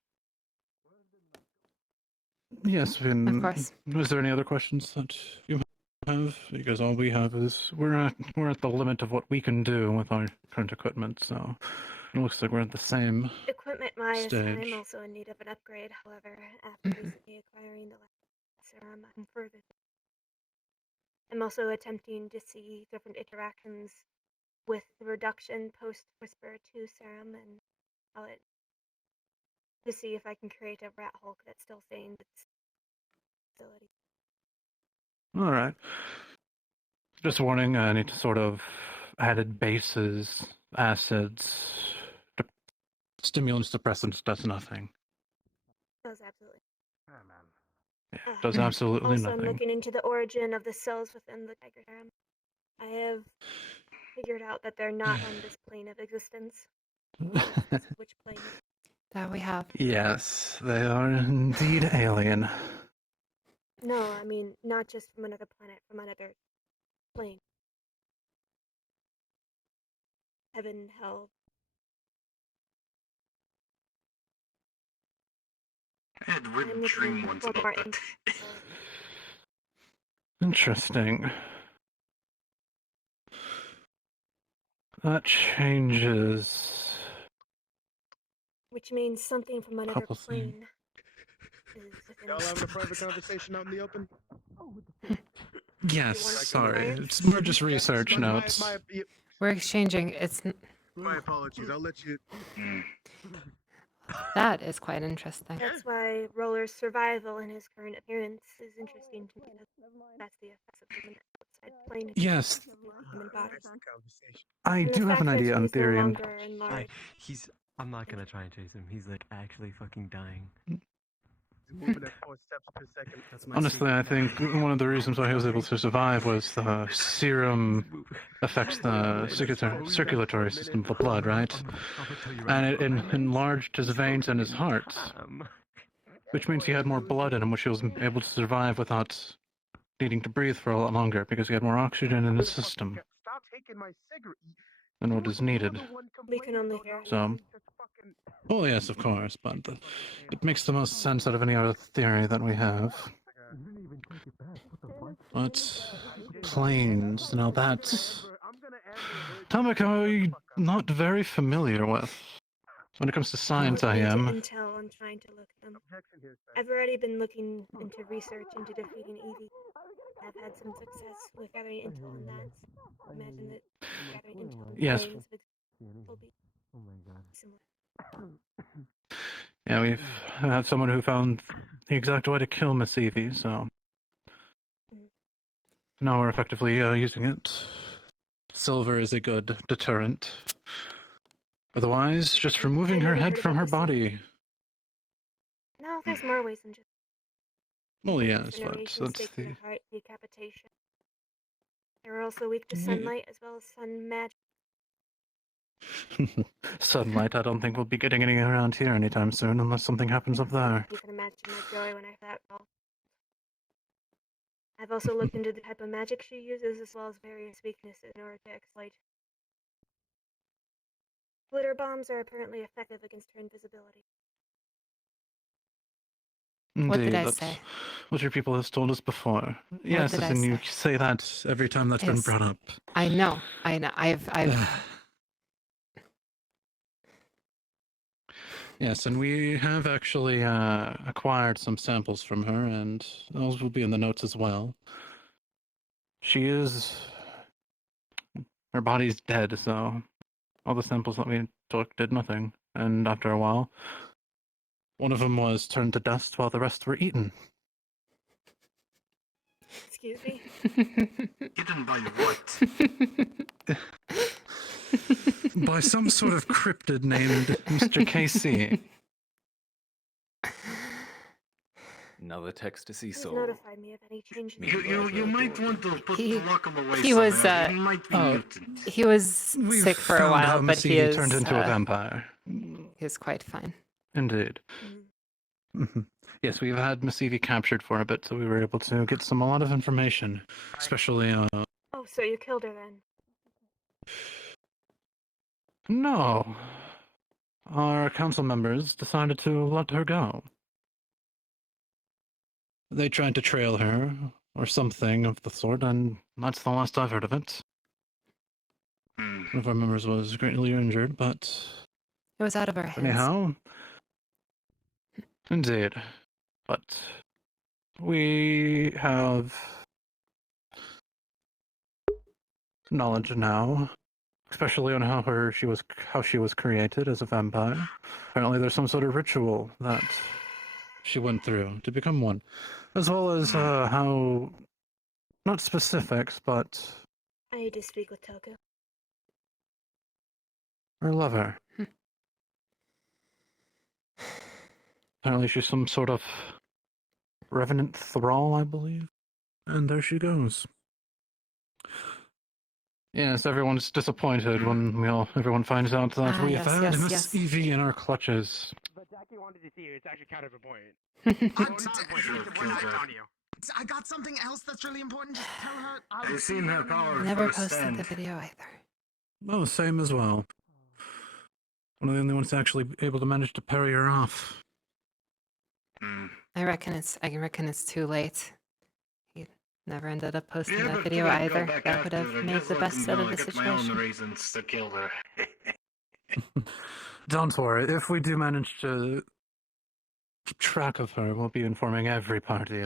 Yes, Of course. Was there any other questions that you have? Because all we have is we're at the limit of what we can do with our current equipment, so it looks like we're at the same Equipment-wise, stage. I'm also in need of an upgrade. However, after recently acquiring the serum, I'm further. I'm also attempting to see different interactions with the reduction post-Whisper 2 serum and how it to see if I can create a rat hulk that's still staying its facility. All right. Just warning, any sort of added bases, acids, stimulants, depressants does nothing. Does absolutely. Does absolutely also, nothing. I'm looking into the origin of the cells within the tiger serum. I have figured out that they're not on this plane of existence. Which plane? That we have. Yes, they are indeed alien. No, I mean not just from another planet, from another plane. Heaven, hell. I had a weird dream once about that. Interesting. That changes. Which means something from another Couple plane. Y'all having a private conversation out in the open? Yes, sorry. It's more just research notes. We're exchanging. My apologies. I'll let you. That is quite interesting. That's why Roller's survival in his current appearance is interesting to me. That's the effects of him in the outside plane. Yes. Human body. I And the do have an fact that idea on he's no theory. longer enlarged. I'm not gonna try and chase him. He's like actually fucking dying. Moving at 4 steps per second. That's my Honestly, I think one of the reasons why he was able to survive was the serum affects the circulatory system of the blood, right? And it enlarged his veins and his heart, which means he had more blood in him, which he was able to survive without needing to breathe for a lot longer because he had more oxygen in his system Stop taking my cigarette. than what is needed. We can only hear. So, well, yes, of course, but it makes the most sense out of any other theory that we have. But planes, now that's topic I'm not very familiar with. When it comes to science, I am. Intel, I'm trying to look them. I've already been looking into research into defeating Eevee. I've had some success with gathering intel on that. Imagine that gathering intel on Yes. planes will be similar. Yeah, we've had someone who found the exact way to kill Miss Eevee, so now we're effectively using it. Silver is a good deterrent. Otherwise, just removing her head from her body. No, there's more ways than just. Well, yes, but Incineration, that's stake to the... the heart, decapitation. They're also weak to sunlight as well as sun magic. Sunlight, I don't think we'll be getting any around here anytime soon, unless something happens up there. You can imagine my joy when I that well. I've also looked into the type of magic she uses as well as various weaknesses in order to exploit. Glitter bombs are apparently effective against her invisibility. Indeed, What did I that's say? what your people have told us before. Yes, did I and you say? say that every time that's been Yes. brought up. I know. I've Yes, and we have actually acquired some samples from her, and those will be in the notes as well. She is... Her body's dead, so all the samples that we took did nothing. And after a while, One of them was turned to dust while the rest were eaten. Excuse me? Eaten by what? By some sort of cryptid named Mr. KC. Another text to see Please soul. notify me of any changes. You might want to lock him away He was somewhere. He might be mutant. he was sick for a while, but he is turned into a vampire. He's quite fine. Indeed. Yes, we've had Miss Evie captured for a bit, so we were able to get a lot of information, especially. Oh, so you killed her then? No, our council members decided to let her go. They tried to trail her, or something of the sort, and that's the last I've heard of it. One of our members was greatly injured, but It was out of our hands. anyhow, indeed. But we have knowledge now, especially on how she was created as a vampire. Apparently, there's some sort of ritual that she went through to become one, as well as how, not specifics, but I need to speak with Toku. her lover. Apparently, she's some sort of revenant thrall, I believe. And there she goes. Yes, everyone's disappointed when everyone finds out that we have had Miss Evie in our clutches. But Jackie wanted to see you. It's actually kind of a point. I got something else that's really important. Just tell her. I've seen her power Never firsthand. posted the video either. Oh, same as well. One of the only ones actually able to manage to parry her off. I reckon it's too late. He never ended up posting that video either. That would have made the best out of the situation. Reasons to kill her. Don't worry, if we do manage to keep track of her, we'll be informing every party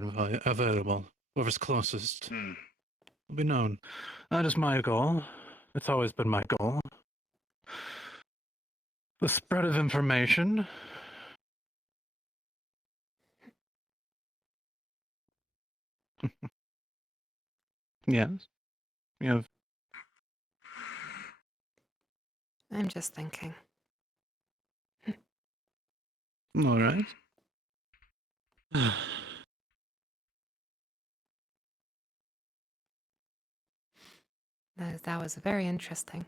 available. Whoever's closest will be known. That is my goal. It's always been my goal. The spread of information. Yes. We have. I'm just thinking. All right. That was very interesting.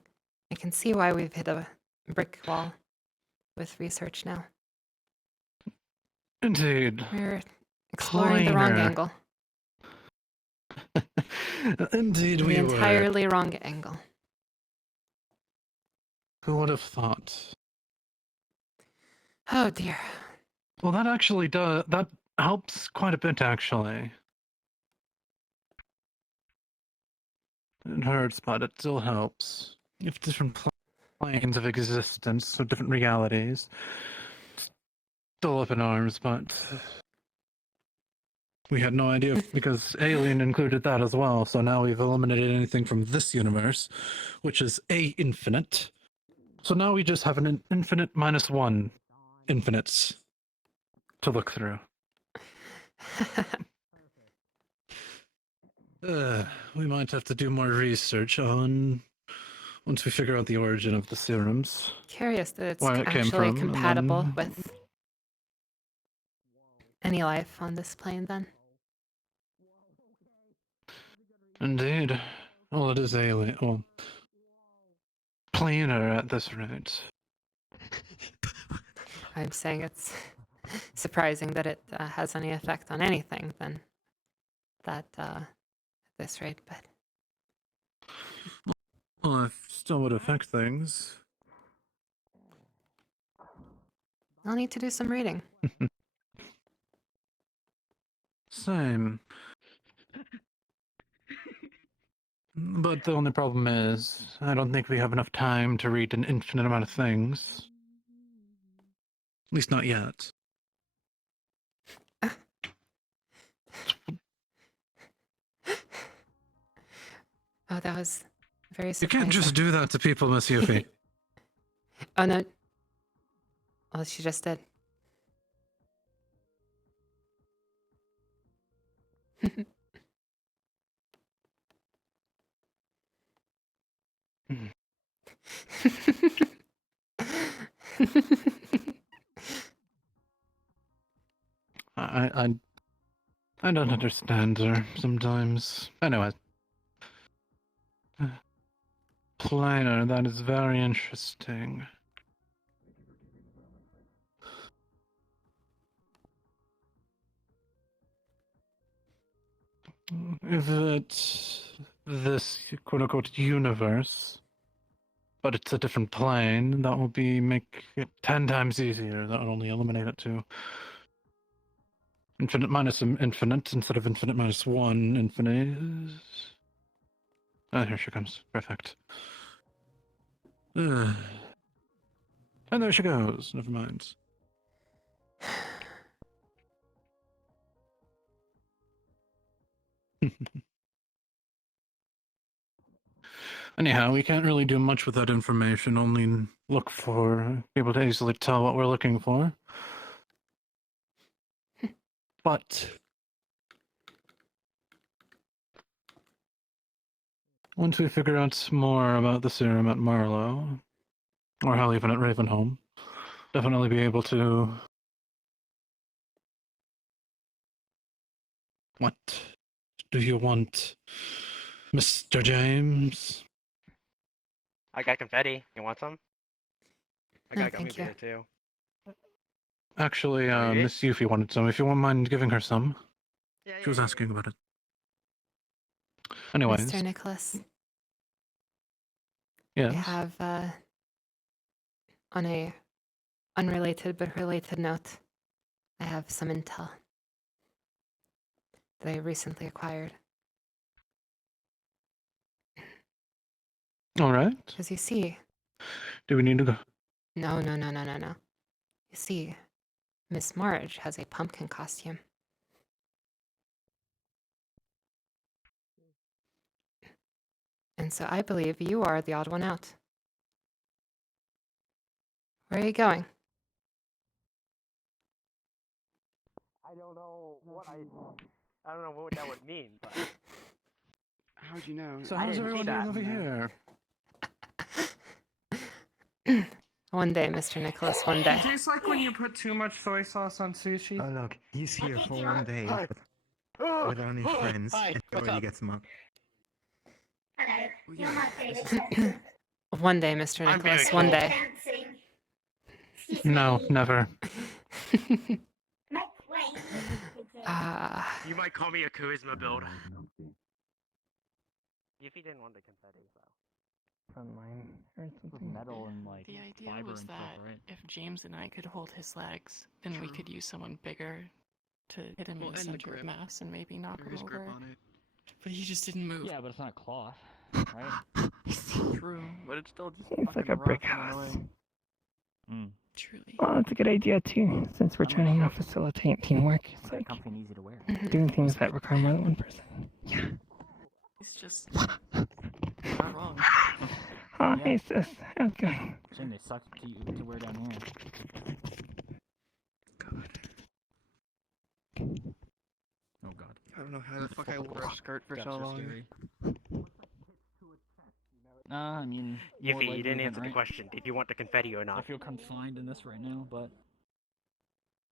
I can see why we've hit a brick wall with research now. Indeed. We're exploring the wrong angle. Indeed, we the were. entirely wrong angle. Who would have thought? Oh dear. Well, that actually does. That helps quite a bit, actually. It hurts, but it still helps. If different planes of existence, so different realities, still up in arms, but we had no idea because Alien included that as well. So now we've eliminated anything from this universe, which is infinite. So now we just have an infinite minus one infinites to look through. We might have to do more research on once we figure out the origin of the serums. Curious that it's Where it came actually from, and compatible then- with any life on this plane then. Indeed. Well, it is alien. Well, planar at this rate. I'm saying it's surprising that it has any effect on anything then. That at this rate, but Well, it still would affect things. I'll need to do some reading. Same. But the only problem is, I don't think we have enough time to read an infinite amount of things. At least not yet. Oh, that was very You surprising. can't just do that to people, Miss Yuffie. Oh no. Well, she just did. I don't understand her sometimes. Anyway. Planar, that is very interesting. If it's this quote-unquote universe, but it's a different plane, that will make it 10 times easier. That would only eliminate it to infinite minus infinite instead of infinite minus 1 infinite. Ah, here she comes. Perfect. And there she goes. Never mind. Anyhow, we can't really do much with that information, only look for people to easily tell what we're looking for. But once we figure out more about the serum at Marlow, or hell, even at Ravenholm, definitely be able to... What do you want, Mr. James? I got confetti. You want some? I got gummy thank you. bear too. Actually, Miss Yuffie wanted some. If you won't mind giving her some. Yeah, She was asking about it. Anyways. Mr. Nicholas. Yes? I have, on a unrelated but related note, I have some intel that I recently acquired. Alright. Because you see... Do we need to go? No. You see, Miss Marge has a pumpkin costume. And so I believe you are the odd one out. Where are you going? I don't know what that would mean, but How'd you know? So how's everyone doing over here? One day, Mr. Nicholas, one day. It tastes like when you put too much soy sauce on sushi. Oh look, he's here for one day with only friends and already gets mocked. One day, Mr. Nicholas, one day. No, never. you might call me a charisma build. If he didn't want the confetti, so. Metal and like The idea fiber was and that stuff, right? if James and I could hold his legs, then we could use someone bigger to hit him in the center of mass and maybe knock him over. But he just didn't move. Yeah, but it's not cloth, right? True, but it's still just It's like a brick house. Truly. Well, that's a good idea too, since we're trying to facilitate teamwork. It's like comfy and easy to wear. doing things that require more than one person. Yeah. It's just not wrong. Oh, hey sis, how's it going? Shame they suck to wear down here. Oh god. I don't know how the fuck I wore a skirt for so long. I mean... Yiffy, you didn't answer the question. Did you want the confetti or not? I feel confined in this right now, but...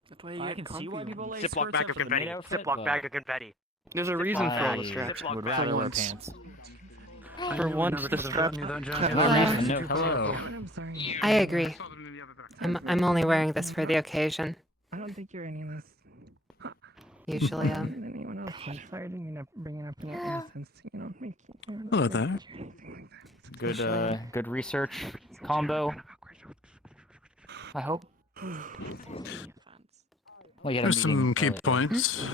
That's why you I get can see why people lay Ziploc skirts bag up of for the maid confetti. outfit, Ziploc but bag of confetti. There's a reason for all the I straps. would For rather wear once. pants. For once, the straps have no reason. I agree. I'm only wearing this for the occasion. I don't think you're any less. Usually, anyone else. I'm sorry, I didn't mean to bring it up in your innocence. Make you. Hello there. Good research combo. I hope. Well, you had a There's some meeting key earlier. points.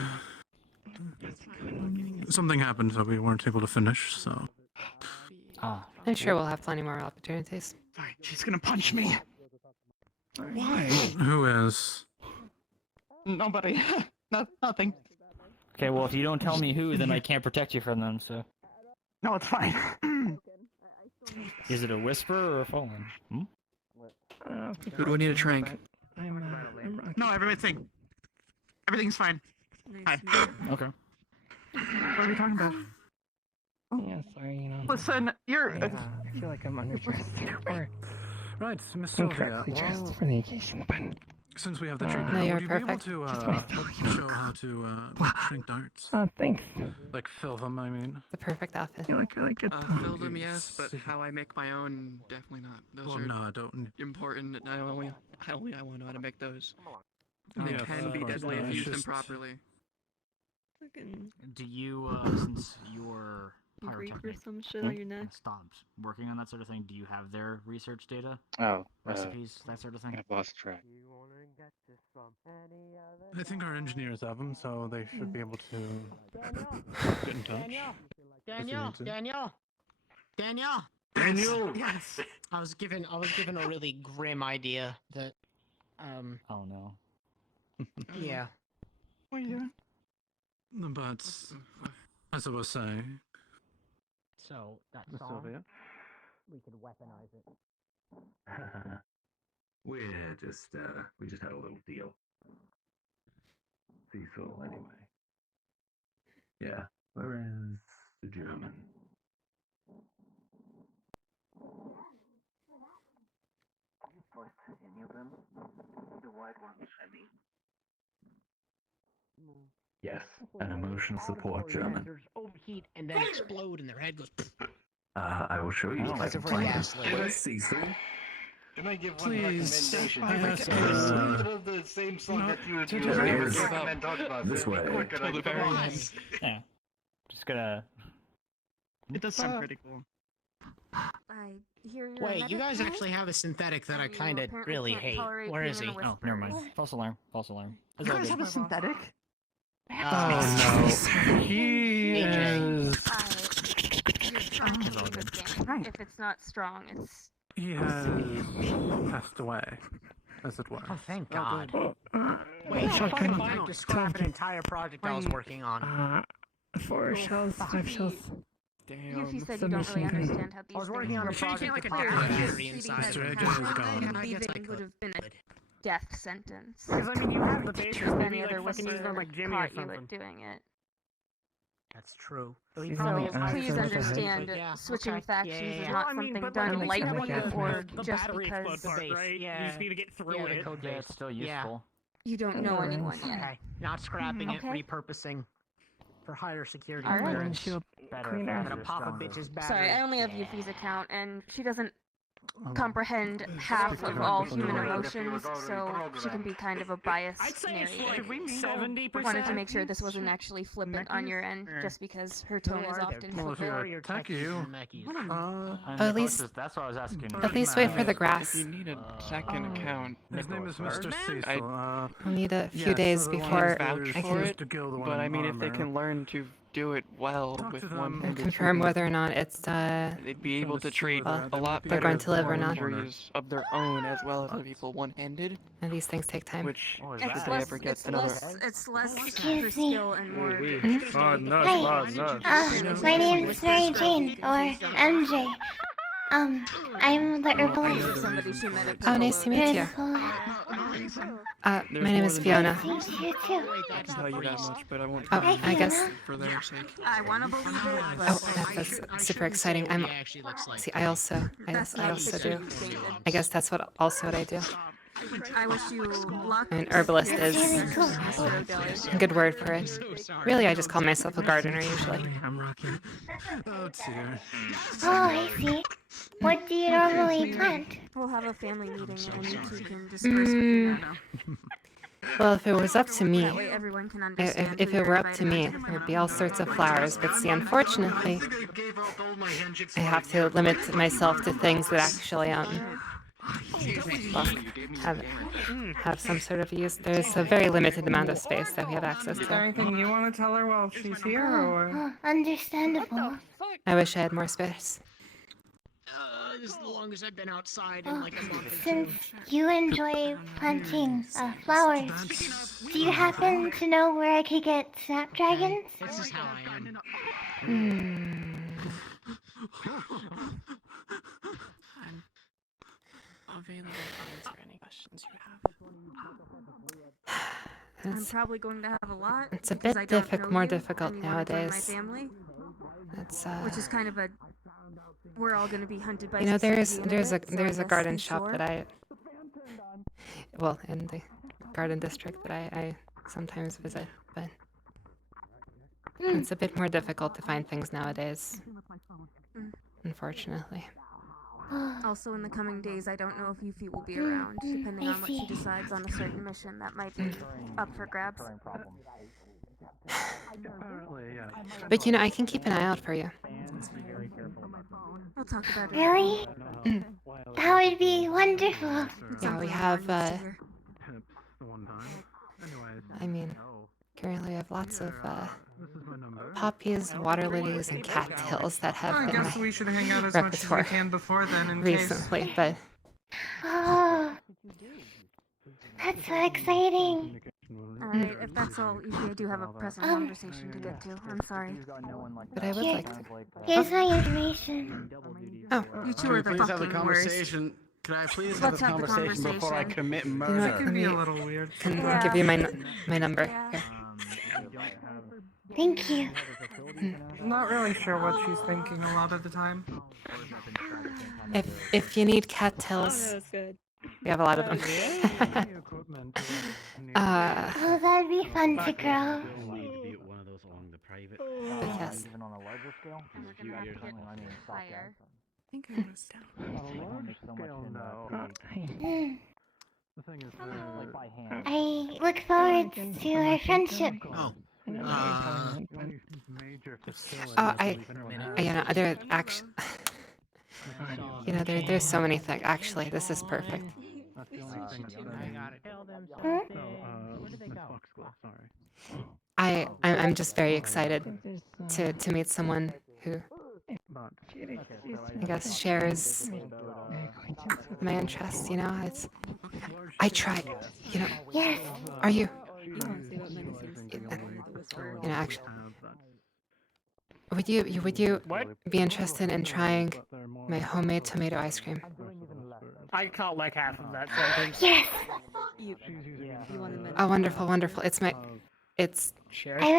Something happened that we weren't able to finish, so... I'm sure we'll have plenty more opportunities. She's gonna punch me. Why? Who is? Nobody. Nothing. Okay, well, if you don't tell me who, then I can't protect you from them, so... No, it's fine. Is it a whisper or a fallen? Hmm? Who do I need to trank? No, everything's fine. Hi. Okay. What are we talking about? Yeah, sorry, Listen, you're feel like I'm underdressed or Right, Miss Sylvia. incorrectly dressed Well, for the occasion, but since we have the No, treatment, you're would you be able perfect. to Just my feet. show how to shrink darts? thanks. Like fill them, I mean. The perfect outfit. You look really good. Fill them, yes, but how I make my own, definitely not. Those Well, are no, I don't. important. I only want to know how to make those. And they Yes, can of be course, deadly no, if it's used just- improperly. Do you, since your Grape or pyrotechnic some shit on your neck. stopped working on that sort of thing, do you have their research data? Oh, Recipes, that sort of thing? I've lost track. I think our engineers have them, so they should be able to get in touch. Daniel! Yes. I was given a really grim idea that Oh no. yeah. What are you doing? But as I was saying, So that Miss song, Sylvia. we could weaponize it. we just had a little deal. Cecil, anyway. Yeah. Where is the German? Any of them? The white ones, I mean. Yes, an emotional support German. Overheat and then explode, and their head goes. I will show you if I can find it. Cecil. Can I give Please, one recommendation? I It's ask, sort of the same song that you recommend talk about. This way. Quicker, like, come on. Yeah. Just gonna. It does sound pretty cool. I hear you're a Wait, you guys medic, actually have a synthetic that I You kind of apparently really can't hate. tolerate Where being is in he? a Oh, never mind. whisper. False alarm. False alarm. It's You all guys good. have a synthetic? Oh no, he is. You're trying to leave this game. If it's not strong, it's. He has passed away, as it were. Oh, thank God. Wait, so if I had to scrap an entire project I was working on. 4 shells, 5 shells. You said you don't really understand how these I was things working on a work. project that Clear. popped a battery City inside. has Mr. passed Edgar is away, gone. and I guess I leaving would have been a death sentence. Because, I mean, you have the basics, If maybe, any like, other fucking use whisperer them like Jimmy or caught you something. at doing it. That's true. So He please probably- understand Yeah, switching okay. factions Yeah, is yeah. not Well, I mean, something but, done like, lightly or the just battery because explode part, right? You just need to get through Yeah, it. the code Yeah, base. it's still Yeah. useful. you don't know anyone yet. Okay, not scrapping it, Okay. repurposing for higher security All right. clearance. Better, Cleaner. I'm faster, gonna pop a stronger. bitch's battery. Sorry, I only have Yuffie's account, and she doesn't Um, comprehend half of all human emotions, so she can be kind of a biased I'd say it's narrator. like 70%. Wanted to make sure this wasn't actually flippant on your end, just because her tone is often Well, if flippant. you attack you, At least- That's what I was asking. At least wait for the If grass. you need a second account, his name is Mr. Cecil. I'll need a few yes, days so the before one vouch who's I for can it, to kill the one but I in mean, if they armor. can learn to do it well Talk with to one them. handed confirm treatment, whether or not it's they'd be able to treat Well, a lot they're better going to live or more not. injuries of their own as well as other people one-handed, and these things take time. which What was if that? they ever get another. It's less Excuse her me. skill and more. My name's Mary Jane, or MJ. I'm the herbalist. Somebody she met at Oh, nice to meet you. My name is Fiona. Nice to meet you too. I can tell you that much, but I won't. Oh, Hi, I guess. Fiona. For their sake. I want to believe it, but Oh, that's super exciting. I'm. See, I also do. I guess that's what I do. I wish you luck. An herbalist is Really cool. a good word for it. Really, I just call myself a gardener usually. I'm rocking. Oh dear. Oh, I see. What do you normally plant? We'll have a family meeting and you two can discuss what you know. Well, if it was up to me, That way everyone can understand. if who it you're were up to me, inviting. there'd be all sorts of flowers. But see, unfortunately, I have to limit myself to things that actually well, have some sort of use. There's a very limited amount of space that we have access Is there to. anything you want to tell her while she's here, or? Understandable. I wish I had more space. This is the longest I've been outside in like a month or Since two. you enjoy planting flowers, do you happen to know where I could get snapdragons? This is how I am. I'm available to answer any questions you have. I'm It's, probably going to have a lot. it's a because bit I don't know more you difficult and you wanna join nowadays. My family, It's which is kind of a we're all gonna be hunted by You know, society in there's a bit, so I there's a guess garden you shop sure? that well, in the garden district that I sometimes visit, but it's a bit more difficult to find things nowadays, unfortunately. Also, in the coming days, I don't know if Yuffie will be around, depending on what she decides on a certain mission that might be up for grabs. But you know, I can keep an eye out for you. We'll talk about it. Really? That would be wonderful. Yeah, we have. I mean, currently we have lots of poppies, water lilies, and cattails that have I been guess my we should hang out as much as we repertoire can before then, in recently, case. but Oh, that's so exciting. Alright, if that's all, Yuffie, I do have a pressing conversation to get to. I'm sorry. But I would Here- like to. Here's my information. Oh, You two are the please have a fucking conversation? Can I please Let's have a have the conversation before I conversation. commit You know murder? what, It can let be me a little weird. can Yeah. give you my number. Yeah. Here. Thank you. Not really sure what she's thinking a lot of the time. If you need cattails, That's good. we have a lot of them. Oh, that'd be fun to grow. But yes. Even on a larger scale? Fire. I think I was down. I look forward to our friendship. You know, there actually, you know, there's so many things. Actually, this is perfect. I'm just very excited to meet someone who I guess shares my interests. You know, I try. You know, Yes. are you? You know, actually, would you be interested in trying my homemade tomato ice cream? I caught like half of that sentence. Yes. You want to Oh, wonderful, wonderful! It's I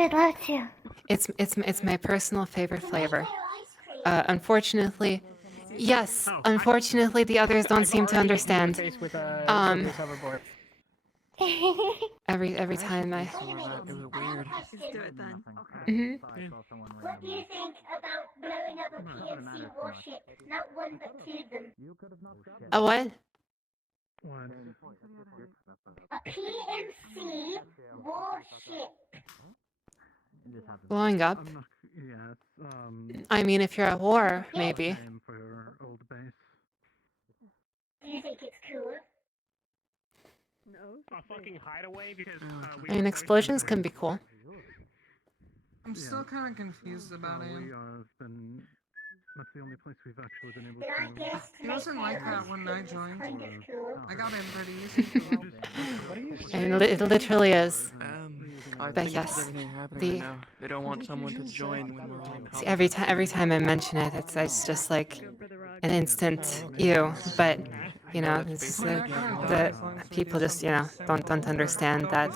would love to. it's my personal favorite flavor. Unfortunately, yes. Unfortunately, the others don't seem to understand. Every time I. It was weird. Let's do it then. Mhm. What do you think about blowing up a PMC warship? Not one, but two of them. A what? A PMC warship. Blowing up? I mean, if you're at war, maybe. Do you think it's cool? No. A fucking hideaway because I mean, explosions can be cool. I'm still kind of confused about him. That's the only place we've actually been able to. He wasn't like that when I joined. I got in pretty easy. I mean, it literally is. I But think yes, everything happening right now. They don't want someone to join when we're all in see, every time I mention it, it's just like an instant ew. But you know, it's the people just don't understand that.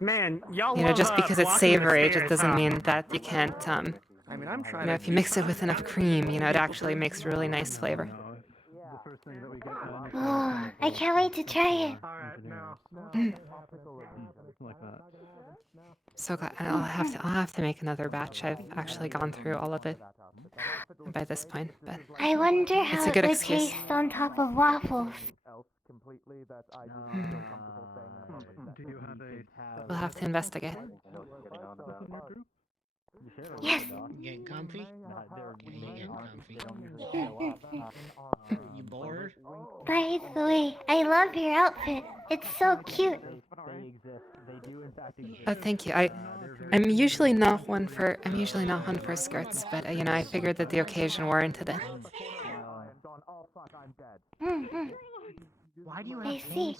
Man, y'all You know, just because it's savory, it just doesn't huh? mean that you can't. I mean, I'm trying You know, if you mix it with enough cream, you know, it actually makes really nice flavor. Oh, I can't wait to try it. So glad. I'll have to make another batch. I've actually gone through all of it by this point, but I wonder it's how a it good would excuse. taste on top of waffles. We'll have to investigate. Yes. Getting comfy? You bored? By the way, I love your outfit. It's so cute. Thank you. I'm usually not one for skirts, but you know, I figured that the occasion warranted it. Mm-hmm. I see.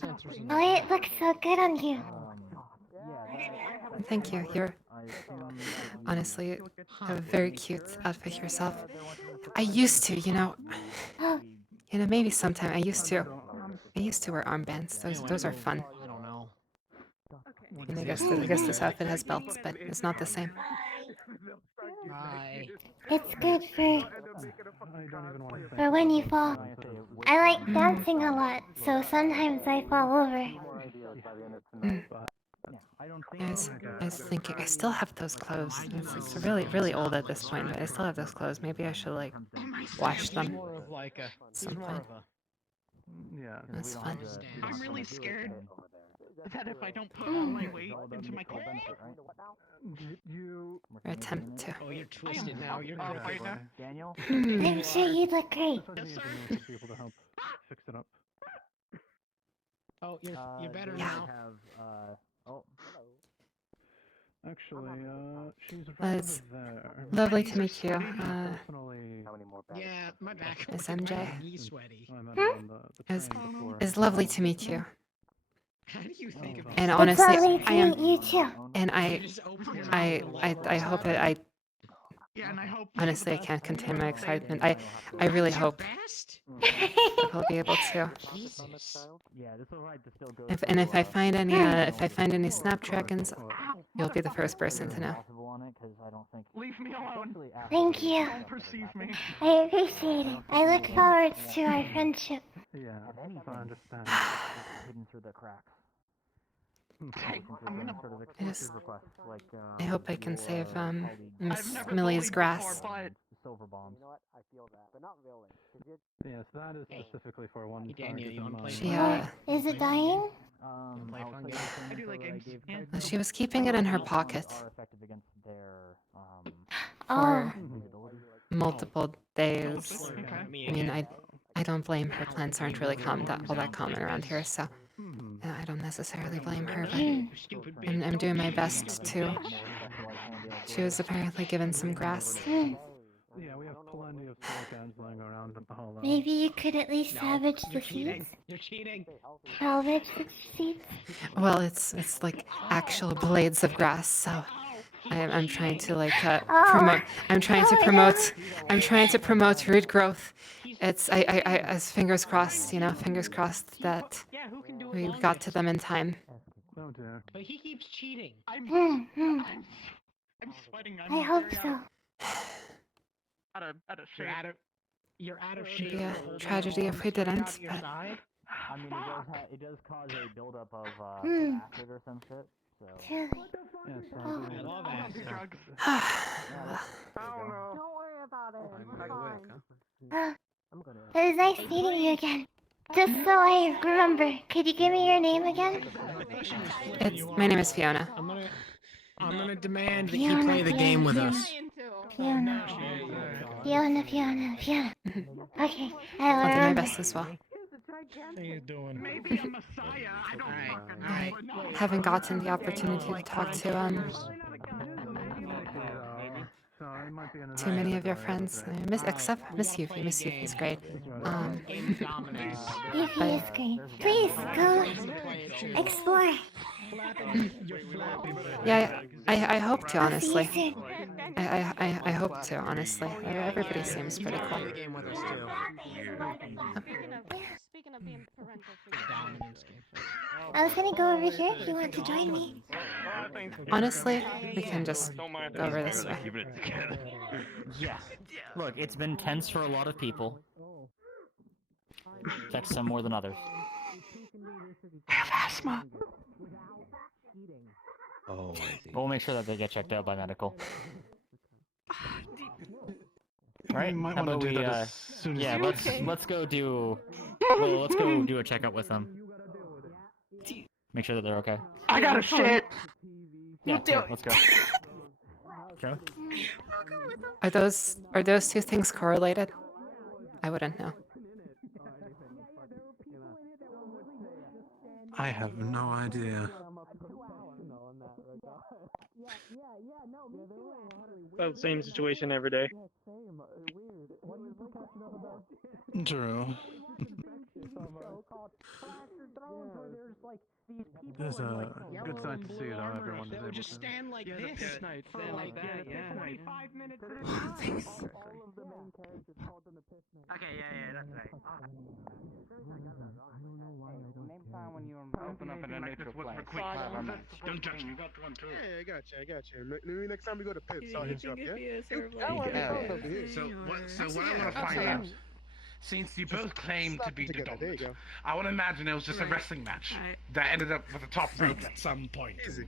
Oh, it looks so good on you. Thank you. You're honestly a very cute outfit yourself. I used to, you know, maybe sometime I used to wear armbands. Those are fun. I don't know. And I guess this outfit has belts, but it's not the same. Hi. It's good for for when you fall. I like dancing a lot, so sometimes I fall over. I was thinking, I still have those clothes. It's really, really old at this point, but I still have those clothes. Maybe I should, like, wash them at some point. Yeah. That's fun. I'm really scared that if I don't put all my weight into my clothes. Or attempt to. Oh, you're twisted now. You're crooked. Daniel? I'm sure you'd look great. People to help fix it up. Oh, you're better they now. Have, oh. Actually, she's Well, right it's over there. lovely to meet you. Yeah, my back. Is MJ? Knee sweaty. It's lovely to meet you. How do you think of And It's honestly, lovely to I am. meet you too. And I hope that I. Yeah, and I hope. Honestly, I can't contain my excitement. I really hope I'll be able to. Jesus. Yeah, this will right to still go. If I find any snapdragons, you'll be the first person to know. Leave me alone. Thank you. Don't perceive me. I appreciate it. I look forward to our friendship. Yeah, I understand. Hidden through the cracks. I hope I can save Miss Millie's grass. Silver bombs. You know what? I feel that, but not really. Yes, that is specifically for one Daniel, target you in wanna play mind. Is it dying? I do like games. Yeah. She was keeping it in her pocket Oh. for multiple days. I mean, I don't blame her. Plants aren't really all that common around here, so I don't necessarily blame her. But I'm doing my best to. She was apparently given some grass. Yeah, we have plenty of silicons lying around at the hollow. Maybe you could at least salvage the seeds? You're cheating. Salvage the seeds? Well, it's like actual blades of grass, so I'm trying to like promote. I'm trying to promote root growth. It's as fingers crossed, fingers crossed that we got to them in time. Oh dear. But he keeps cheating. I'm sweating. I hope so. Out of shape. You're out of It'd shape. be a tragedy if we didn't, but I mean, it does cause a buildup of acid or some shit. So. Chili. I love acid. Drugs. Oh no. Don't worry about it. It's fine. It was nice meeting you again. Just so I remember, could you give me your name again? my name is Fiona. I'm gonna demand that you play the game with us. Fiona. Okay, I'll do my remember. best as well. How you doing? Maybe a messiah. I don't fucking know. I But no. haven't gotten the opportunity to talk to too many of your friends. Except Miss Yuffie. Miss Yuffie's great. Yuffie is great. Please go explore. Yeah, I hope to, I'll see you honestly. soon. I hope to, honestly. Everybody seems pretty cool. Play the game with us too. Speaking of being parental Dominance game. I was gonna go over here if you want to join me. Honestly, we can just go over this way. Yeah. Look, it's been tense for a lot of people. Affects some more than others. Asthma. Oh, we'll make sure that they get checked out by medical. Right? You might How want about to do we, that as soon as yeah, you let's go do a checkup with them. Make sure that they're okay. I got a shit. Yeah, let's go. Okay. Are those two things correlated? I wouldn't know. I have no idea. Well, same situation every day. True. There's a good sight to see how everyone is able to. Just stand like this. Night. Stand like that. Yeah. 25 minutes at a time. Okay, yeah, that's right. Name time when you were. open up in a neutral place. Don't judge me. You got one too. Yeah, I got you. Maybe next time we go to Pips, I'll hit you up, yeah? So what I want to find out, since you both claim to be the dominant, I want to imagine it was just a wrestling match that ended up with the top rope at some point. Easy.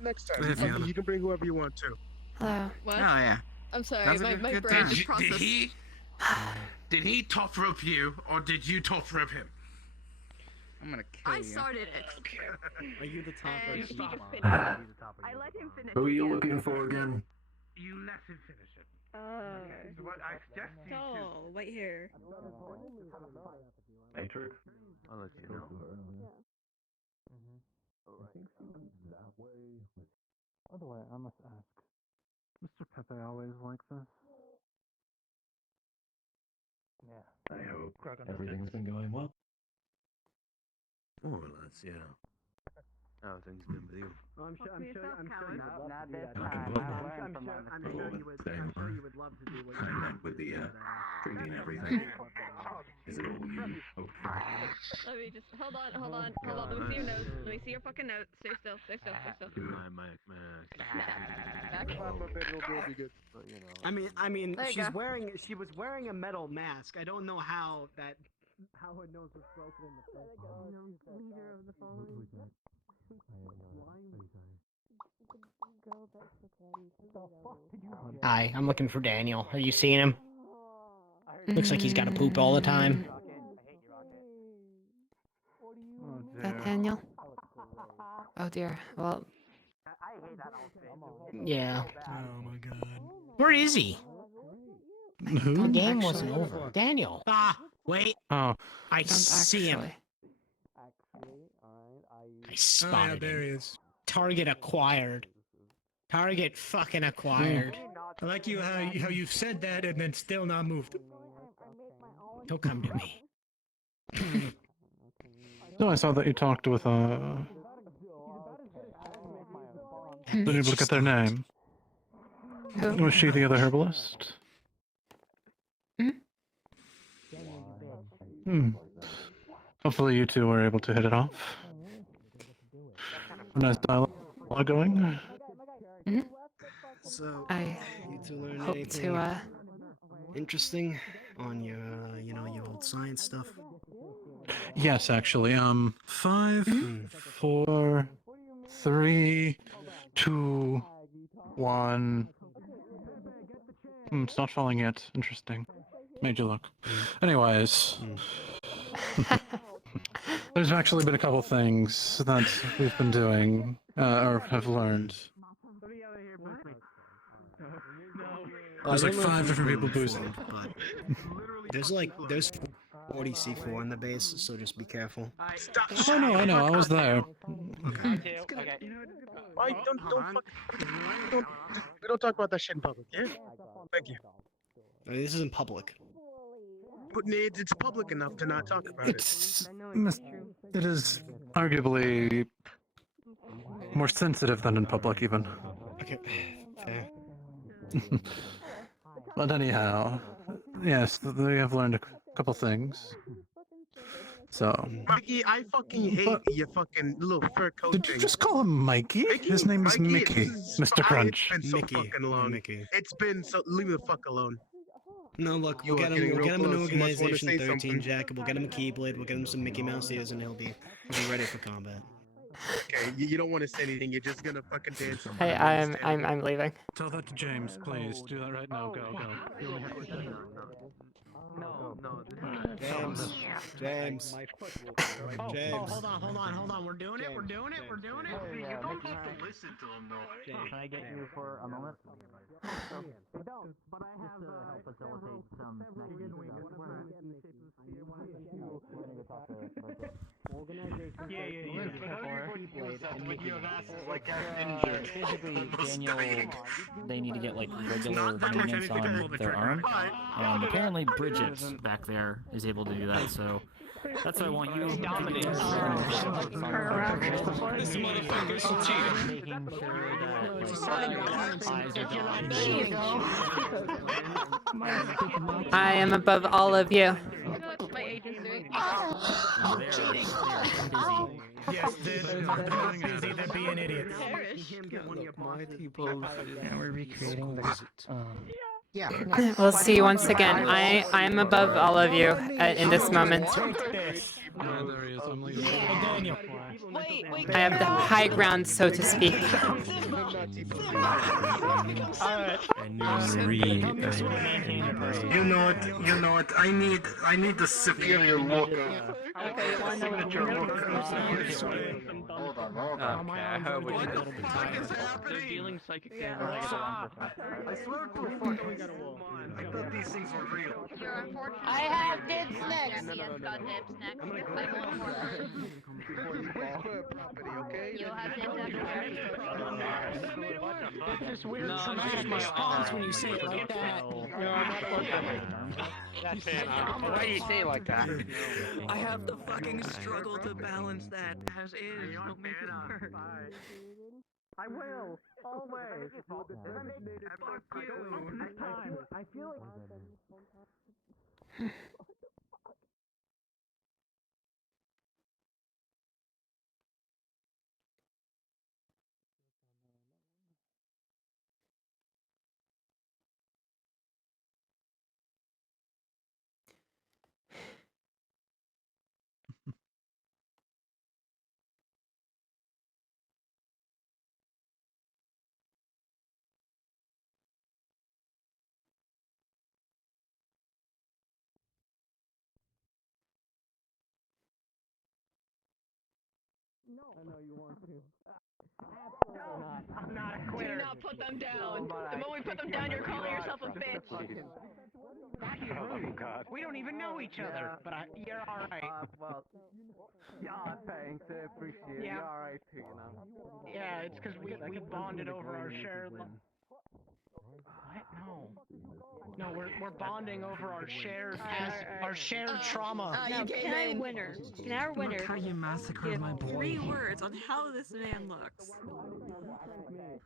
Next time, you can bring whoever you want to. Hello. What? Oh yeah. I'm sorry, my brain just processed. Did he top rope you, or did you top rope him? I'm gonna kill you. I started it. Are you the topper? He just finished. I let him finish. Who are you looking for again? You let him finish it. Okay. So what I suggest you Oh, white hair. Matrix? I'll let you know. By the way, I must ask, Mr. Pepe always like this? Yeah. I hope everything's been going well. More or less, yeah. How things been with you? I'm sure you would love to do what I meant with the treating everything. Is it all you? Okay. Let me just hold on. Let me see your notes. Let me see your fucking notes. Stay still. I mean, There you she go. was wearing a metal mask. I don't know how her nose was broken in the first place. Leader of the following. Hi, I'm looking for Daniel. Are you seeing him? Looks like he's got to poop all the time. Is that Daniel? Oh dear. Well. Yeah. Oh my god. Where is he? The game actually. wasn't over. Daniel. Wait. Oh. I see him. I spotted him. There he is. Target acquired. Target fucking acquired. I like you how you've said that and then still not moved. He'll come to me. No, I saw that you talked with Didn't even look at their name. Who? Was she the other herbalist? Hopefully you two were able to hit it off. A nice dialogue going. So, I you two learn hope anything to interesting on your, your old science stuff? Yes, actually. 5, 4, 3, 2, 1. It's not falling yet. Interesting. Made you look. Anyways. There's actually been a couple things that we've been doing, or have learned. There's like 5 different people boozing. But there's 40 C4 in the base, so just be careful. Oh no, I know, I was there. Okay. We don't talk about that shit in public, yeah? Thank you. This isn't public. But it's public enough to not talk about it. It is arguably more sensitive than in public, even. Okay, fair. But anyhow, yes, we have learned a couple things. So. Mikey, I fucking hate your fuccking little fur coat thing. Did you just call him Mikey? His name is Mickey, Mr. Crunch. It's been so fucking long. Mickey. It's been so. Leave me the fuck alone. No, look, we'll get him an organization 13 jacket, we'll get him a keyblade, we'll get him some Mickey Mouse ears, and he'll be ready for combat. Okay, you don't want to say anything, you're just gonna fucking dance. Hey, I'm leaving. Tell that to James, please. Do that right now. Go. No. James. Hold on. We're doing it. You don't have to listen to him, though. Can I get you for a moment? I don't, but I have to help facilitate some Basically, Daniel, they need to get like regular maintenance on their arm, and apparently Bridget back there is able to do that. So that's what I want you to do. This motherfucker's cheating. Making sure that eyes are done. I am above all of you. Yes, they're busy. They're being idiots. Now we're recreating the. We'll see you once again. I'm above all of you in this moment. There he is. I'm leaving. Daniel. I have the high ground, so to speak. You know what? I need the superior look. Okay, you want to know what Okay, I hope we should. They're dealing psychic damage. I swear to fuck, we got a wall. I thought these things were real. I have dibs next. Yes, got dibs next. I want more first. You have dibs It's just weird dramatic response when you say it like that. Why do you say it like that? I have to fucking struggle to balance that as is. Don't make it hurt. I will. Always. Fuck you. Next time. I feel like... No. I know you want to. I'm not a quitter. Do not put them down. The moment we put them down, you're calling yourself a bitch. Oh God. We don't even know each other, but you're all right. Well, yeah, thanks. I appreciate it. Yeah. You're all right too, you know. Yeah, it's because we bonded over our shared. What? No, we're bonding over our shared trauma. Now, can I winner? Can our winner? Look how you massacred my boy. 3 words on how this man looks.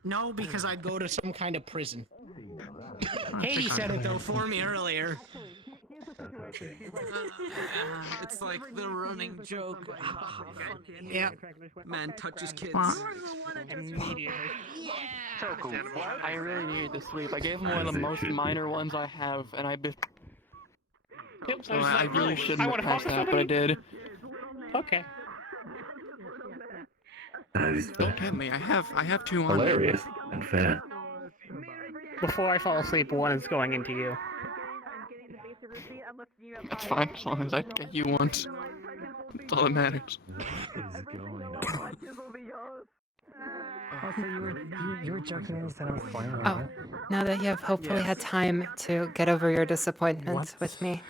No, because I'd go to some kind of prison. Katie said it though for me earlier. It's like the running joke. Yeah. Man touches kids. Immediately. I really needed to sleep. I gave him one of the most minor ones I have, and I really shouldn't have passed that, but I did. Okay. Don't hit me. I have 2 on. Hilarious and fair. Before I fall asleep, one is going into you. That's fine, as long as I get you once. That's all that matters. Also, you were joking when you said I was flying over. Oh, now that you have hopefully had time to get over your disappointment with me,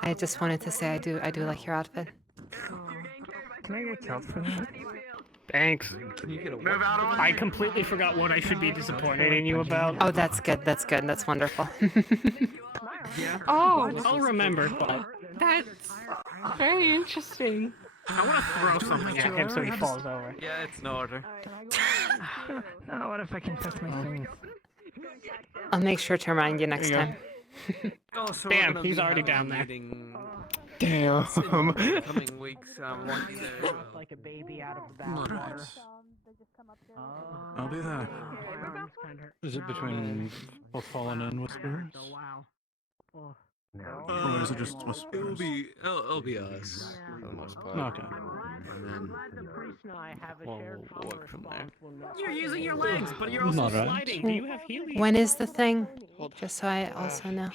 I just wanted to say I do like your outfit. Can I get killed for that? Thanks. I completely forgot what I should be disappointed in you about. Oh, that's good. That's good. That's wonderful. Oh, I'll remember. that's very interesting. I want to throw something at him so he falls over. Yeah, it's in order. Oh, what if I confess my sins? I'll make sure to remind you next time. Damn, he's already down there. Damn. Coming weeks, Like a baby out of the bathwater. I'll do that. Is it between both Fallen and Whisperers? Or is it just Whisperers? It'll be us for the most part. Okay. And then we'll work from there. You're using your legs, but you're also sliding. Do you have healing? When is the thing? Just so I also know.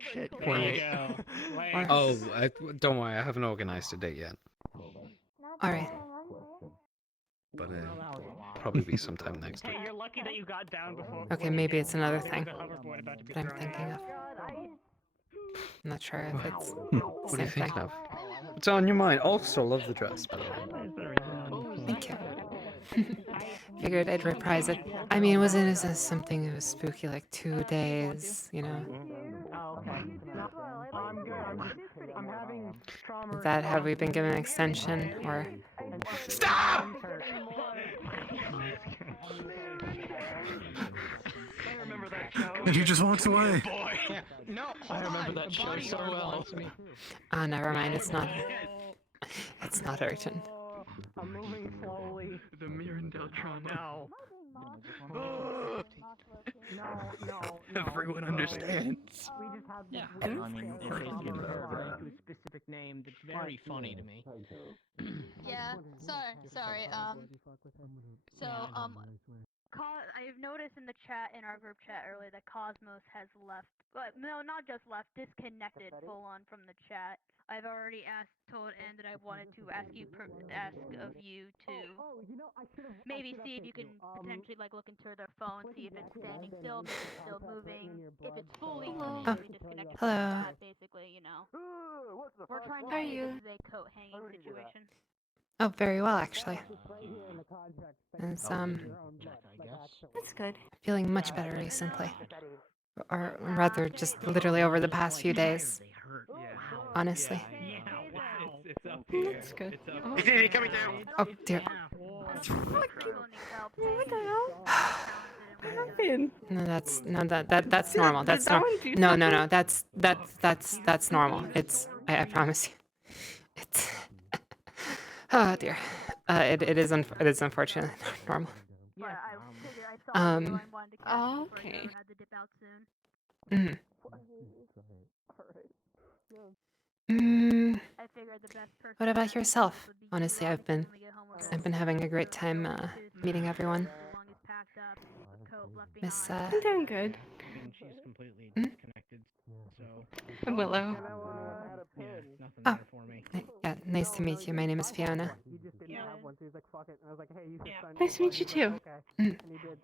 Shit. There you go. Oh, don't worry, I haven't organized a date yet. Alright. But probably be sometime next week. You're lucky that you got down before. Okay, maybe it's another thing that I'm thinking of. I'm not sure if it's What are you thinking of? It's on your mind. Also, love the dress, by the way. Thank you. Figured I'd reprise it. I mean, it wasn't something that was spooky, like 2 days, you know? Is that have we been given an extension, or? Stop! And he just walks away. No, I remember that show so well. Oh, never mind. It's not. It's not urgent. I'm moving slowly. The Mirandel trauma. No. No. Everyone understands. We just have Yeah, this weird I mean, scale if it trauma can responding hurt, to a specific name that's very funny to me. Yeah, sorry, so, I've noticed in the chat, in our group chat earlier, that Cosmos has left, but no, not just left, disconnected full on from the chat. I've already told Ann that I wanted to ask of you to maybe see if you can potentially like look into their phone, see if it's standing still, if it's still moving, if it's fully completely disconnected from the chat, basically, you know. We're trying to see if this is a coat hanging situation. Oh, very well, actually. It's, That's good. feeling much better recently. Or rather, just literally over the past few days. Honestly. It's up here. That's good. It's up Is here. he coming down? Oh, dear. What the hell? No, that's normal. That's no. That's normal. I promise you. It's oh dear. It is unfortunately normal. Yeah, I figured I saw you and wanted to catch you before okay. you had to dip out Mm. soon. I figured the best person What about yourself? Honestly, I've been having a great time meeting everyone. Miss I'm doing good. She's completely disconnected, so... Willow. Yeah, nothing Oh, there for me. yeah, nice to meet you. My name is Fiona. He just didn't have one, so he's like, fuck it. And I was like, hey, you can sign Nice to meet you too. Okay. Mm. And he did.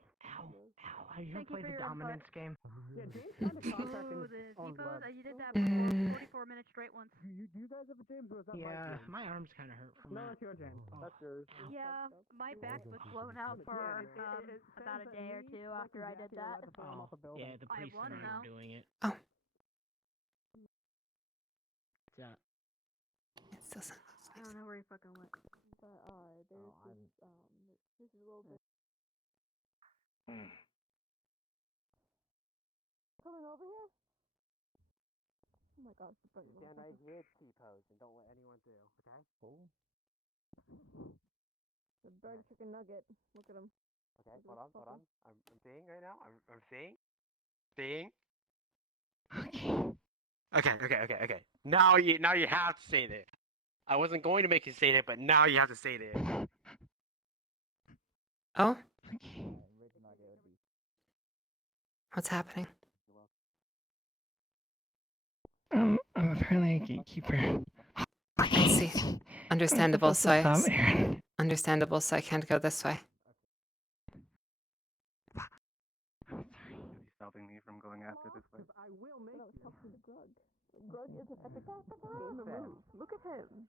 Have you ever played the dominance game? Yeah, James kind of contracted Ooh, his the own depots, blood. you did that Mm. 44 minutes straight once. Do you guys have a James, or is that Yeah, my my arm's kind of hurt from No, that. it's your James. That's yours. Yeah, my back was blown out for about a day or two after I did that. Oh, yeah, the I police won are now. doing it. Oh. What's that? It still sounds I don't know where he fucking went. But there's this is a little bit. Coming over here? Oh my god, the buggy. Stand right here, T-pose, and don't let anyone through, okay? Cool. The burnt chicken nugget. Look at him. Okay, hold on. I'm seeing right now. I'm seeing. Seeing. Okay. Now you have to say that. I wasn't going to make you say that, but now you have to say that. Oh? What's happening? I'm apparently a gatekeeper. I see. Understandable, I'm supposed to stop Aaron. Understandable, so I can't go this way. Stopping me from going after this way. I will make you. Grug is an epic move. Look at him.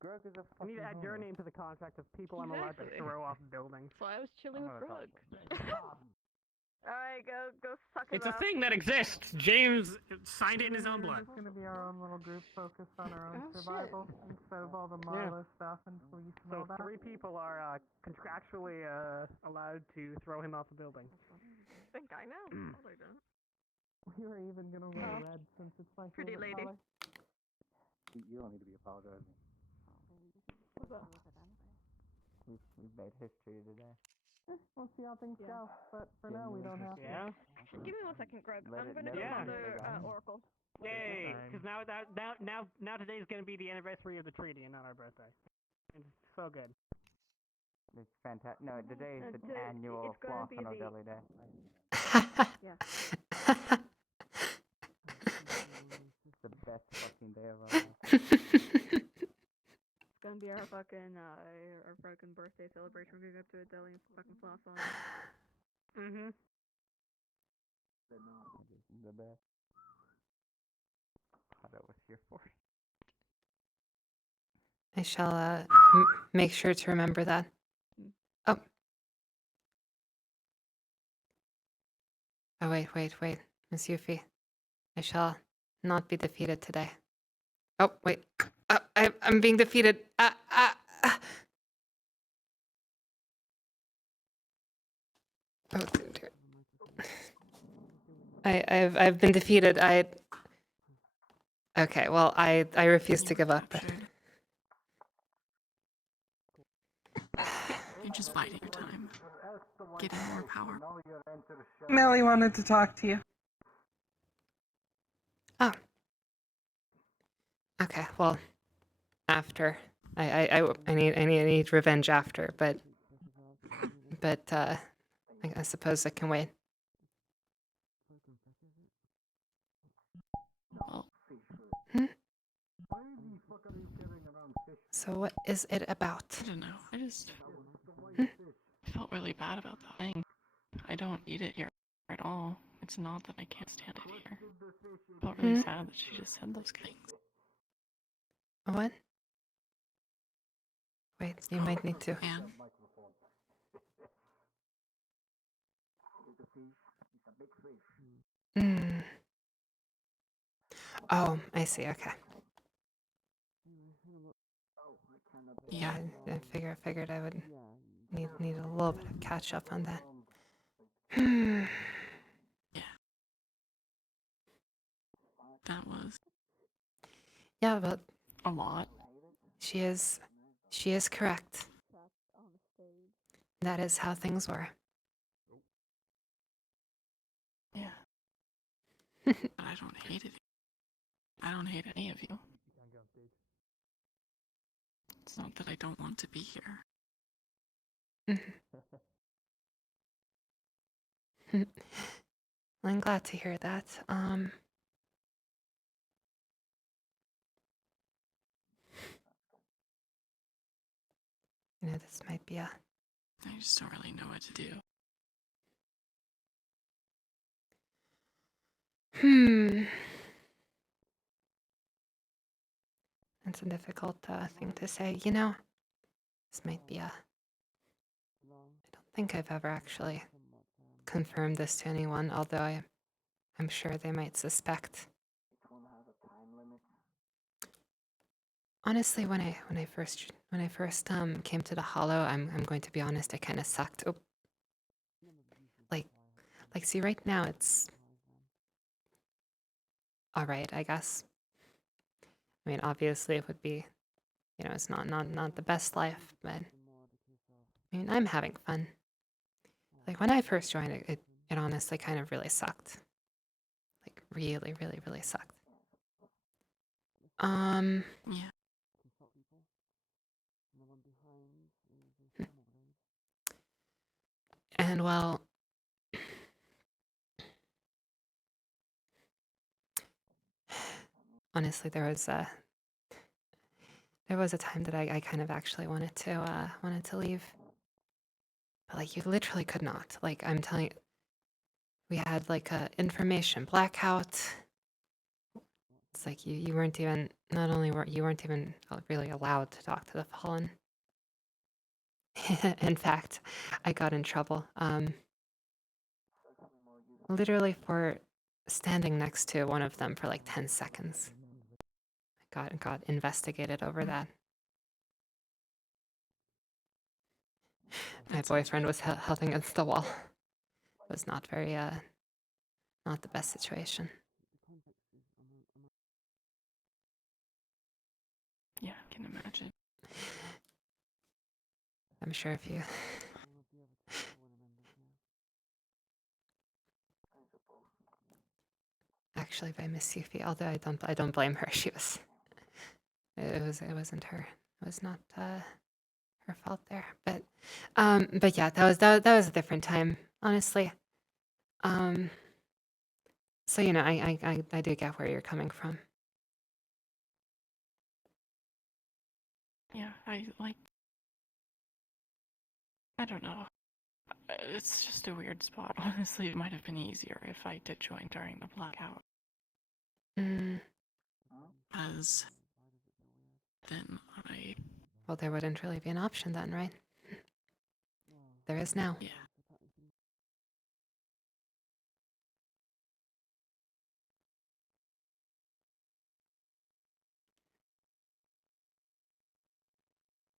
Grug is a fucking I need to add your name to the contract of people I'm allowed to throw off buildings. So I was chilling with Grug. Alright, go suck it It's a up. thing that exists! James signed it in his own blood. It's gonna be our own little group focused on our own survival instead of all the Marlo stuff and police and all that. So 3 people are contractually allowed to throw him off the building. I think I know. Oh, they don't. We were even gonna wear red since it's my Pretty favorite lady. color. You don't need to be apologizing. What's up? We've made history today. We'll see how things go, but for now we don't have to. Yeah? Give me 1 second, Greg. I'm gonna go on the Oracle. Yay! Because now today's gonna be the anniversary of the treaty and not our birthday. It's so good. It's fantastic. No, today is the annual Floss on O'Delly Day. Yeah. It's the best fucking day of our life. It's gonna be our fucking birthday celebration. We're gonna go up to a deli and fucking floss on. Mm-hmm. The best. Thought I was here for it. I shall make sure to remember that. Oh. Oh, wait. Miss Yuffie. I shall not be defeated today. Oh, wait. I'm being defeated. Oh, dear. I've been defeated. Okay, well, I refuse to give up. You're just biding your time. Getting more power. Melly wanted to talk to you. Oh. Okay, well, after. I need revenge after, but I suppose it can wait. Hmm? So what is it about? I don't know. I just felt really bad about that thing. I don't eat it here at all. It's not that I can't stand it here. I felt really sad that she just said those things. What? Wait, you might need to. And Hmm. Oh, I see. Okay. yeah, I figured I would need a little bit of catch up on that. Hmm. that was Yeah, but a lot. she is correct. That is how things were. Yeah. But I don't hate it. I don't hate any of you. It's not that I don't want to be here. I'm glad to hear that. This might be a. I just don't really know what to do. It's a difficult thing to say. This might be a. I don't think I've ever actually confirmed this to anyone, although I'm sure they might suspect. Honestly, when I first came to the Hollow, I'm going to be honest, I kind of sucked. Oh, see, right now it's all right, I guess. I mean, obviously, it would be, it's not the best life, but I mean, I'm having fun. Like when I first joined, it honestly kind of really sucked. Like really, really, really sucked. Yeah. And well, honestly, there was a time that I kind of actually wanted to leave, but like you literally could not. Like I'm telling you, we had like a information blackout. It's like you weren't even, not only you weren't even really allowed to talk to the Fallen. In fact, I got in trouble. Literally for standing next to one of them for like 10 seconds. I got investigated over that. My boyfriend was held against the wall. It was not very, not the best situation. Yeah, I can imagine. I'm sure if you... Actually, by Miss Yuffie, although I don't blame her. She was... It wasn't her. It was not, her fault there. But yeah, that was a different time, honestly. So I do get where you're coming from. Yeah, I don't know. It's just a weird spot. Honestly, it might have been easier if I did join during the blackout. As then Well, there wouldn't really be an option then, right? There is now. Yeah.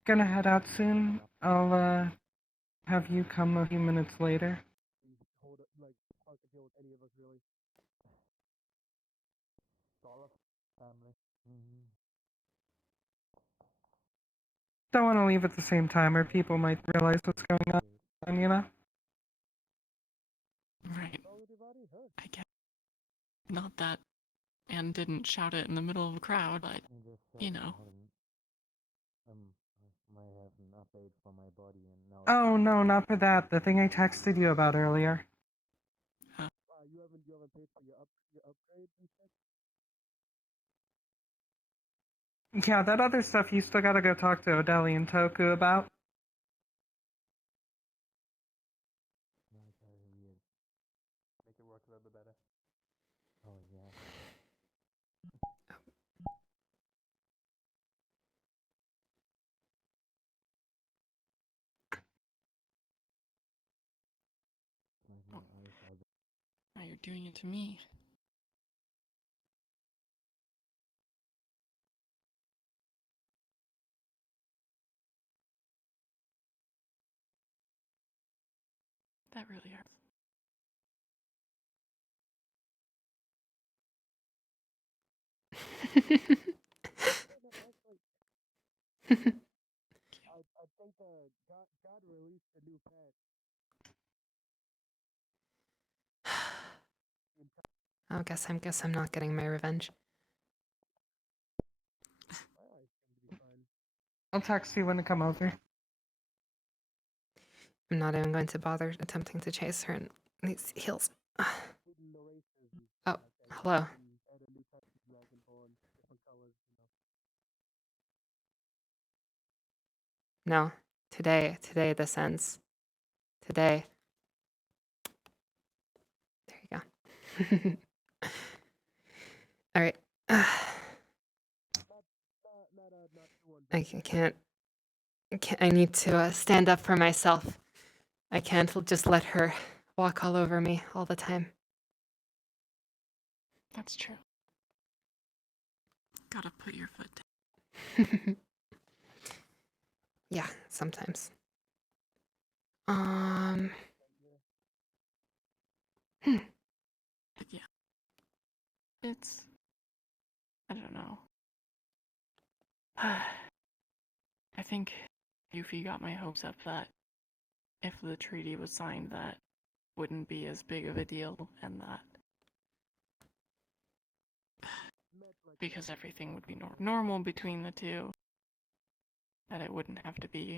Gonna head out soon. I'll have you come a few minutes later. don't want to leave at the same time, or people might realize what's going on, you know? Right. I guess. Not that Anne didn't shout it in the middle of a crowd, but, you know. Oh, no, not for that. The thing I texted you about earlier. Huh. You haven't paid for your upgrade and shit? Yeah, that other stuff you still gotta go talk to Odeli and Toku about. Make it work a little bit better. Oh, yeah. Now you're doing it to me. That really hurts. I think God released a new pet. I guess I'm not getting my revenge. I'll text you when to come over. I'm not even going to bother attempting to chase her in these heels. Oh, hello. No, today this ends. Today. There you go. All right. I can't. I need to stand up for myself. I can't just let her walk all over me all the time. That's true. Gotta put your foot down. Yeah, sometimes. Yeah. It's... I don't know. I think Yuffie got my hopes up that if the treaty was signed, that wouldn't be as big of a deal, and that because everything would be normal between the two, that it wouldn't have to be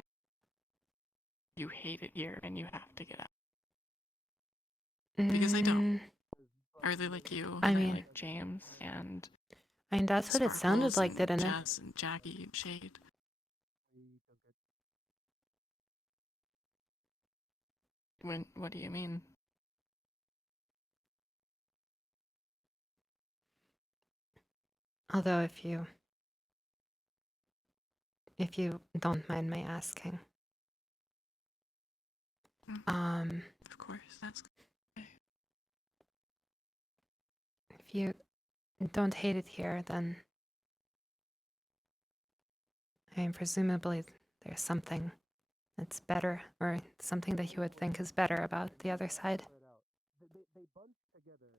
you hate it here and you have to get out. Because I don't. I really like you, and I like James, and I mean, that's what it sounded like, didn't it? Jess and Jackie and Shade. What do you mean? Although if you don't mind my asking. Of course, that's okay. If you don't hate it here, then I mean, presumably there's something that's better, or something that you would think is better about the other side. They bunch together,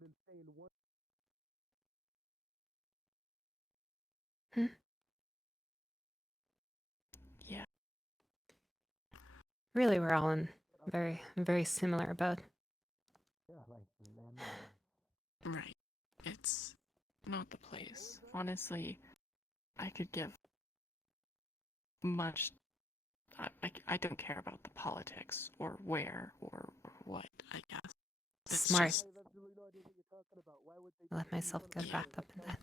then stay in one. Yeah. Really, we're all in very, very similar boat. Right. It's not the place. Honestly, I could give much. I don't care about the politics or where or what, I guess. It's Smart. just... I let myself get wrapped up in that.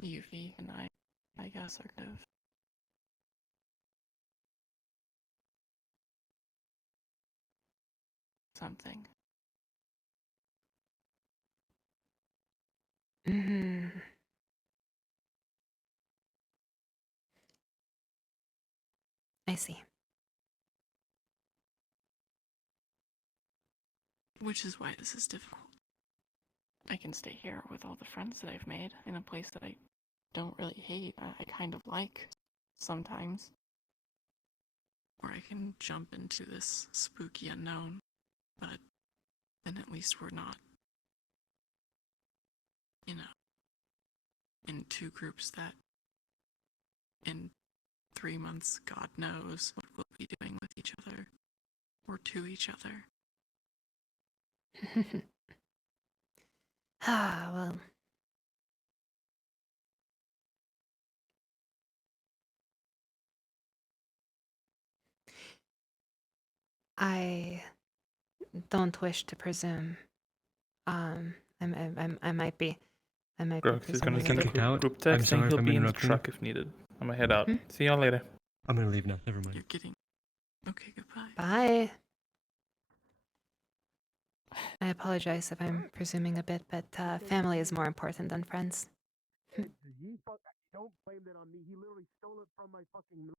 Yuffie and I guess, are kind of something. I see. Which is why this is difficult. I can stay here with all the friends that I've made in a place that I don't really hate. I kind of like sometimes. Or I can jump into this spooky unknown, but then at least we're not, you know, in two groups that in 3 months, God knows what we'll be doing with each other or to each other. Ah, well. I don't wish to presume. I might be. I might be Grox is gonna presuming. send a group text saying he'll be in the truck if needed. I'm gonna head out. See y'all later. I'm gonna leave now. Never mind. You're kidding. Okay, goodbye. Bye. I apologize if I'm presuming a bit, but family is more important than friends. Don't blame that on me. He literally stole it from my fucking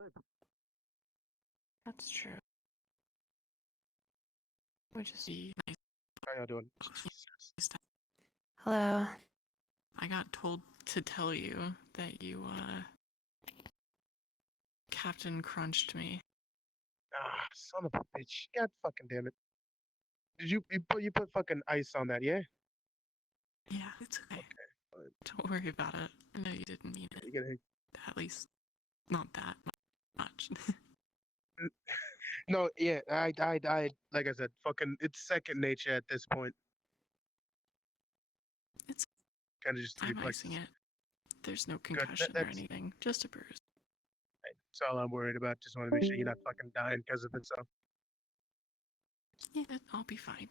lip. That's true. Would just be nice. How y'all doing? Hello. I got told to tell you that you, Captain crunched me. Ah, son of a bitch. God fucking damn it. Did you put fucking ice on that, yeah? Yeah, it's okay. Don't worry about it. I know you didn't mean it. You gotta... At least, not that much. No, yeah, I, like I said, fucking, it's second nature at this point. It's kind of just I'm reflexes. icing it. There's no concussion or anything, just a bruise. That's all I'm worried about. Just want to make sure you're not fucking dying because of it. So Yeah, I'll be fine.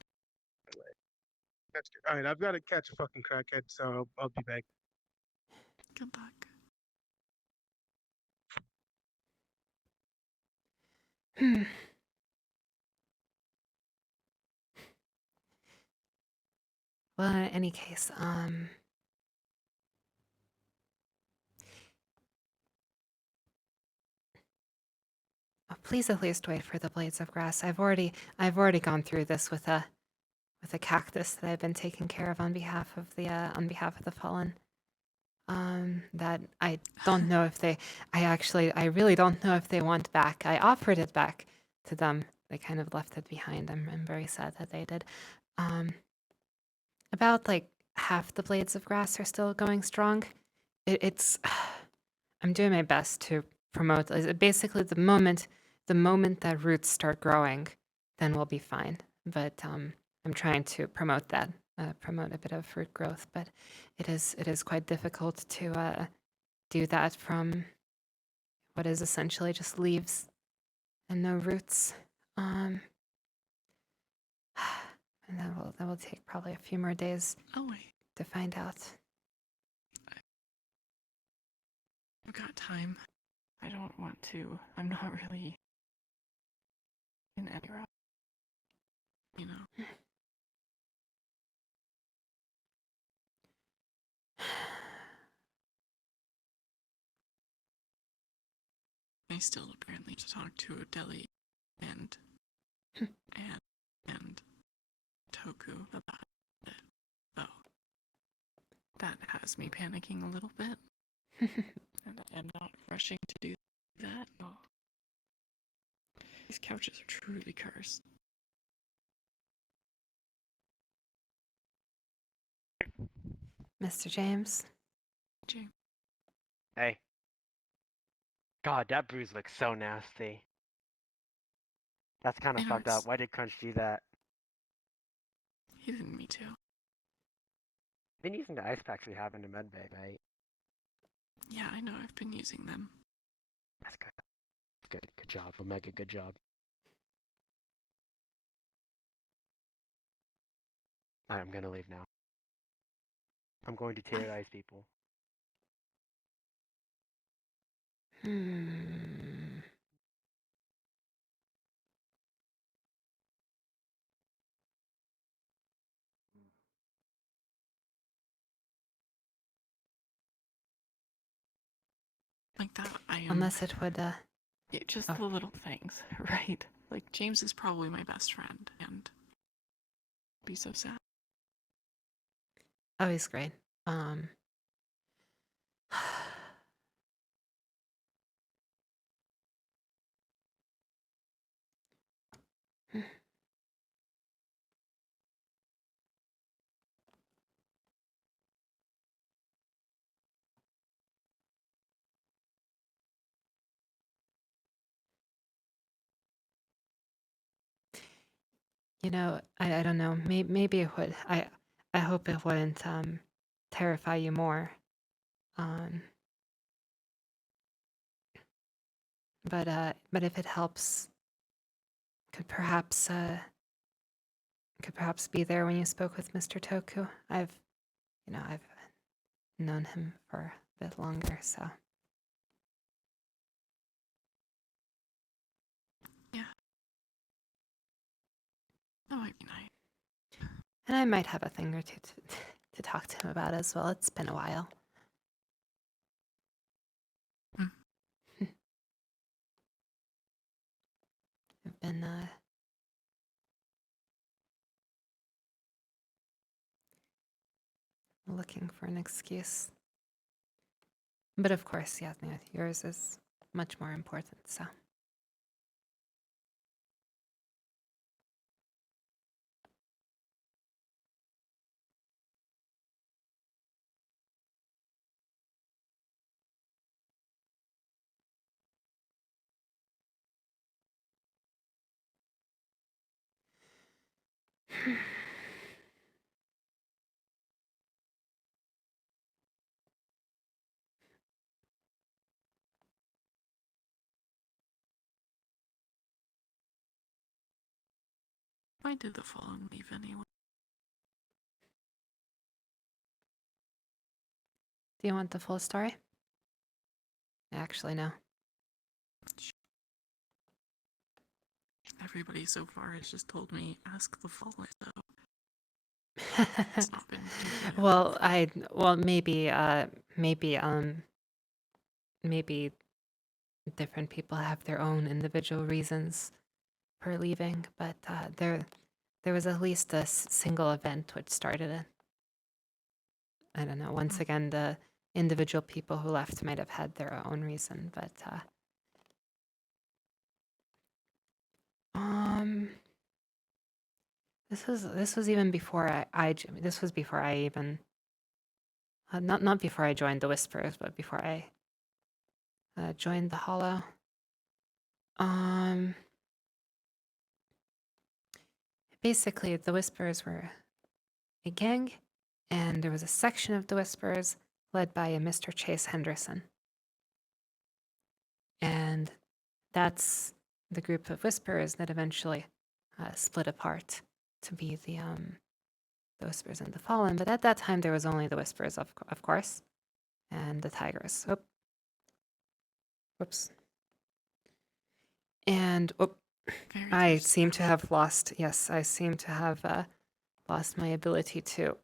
that's good. All right, I've got to catch a fucking crackhead, so I'll be back. Good luck. Well, in any case, please at least wait for the blades of grass. I've already gone through this with a cactus that I've been taking care of on behalf of the fallen. That I don't know if they. I really don't know if they want back. I offered it back to them. They kind of left it behind. I'm very sad that they did. About like half the blades of grass are still going strong. It's. I'm doing my best to promote. Basically, the moment that roots start growing, then we'll be fine. But I'm trying to promote that, promote a bit of fruit growth. But it is quite difficult to do that from what is essentially just leaves and no roots. And that will take probably a few more days. Oh wait. To find out. I've got time. I don't want to. I'm not really in any rush. You know. I still apparently need to talk to Odeli and Toku about it, though. That has me panicking a little bit. And I am not rushing to do that. Oh. These couches are truly cursed. Mr. James? James. Hey. God, that bruise looks so nasty. That's kind of fucked up. Why did Crunch do that? He didn't mean to. Been using the ice packs we have in the med bay, right? Yeah, I know. I've been using them. That's good. Good. Good job, Omega. Good job. Alright, I'm gonna leave now. I'm going to terrorize people. Like that, I am. Unless it would, Yeah, just the little things, right? Like, James is probably my best friend, and be so sad. Oh, he's great. You know, I don't know. Maybe it would. I hope it wouldn't terrify you more. Um, but if it helps, could perhaps be there when you spoke with Mr. Toku. I've known him for a bit longer, so. Yeah. That might be nice. And I might have a thing or two to talk to him about as well. It's been a while. I've been looking for an excuse. But of course, yeah, yours is much more important, so. I do the following leave anyway. Do you want the full story? Actually, no. Everybody so far has just told me ask the following, so it's not been too well, maybe different people have their own individual reasons for leaving, but there was at least a single event which started it. I don't know. Once again, the individual people who left might have had their own reason, but this was even before this was before I even not before I joined the Whispers, but before I joined the Hollow. Basically, the Whisperers were a gang, and there was a section of the Whisperers led by a Mr. Chase Henderson. And that's the group of Whisperers that eventually split apart to be the Whisperers and the Fallen. But at that time, there was only the Whisperers, of course, and the Tigers. Oh. Whoops. And I seem to have lost. Yes, I seem to have lost my ability to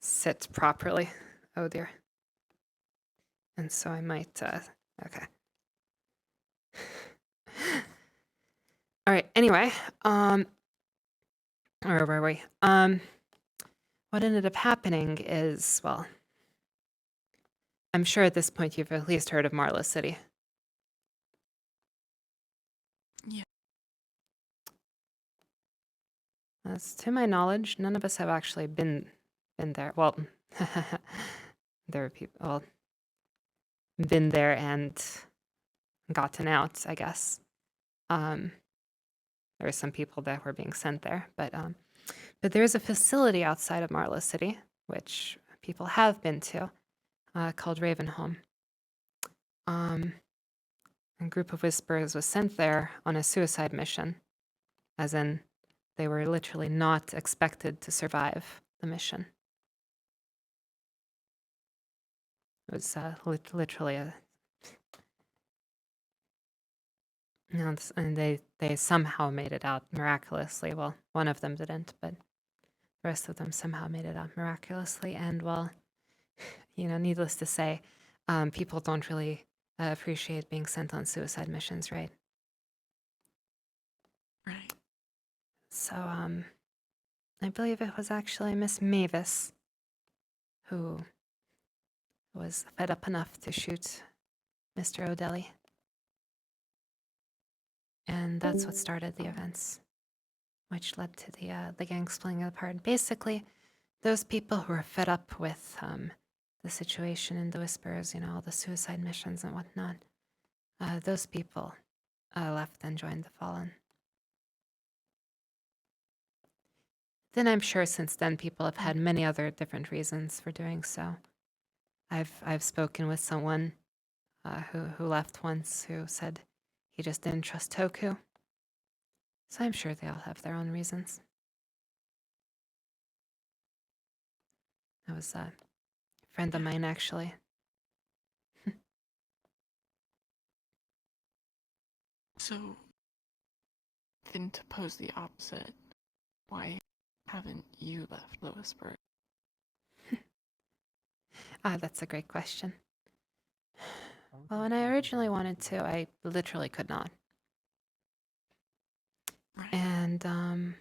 sit properly. Oh dear. And so I might. Okay. All right. Anyway, where were we? What ended up happening is, well, I'm sure at this point you've at least heard of Marlow City. Yeah. As to my knowledge, none of us have actually been there. Well, there are people. Well, been there and gotten out, I guess. There are some people that were being sent there, but there's a facility outside of Marlow City, which people have been to, called Ravenholm. A group of Whisperers was sent there on a suicide mission, as in they were literally not expected to survive the mission. It was literally a... and they somehow made it out miraculously. Well, one of them didn't, but the rest of them somehow made it out miraculously. And well, needless to say, people don't really appreciate being sent on suicide missions, right? Right. So, I believe it was actually Miss Mavis who was fed up enough to shoot Mr. O'Delly. And that's what started the events, which led to the gang splitting apart. Basically, those people who were fed up with the situation in the Whispers, all the suicide missions and whatnot, those people left and joined the Fallen. then I'm sure since then people have had many other different reasons for doing so. I've spoken with someone who left once who said he just didn't trust Toku. So I'm sure they all have their own reasons. That was a friend of mine, actually. So, then to pose the opposite, why haven't you left Lewisburg? That's a great question. Well, when I originally wanted to, I literally could not. And, well,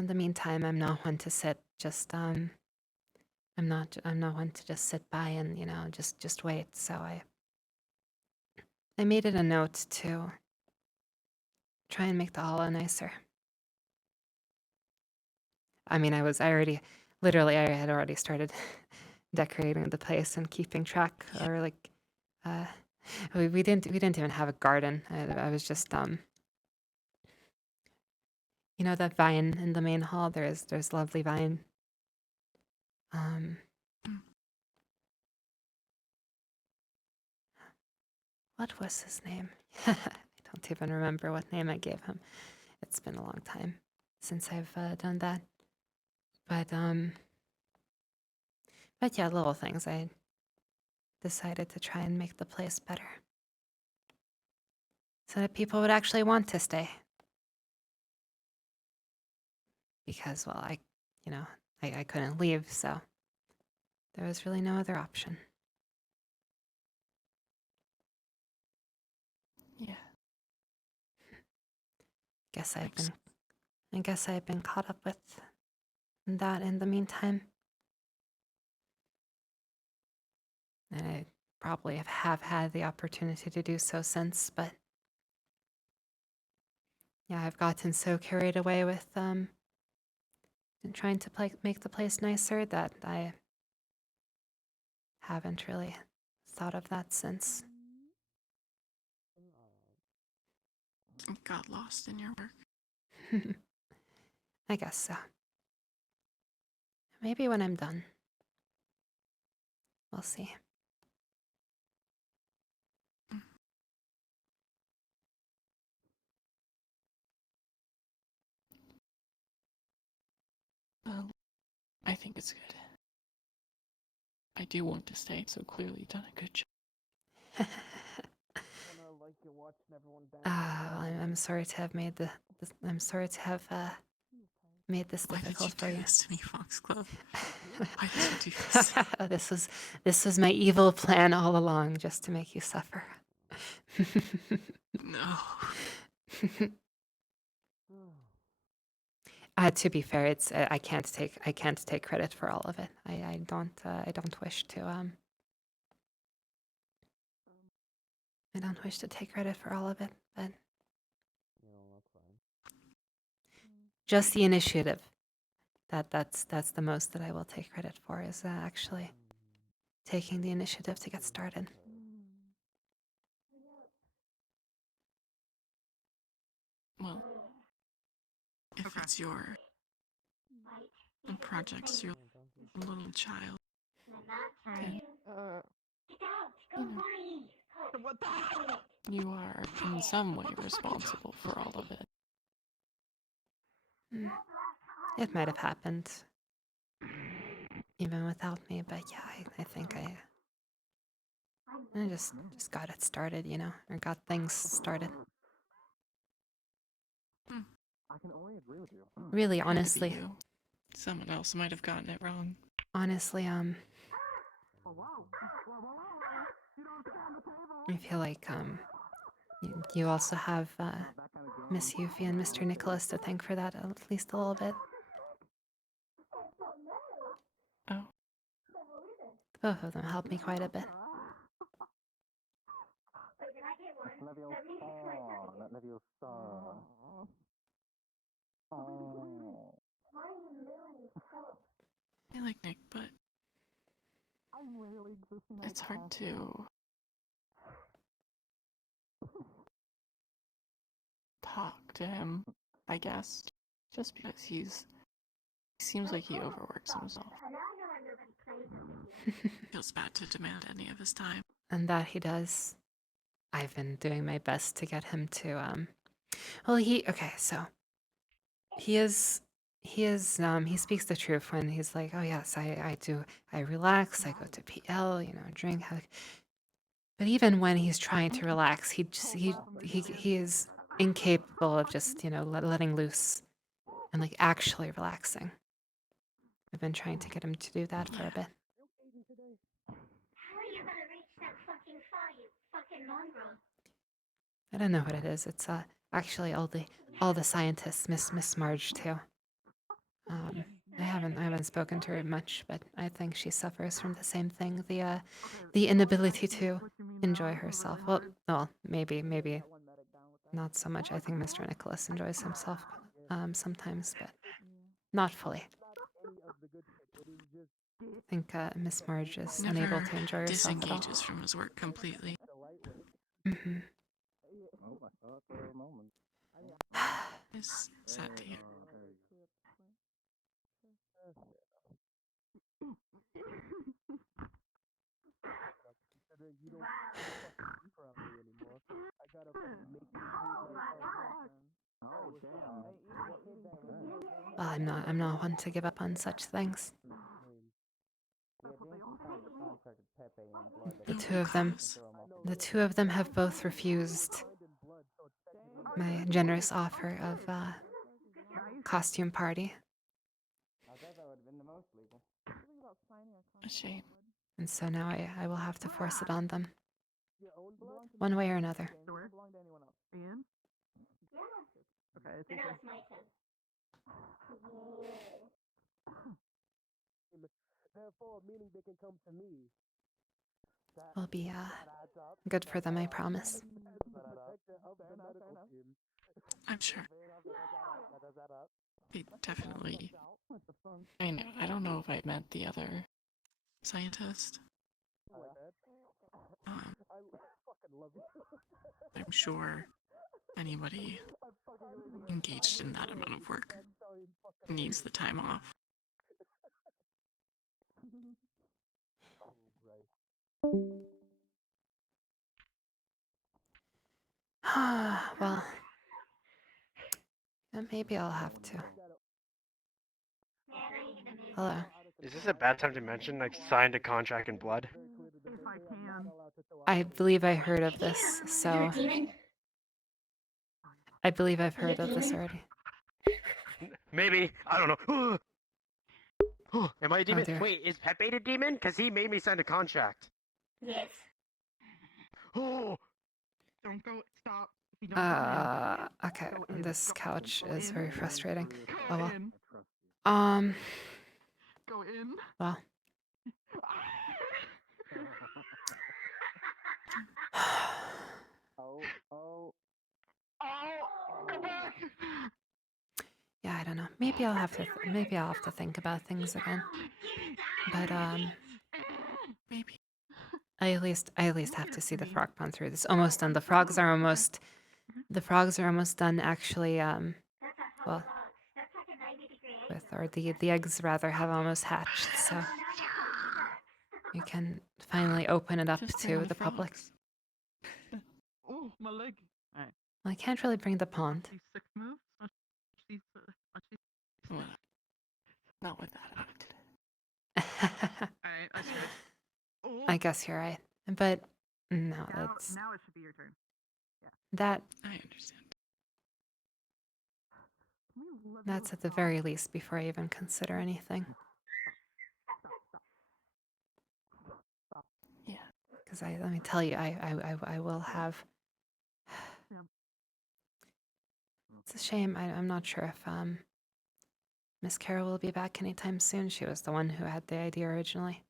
in the meantime, I'm not one to sit just, I'm not one to just sit by and, just wait. So I made it a note to try and make the holo nicer. I mean, I had already started decorating the place and keeping track, or like, we didn't even have a garden. I was just, that vine in the main hall. There's lovely vine. What was his name? I don't even remember what name I gave him. It's been a long time since I've done that. But yeah, little things. I decided to try and make the place better, so that people would actually want to stay. Because, well, I couldn't leave, so there was really no other option. Yeah. I guess I've been caught up with that in the meantime. And I probably have had the opportunity to do so since, but yeah, I've gotten so carried away with trying to make the place nicer that I haven't really thought of that since. Got lost in your work. I guess so. Maybe when I'm done. We'll see. Well, I think it's good. I do want to stay, so clearly you've done a good job. I'm sorry to have made made this difficult for you. Why did you do this to me, Foxglove? Why did you do this? This was my evil plan all along, just to make you suffer. No. To be fair, it's I can't take credit for all of it. I don't wish to I don't wish to take credit for all of it, but just the initiative. That's the most that I will take credit for, is actually taking the initiative to get started. Well, if it's your projects, your little child, then, you are in some way responsible for all of it. It might have happened even without me, but yeah, I think I just got it started, or got things started. I can only agree with you. Really, honestly. Someone else might have gotten it wrong. Honestly, I feel like you also have Miss Yuffie and Mr. Nicholas to thank for that, at least a little bit. Oh. Both of them helped me quite a bit. I like Nick, but it's hard to talk to him, I guess. just because he seems like he overworks himself. Feels bad to demand any of his time. And that he does. I've been doing my best to get him to well, he he speaks the truth when he's like, oh yes, I relax, I go to PL, drink. But even when he's trying to relax, he is incapable of just, letting loose and like actually relaxing. I've been trying to get him to do that for a bit. How are you gonna reach that fucking spot, you fucking mongrel? I don't know what it is. It's actually all the scientists, Miss Marge too. I haven't spoken to her much, but I think she suffers from the same thing, the inability to enjoy herself. Well, maybe not so much. I think Mr. Nicholas enjoys himself sometimes, but not fully. I think Miss Marge is unable to enjoy herself at all. Disengages from his work completely. Mm-hmm. It's sad to hear. Well, I'm not one to give up on such things. The two of them have both refused my generous offer of costume party. A shame. And so now I will have to force it on them. One way or another. Ian? Okay, I think That's my turn. Therefore, meaning they can come to me. Will be good for them, I promise. I'm sure. They definitely. I don't know if I met the other scientist. I'm sure anybody engaged in that amount of work needs the time off. Well, maybe I'll have to. Hello. Is this a bad time to mention I signed a contract in blood? If I can. I believe I heard of this, so... I believe I've heard of this already. Maybe. I don't know. Am I a demon? dear. Wait, is Pepe a demon? Because he made me sign a contract. Yes. Oh! Don't go. Stop. If you don't go in, Okay, go in. this couch Go is in. very frustrating. Go Oh well. in. Go in. Well. Go back. Yeah, I don't know. Maybe I'll have to think about things again. But maybe I at least have to see the frog pond through. It's almost done. The frogs are almost done actually. Well, the eggs rather have almost hatched, so you can finally open it up to the public. Oh, my leg. Alright. Well, I can't really bring the pond. These 6 moves. Well, not with that attitude. Alright, I should. Oh. I guess you're right, but no, that's now it should be your turn. Yeah. that. I understand. That's at the very least before I even consider anything. Yeah. Because let me tell you, I will have. It's a shame. I'm not sure if Miss Carol will be back anytime soon. She was the one who had the idea originally.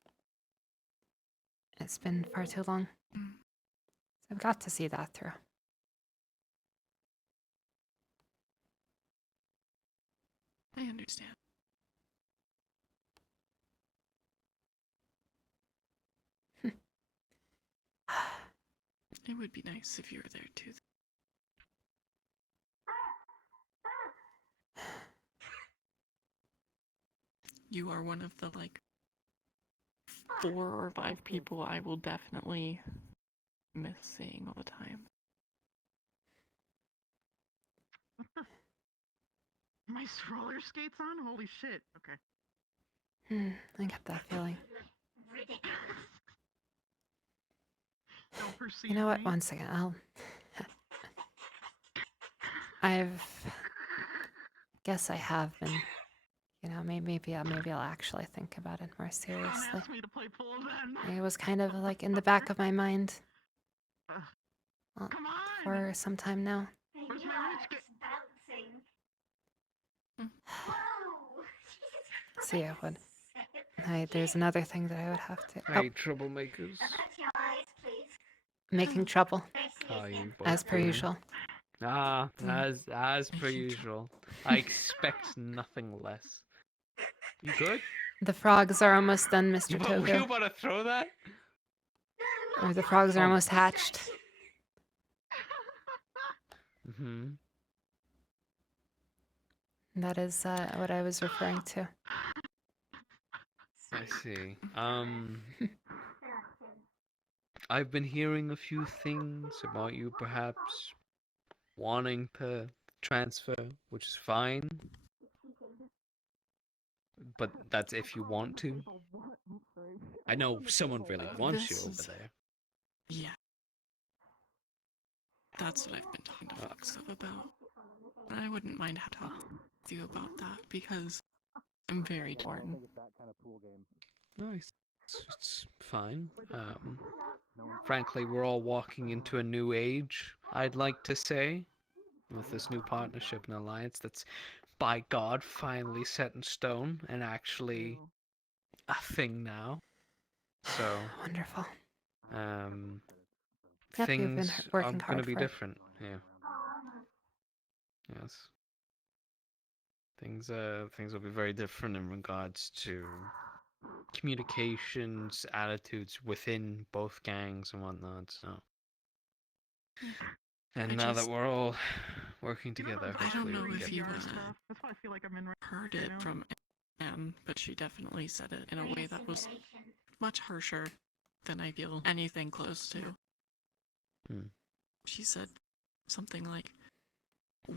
It's been far too long. So I've got to see that through. I understand. It would be nice if you were there too. you are one of the, like, 4 or 5 people I will definitely miss seeing all the time. My roller skates on? Holy shit. Okay. I get that feeling. Don't perceive You know what? me. One second. Guess I have been. You know, maybe I'll actually think about it more seriously. Don't ask me to play pool then. It was kind of like in the back of my mind Come on! for some time now. Where's my rich See, there's another thing that I would have to. Hey, troublemakers. Making trouble. How are you both As per doing? usual. As per usual. I expect nothing less. You good? The frogs are almost done, Mr. Were you Togo. about to throw that? Or the frogs are almost hatched. That is what I was referring to. I see. I've been hearing a few things about you perhaps wanting to transfer, which is fine. But that's if you want to. I know someone really wants you over there. Yeah. That's what I've been talking to Fox about. I wouldn't mind talking with you about that because I'm very torn. Nice. It's fine. Frankly, we're all walking into a new age, I'd like to say, with this new partnership and alliance that's, by God, finally set in stone and actually a thing now. So wonderful. Things you've been are working going to hard be for it. different. Yeah. Yes. Things will be very different in regards to communications, attitudes within both gangs and whatnot. So, and now that we're all working together, I don't hopefully know we if get you through it. That's why I feel like I'm in. Heard it from Anne, but she definitely said it in a way that was much harsher than I feel anything close to. She said something like,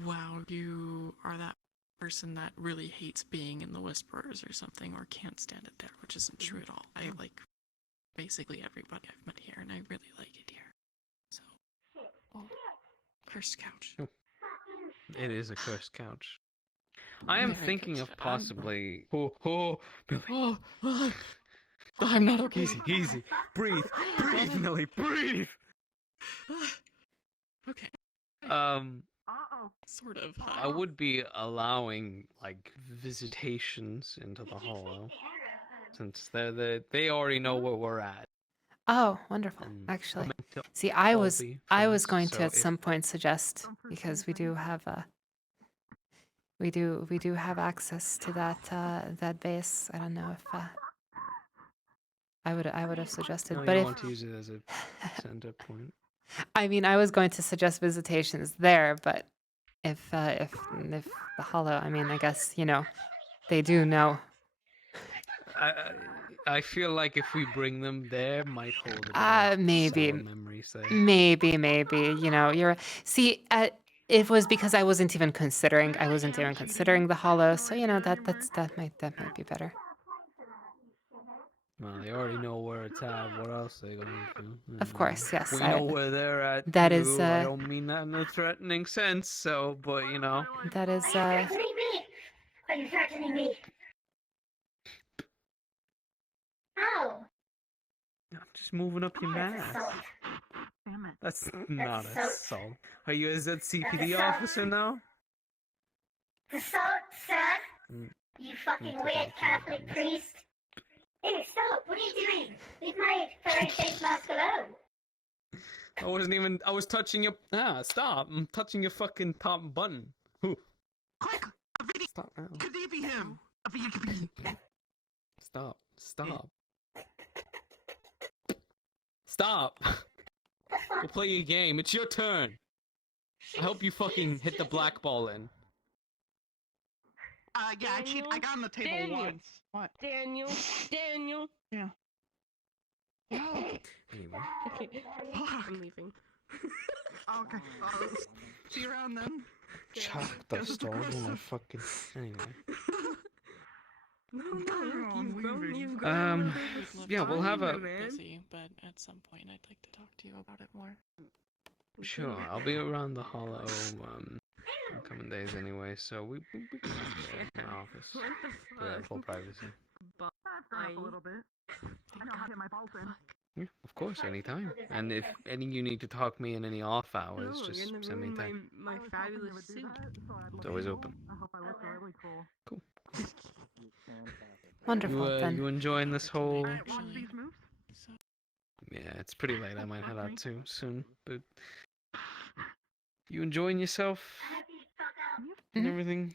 "Wow, you are that person that really hates being in the Whisperers or something, or can't stand it there," which isn't true at all. I like basically everybody I've met here, and I really like it here. So, cursed couch. It is a cursed couch. I am Very thinking cursed. of possibly. Billy. I'm not okay. Easy. Breathe, Millie, breathe. Okay. Sort of. I would be allowing like visitations into the hollow, since they already know where we're at. Oh, wonderful. Actually, see, I was going to at some point suggest, because we do have access to that base. I don't know if I would have suggested, No, but you if want to use it as a center point. I mean, I was going to suggest visitations there, but if the hollow, I mean, I guess they do know. I feel like if we bring them there, might hold a bit of Maybe, sour memories there. maybe. See. It was because I wasn't even considering the hollow, so that might be better. Well, they already know where it's at. What else are they going to do? Of course, yes. We know where they're at. That too. is. I don't mean that in a threatening sense. So, but That is. Are you threatening me? How? I'm just moving up your mask. That's not assault. Are you a ZCPD officer now? Assault, sir? You fucking weird Catholic priest. Hey, stop! What are you doing? Leave my furry face mask alone. I was touching your. Stop! I'm touching your fucking top button. Quick! Stop now. Could they be him? Stop. Stop! We'll play your game. It's your turn. I hope you fucking hit the black ball in. Yeah, I got on the table Daniel. once. What? Daniel. Daniel. Yeah. Anyway. Okay. I'm leaving. Okay. See you around then. Chuck the stove in my fucking. Anyway. No, you've grown a little bit. Yeah, we'll have a. Busy, but at some point I'd like to talk to you about it more. Sure, I'll be around the Hollow in coming days anyway, so we can in my office. For full privacy. Bye. A little bit. I know how to hit my balls in. Yeah, of course, anytime. And if any you need to talk me in any off hours, No, just you're gonna send me a ruin text. my fabulous suit. It's always open. I hope I look really cool. Wonderful, then. You enjoying this whole? Watch these moves. Yeah, it's pretty late. I might head out too soon, but you enjoying yourself and everything?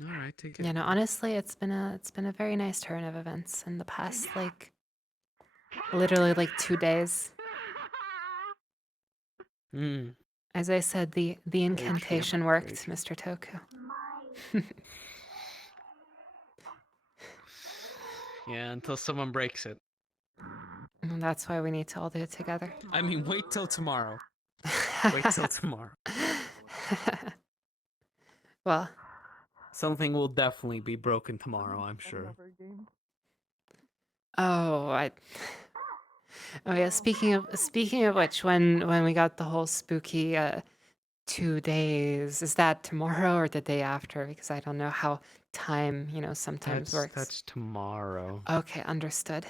All right, take it. You know, honestly, it's been a very nice turn of events in the past, like, literally like 2 days. As I said, the incantation worked, Mr. Toku. Yeah, until someone breaks it. And that's why we need to all do it together. I mean, wait till tomorrow. Wait till tomorrow. Well, something will definitely be broken tomorrow, I'm sure. oh yeah. Speaking of which, when we got the whole spooky 2 days, is that tomorrow or the day after? Because I don't know how time, sometimes works. That's tomorrow. Okay, understood.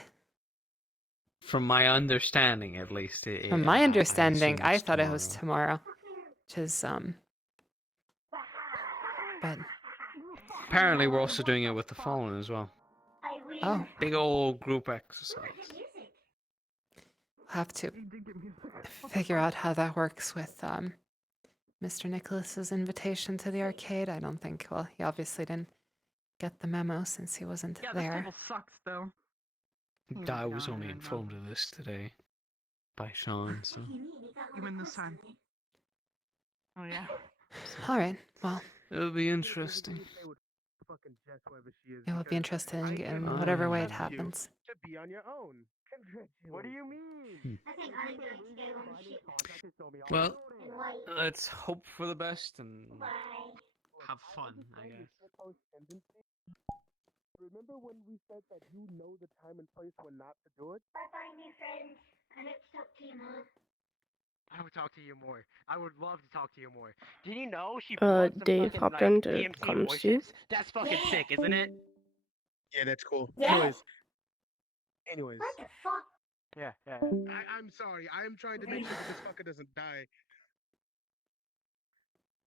From my understanding, at least. From my understanding, I thought tomorrow. it was tomorrow, which is but apparently we're also doing it with the Fallen as well. Oh. Big old group exercise. Have to figure out how that works with Mr. Nicholas's invitation to the arcade. I don't think. Well, he obviously didn't get the memo since he wasn't Yeah, there. this table sucks though. I was only informed of this today by Sean, so. Even this time. Oh yeah. All right. Well, it'll be interesting. it will be interesting in whatever way it happens. To be on your own. What do you mean? I think I'm going to shit. Well, let's hope for the best and have fun, I guess. Remember when we said that you know the time and place when not to do it? Bye-bye, new friends. I hope to talk to you more. I would talk to you more. I would love to talk to you more. Did you know she Dave fucking, hopped like, into DMC comms voices? That's fucking sick, isn't it? Yeah, that's cool. Yeah. Anyways. What the fuck? Yeah. I'm sorry. I am trying to make sure that this fucker doesn't die.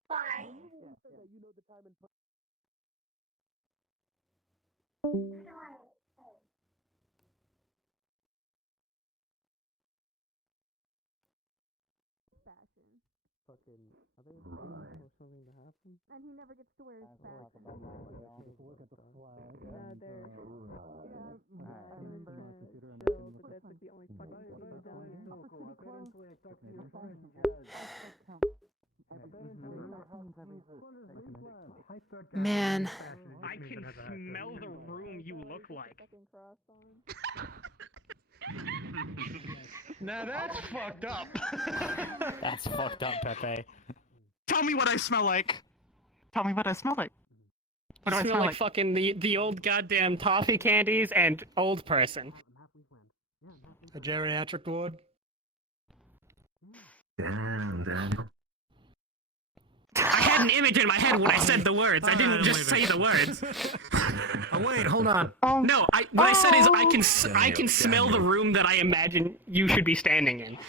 Bye. You know the time and place. Fucking, are they for something to happen? And he never gets to wear his badge. Look at the flag. Yeah, they're... I remember. But that's like the only fucking thing down there. Man. I can smell the room you look like. Now that's fucked up. That's fucked up, Pepe. Tell me what I smell like. Tell me what I smell like. What do I smell smell like? like? Fucking the old goddamn toffee candies and old person. A geriatric ward. Damn, Daniel. I had an image in my head when I said the words. I didn't just say the words. Oh wait, hold on. No, what I said is I can smell the room that I imagine you should be standing in.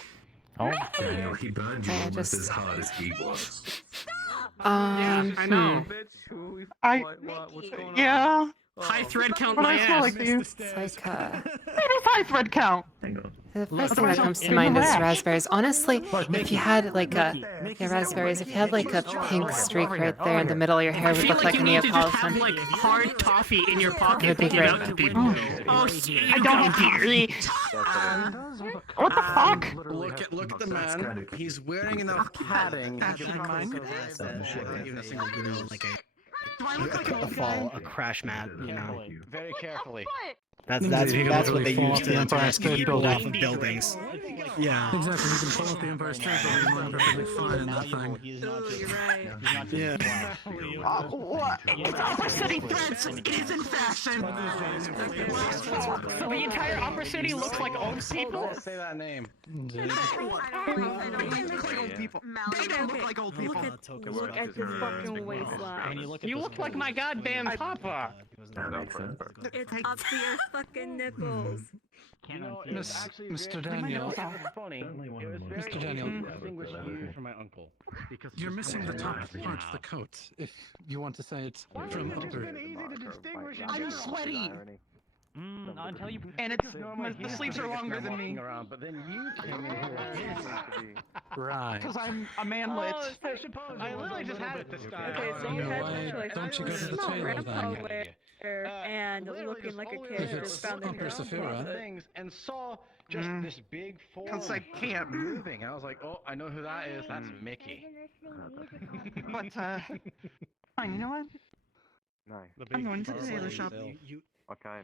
Oh, Daniel, he burned you almost as hard as he was. Yeah, I know. What's going on? Yeah. High thread count What my I smell ass. like to you? It's like Maybe high thread count. Hang on. The first thing that comes to mind is raspberries. Honestly, if you had like a raspberries, if you had like a pink streak right there in the middle, your hair would look like a Neapolitan. Have like hard toffee in your pocket. It would be great. Oh, I don't hear. What the fuck? Look at the man. He's wearing enough padding. Even a single, like a crash mat, you know. Very carefully. That's what they use to keep people off of buildings. Yeah. Exactly, you can pull up the Empire State Building and run perfectly fine in that thing. You're right. Yeah. What? It's Opera City Threads is in fashion. The entire Opera City looks like old people. Say that name. They don't look like old people. They don't look like old people. Look at this fucking waistline. You look like my goddamn papa. It's up to your fucking nipples. Mr. Daniel. Funny. Mr. Daniel. From my uncle. You're missing the top part of the coat, if you want to say it's from upper. I'm sweaty. Until you and the sleeves are longer than me. Around, but then you came in here. Right. Because I'm a manlet. Oh, I suppose. I literally just had it this time. Okay, so you had Why choice. don't you go to the tail then? And looking like a kid If who it's found the Upper Saphira. Things and saw just this big form. Because I can't. Moving. I was like, oh, I know who that is. That's Mickey. But fine. You know what? Nice. I'm going to the tailor shop. Okay.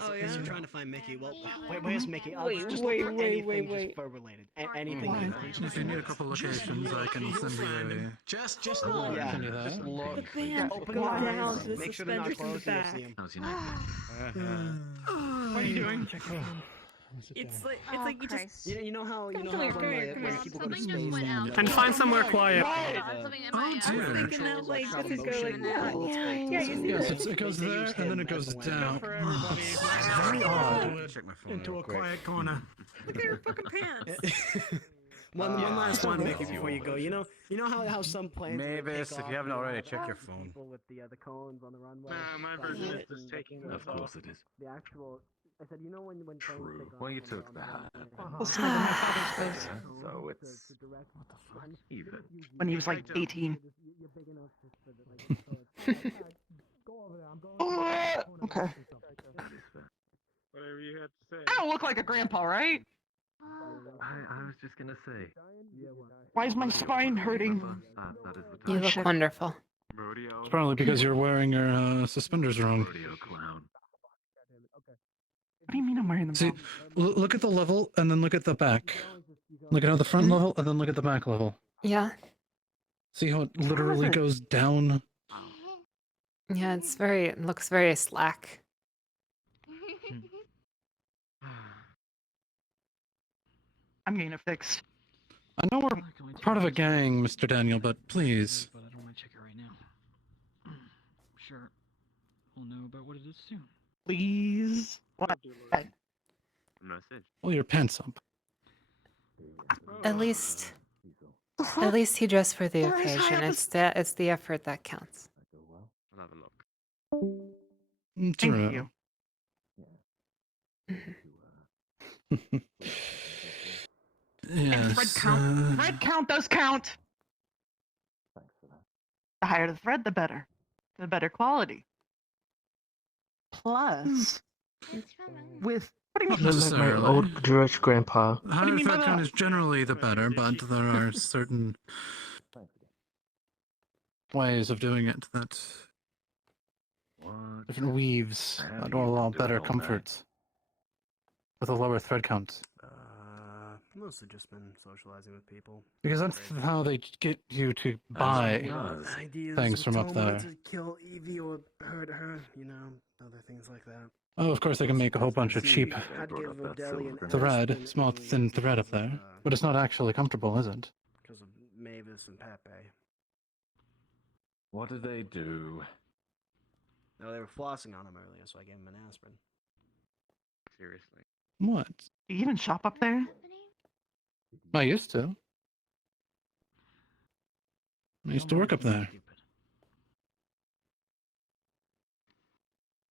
Oh, yeah? You're trying to find Mickey. Well, where's Mickey? I'll Wait, just wait, look for wait, anything wait. just fur related. Anything. If you need a couple locations, I can send you a... Just look. yeah. Can you there? Just look. The band Open go your eyes. down to the Make sure they're not suspenders in the closed. You'll back. see them. What are you doing? It's like you just. You know how Come when here. people go to space. And find somewhere quiet. I was thinking that like this would go like that. Yeah, you see Yes, that? it goes there, and then it goes down. Very odd. Into a quiet corner. Look at your fucking pants. One last one, Mickey, before you go. You know how some planes. Mavis, if you haven't already, check your phone. People with the cones on the runway. My version is just taking. Of course it is. The actual. I said, you know when planes True. take off Well, you on the took runway, that. Let's talk about my father's face. So it's even. When he was like 18. Okay. Whatever you had to say. I don't look like a grandpa, right? I was just gonna say. Why is my spine hurting? That is the You look wonderful. rodeo. It's probably because you're wearing your suspenders wrong. Rodeo clown. What do you mean I'm wearing them? See, look at the level and then look at the back. Look at how the front level and then look at the back level. Yeah. See how it literally goes down? Yeah, it looks very slack. I'm getting it fixed. I know we're part of a gang, Mr. Daniel, but please. But I don't want to check it right now. Sure, we'll know about what it is soon. Please. What? Message. Pull your pants up. At least he dressed for the occasion. It's the effort that counts. I'll have a look. Thank you. Yes. Thread count. Thread count does count. The higher the thread, the better. The better quality. Plus, with what do you mean? Not necessarily. My old Jewish grandpa. The higher the thread count is generally the better, but there are certain ways of doing it that different weaves that will allow better comfort with a lower thread count. Mostly just been socializing with people. Because that's how they get you to buy things from up there. To kill Evie or hurt her, other things like that. Oh, of course they can make a whole bunch of cheap I'd give Odeli an thread, small thin thread up there, but it's not actually comfortable, is it? because of Mavis and Pepe. What did they do? No, they were flossing on him earlier, so I gave him an aspirin. Seriously. What? Do you even shop up there? I used to. I used to work up there.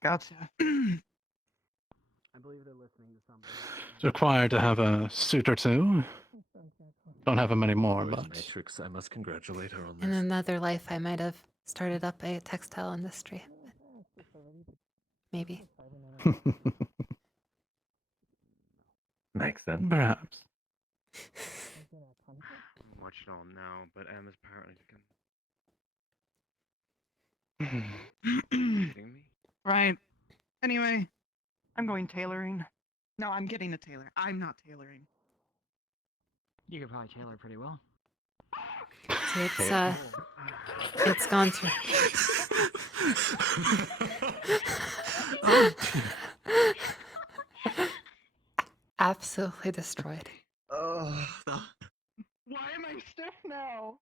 Gotcha. I believe they're listening to something. It's required to have a suit or two. Don't have them anymore, Voice but Matrix, I must congratulate her on In this. another life, I might have started up a textile industry. Maybe. Makes sense. Perhaps. What you don't know, but M is apparently kidding me. Right. Anyway, I'm going tailoring. No, I'm getting a tailor. I'm not tailoring. You could probably tailor pretty well. It's gone through. Absolutely destroyed. Why am I stiff now?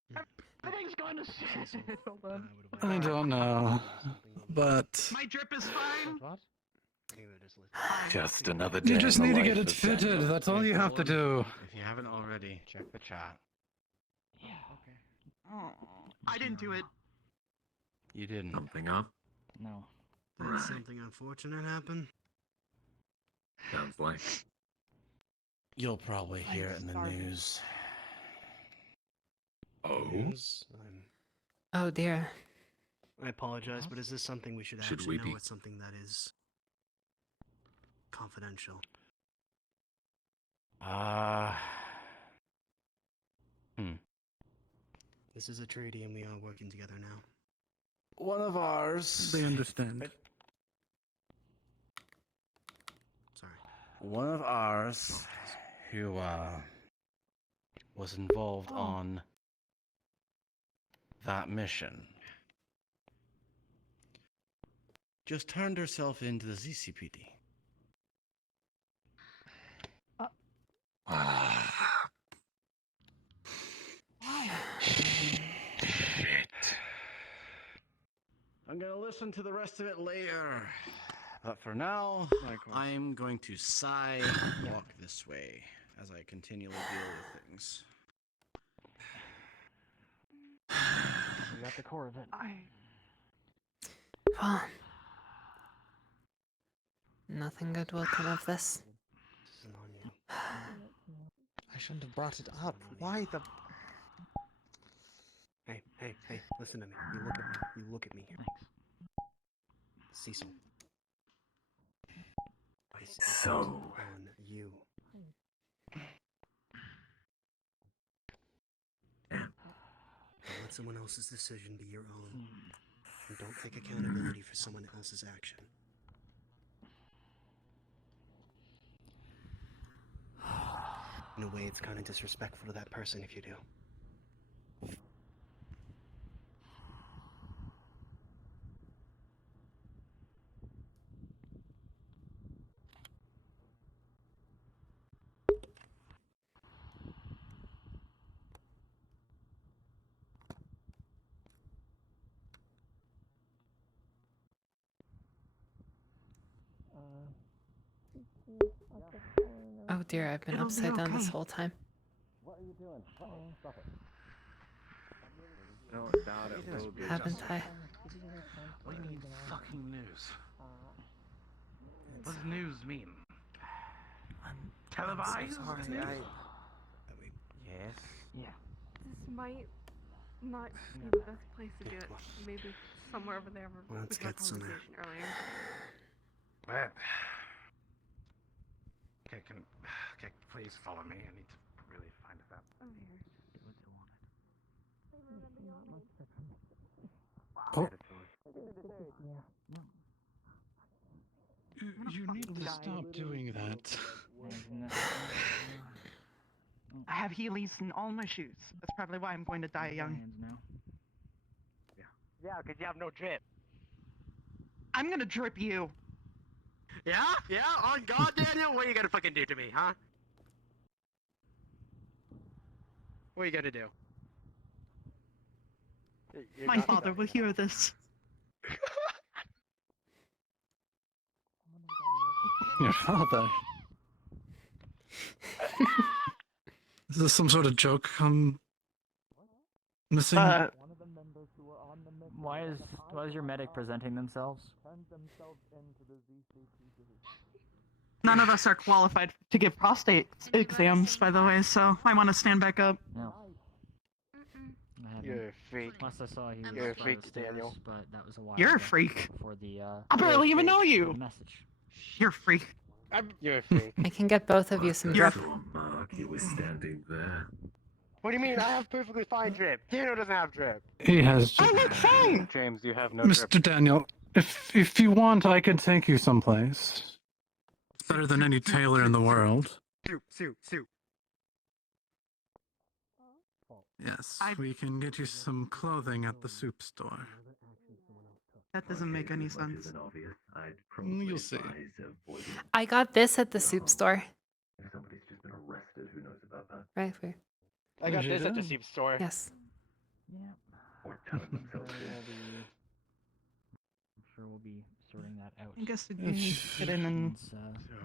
Everything's gone to shit. Hold on. I don't know. But My drip is fine. Just another day. you just in the need to life get it of fitted. Daniel. That's all you have to do. If you haven't already, check the chat. Yeah. Okay. Oh, I didn't do it. You didn't. Something up? No. Did something unfortunate happen? Sounds like. You'll probably hear it in the news. Oh? Oh dear. I apologize, but is this something we should Should actually we know? be- It's something that is confidential. This is a treaty and we are working together now. One of ours. They understand. Sorry. One of ours who was involved on that mission just turned herself into the ZCPD. Shit. I'm gonna listen to the rest of it later. But for now, I'm going to sigh and walk this way as I continually deal with things. You got the core of it. Well, nothing good will come of this. I shouldn't have brought it up. Why the... Hey, listen to me. You look at me. You look at me here. Cecil. So. On you. Don't let someone else's decision be your own. And don't take accountability for someone else's action. In a way, it's kind of disrespectful to that person if you do. Oh dear, I've been upside down this whole time. What are you doing? Stop it. No doubt it will be. Haven't I? What do you mean, fucking news? What does news mean? Televised? Sorry, Yes. Yeah. This might not be the best place to do it. Maybe somewhere over there where Let's we had get some... conversation earlier. But... Okay, please follow me. I need to really find this out. I'm here. You need to stop doing that. I have Heelys in all my shoes. That's probably why I'm going to die young. Yeah, because you have no drip. I'm gonna drip you. Yeah? Yeah? On God, Daniel? What are you gonna fucking do to me, huh? What are you gonna do? My father will hear this. Your father. Is this some sort of joke I'm missing? Why is your medic presenting themselves? None of us are qualified to give prostate exams, by the way, so I want to stand back up. No. You're a freak. Unless I saw he was You're a by freak, the stairs, Daniel. but that was a while You're a ago, freak. Before the, I barely even know the you. message. You're a freak. You're a freak. I can get both of you some drip. Mark, he was standing there. What do you mean? I have perfectly fine drip. Daniel doesn't have drip. He has. I look fine. James, you have no drip. Mr. Daniel, if you want, I could take you someplace. Better than any tailor in the world. Soup. Yes, we can get you some clothing at the soup store. That doesn't make any sense. You'll see. I got this at the soup store. If somebody's just been arrested, who knows about that? Right here. I got this at the soup store. Yes. Yeah. Or telling themselves I'm sure we'll be sorting that out. I guess it'd be hidden in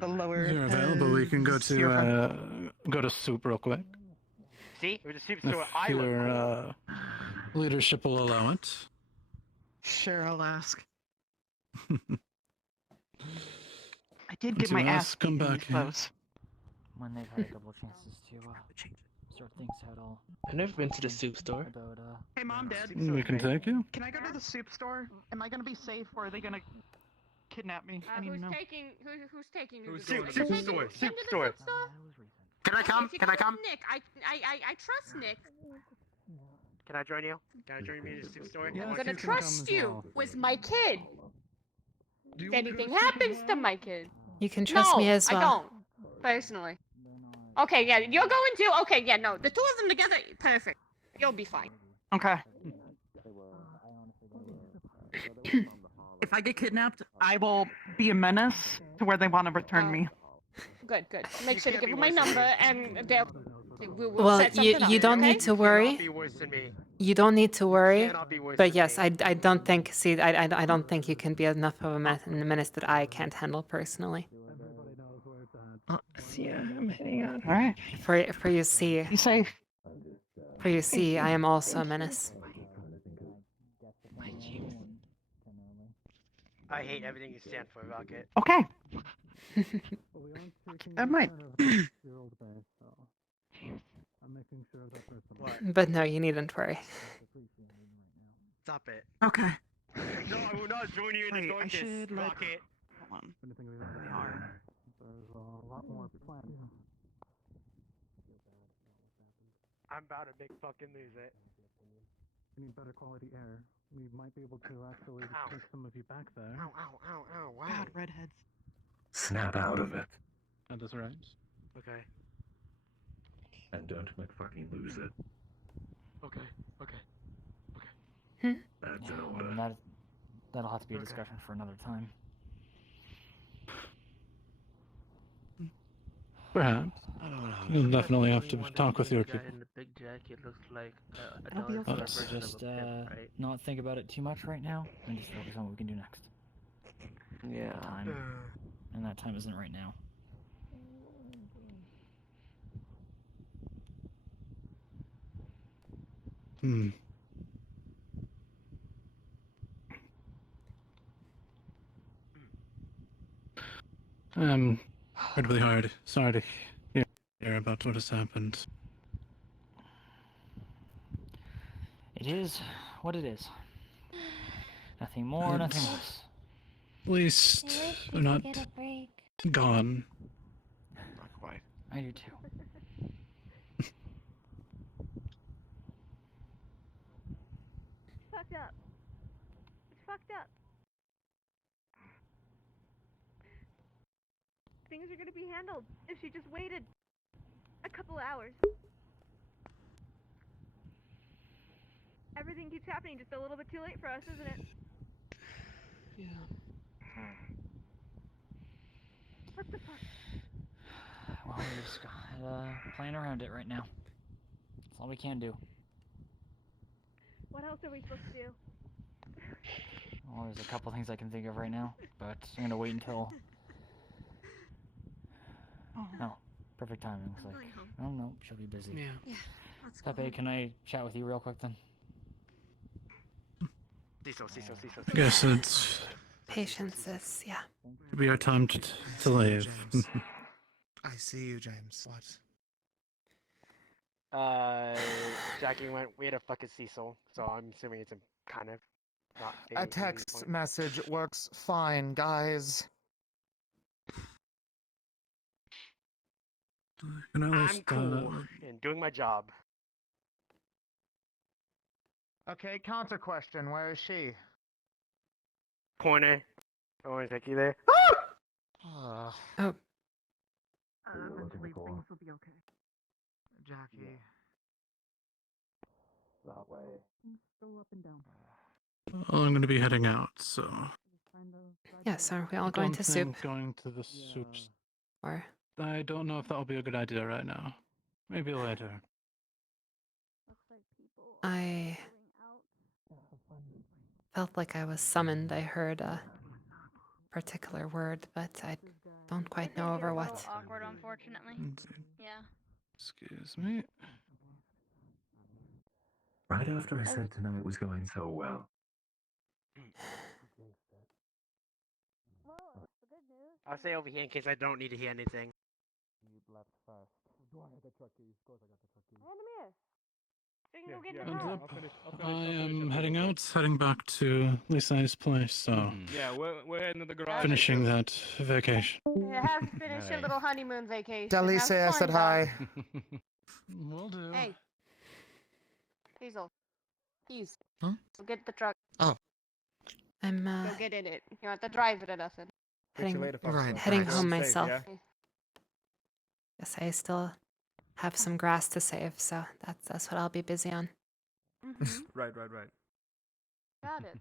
the lower. If you're available, we can go to soup real quick. See? We're the soup If store. I look your leadership will allow it. Sure, I'll ask. I did Once get my you ass ask, come beat in back these here. clothes. When they've had a couple of chances to sort things out all. I've never been to the soup store. About, Hey, Mom, Dad. We can take you. Can I go to the soup store? Am I gonna be safe, or are they gonna kidnap me? I need to know. Who's taking you to Soup the store. store? Soup store. Can I come? Can I come? Nick, I trust Nick. Can I join you? Can I join you to the soup store? I'm gonna trust you with my kid. If anything happens to my kid. You can trust me as well. I don't. Personally. Okay, yeah, you're going to. Okay, yeah, no. The two of them together, perfect. You'll be fine. Okay. If I get kidnapped, I will be a menace to where they want to return me. Good. Make sure to give them my number, and they'll. We'll Well, set something up, you don't okay? need to worry. You don't need to worry. But yes, I don't think. See, I don't think you can be enough of a menace that I can't handle personally. See, I'm heading out. All right. For you see. Be safe. For you see, I am also a menace. I hate everything you stand for, Rocket. Okay. That might. But no, you needn't worry. Stop it. Okay. No, I will not join you in the darkness, Rocket. Hold on. There's a lot more planned. I'm about to big fucking lose it. We need better quality air. We might be able to actually take some of you back there. Ow, wow. God, redheads. Snap out of it. That is right. Okay. And don't fucking lose it. Okay. That's Yeah, an order. That'll have to be a discussion for another time. Perhaps. You'll definitely have to talk with your people. In the big jacket looks like a I'll be dollar okay. version Just of a pimp, right? not think about it too much right now, and just focus on what we can do next. Yeah. And that time isn't right now. Incredibly hard. Sorry to hear about what has happened. It is what it is. Nothing more, nothing less. At least they're not gone. Not quite. I do too. Fucked up. It's fucked up. Things are gonna be handled if she just waited a couple hours. Everything keeps happening just a little bit too late for us, isn't it? Yeah. What the fuck? Well, we just gotta plan around it right now. That's all we can do. What else are we supposed to do? Well, there's a couple things I can think of right now, but I'm gonna wait until. Oh, perfect timing. Looks like. Oh no, she'll be busy. Yeah. Pepe, can I chat with you real quick then? Cecil. I guess it's Patience is, yeah. It'll be our time to leave. I see you, James. What? Jackie went, we had a fucking Cecil, so I'm assuming it's a kind of not A text point. message works fine, guys. I'm cool and doing my job. Okay, counter question. Where is she? Corner. I want to take you there. Oh. Eventually things will be okay. Jackie. That way. Things go up and down. Well, I'm going to be heading out, so. Yeah, so are we all going to soup? Going to the soups. Or? I don't know if that'll be a good idea right now. Maybe later. I felt like I was summoned. I heard a particular word, but I don't quite know over what. It's a little awkward, unfortunately. Yeah. Excuse me. Right after I said tonight was going so well. I'll stay over here in case I don't need to hear anything. You left first. Do I have the truck keys? Of course I got the truck keys. Hand them here. So you can go get Thumbs the up. I am heading out, heading back to Lisa's place, so. Yeah, we're heading to the garage. Finishing that vacation. You have to finish your little honeymoon vacation. Delisa Have said fun, hi. Will do. Hey. Hazel. Keys. Huh? Go get the truck. Oh. I'm Go get in it. You don't have to drive it or nothing. heading home myself. Yes, I still have some grass to save, so that's what I'll be busy on. Right. Got it.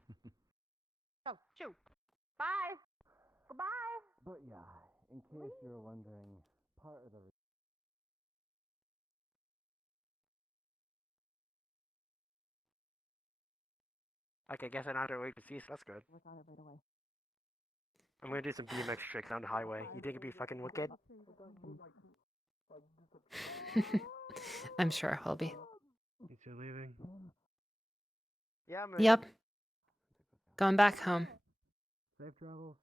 Go, shoot. Bye. Goodbye. But yeah, in case you're wondering, part of the Okay, I guess I don't have to wait to see, so that's good. I'm gonna do some BMX tricks on the highway. You think it'd be fucking wicked? I'm sure it will be. You two leaving? Yeah, man. Yep. Going back home. Safe travels.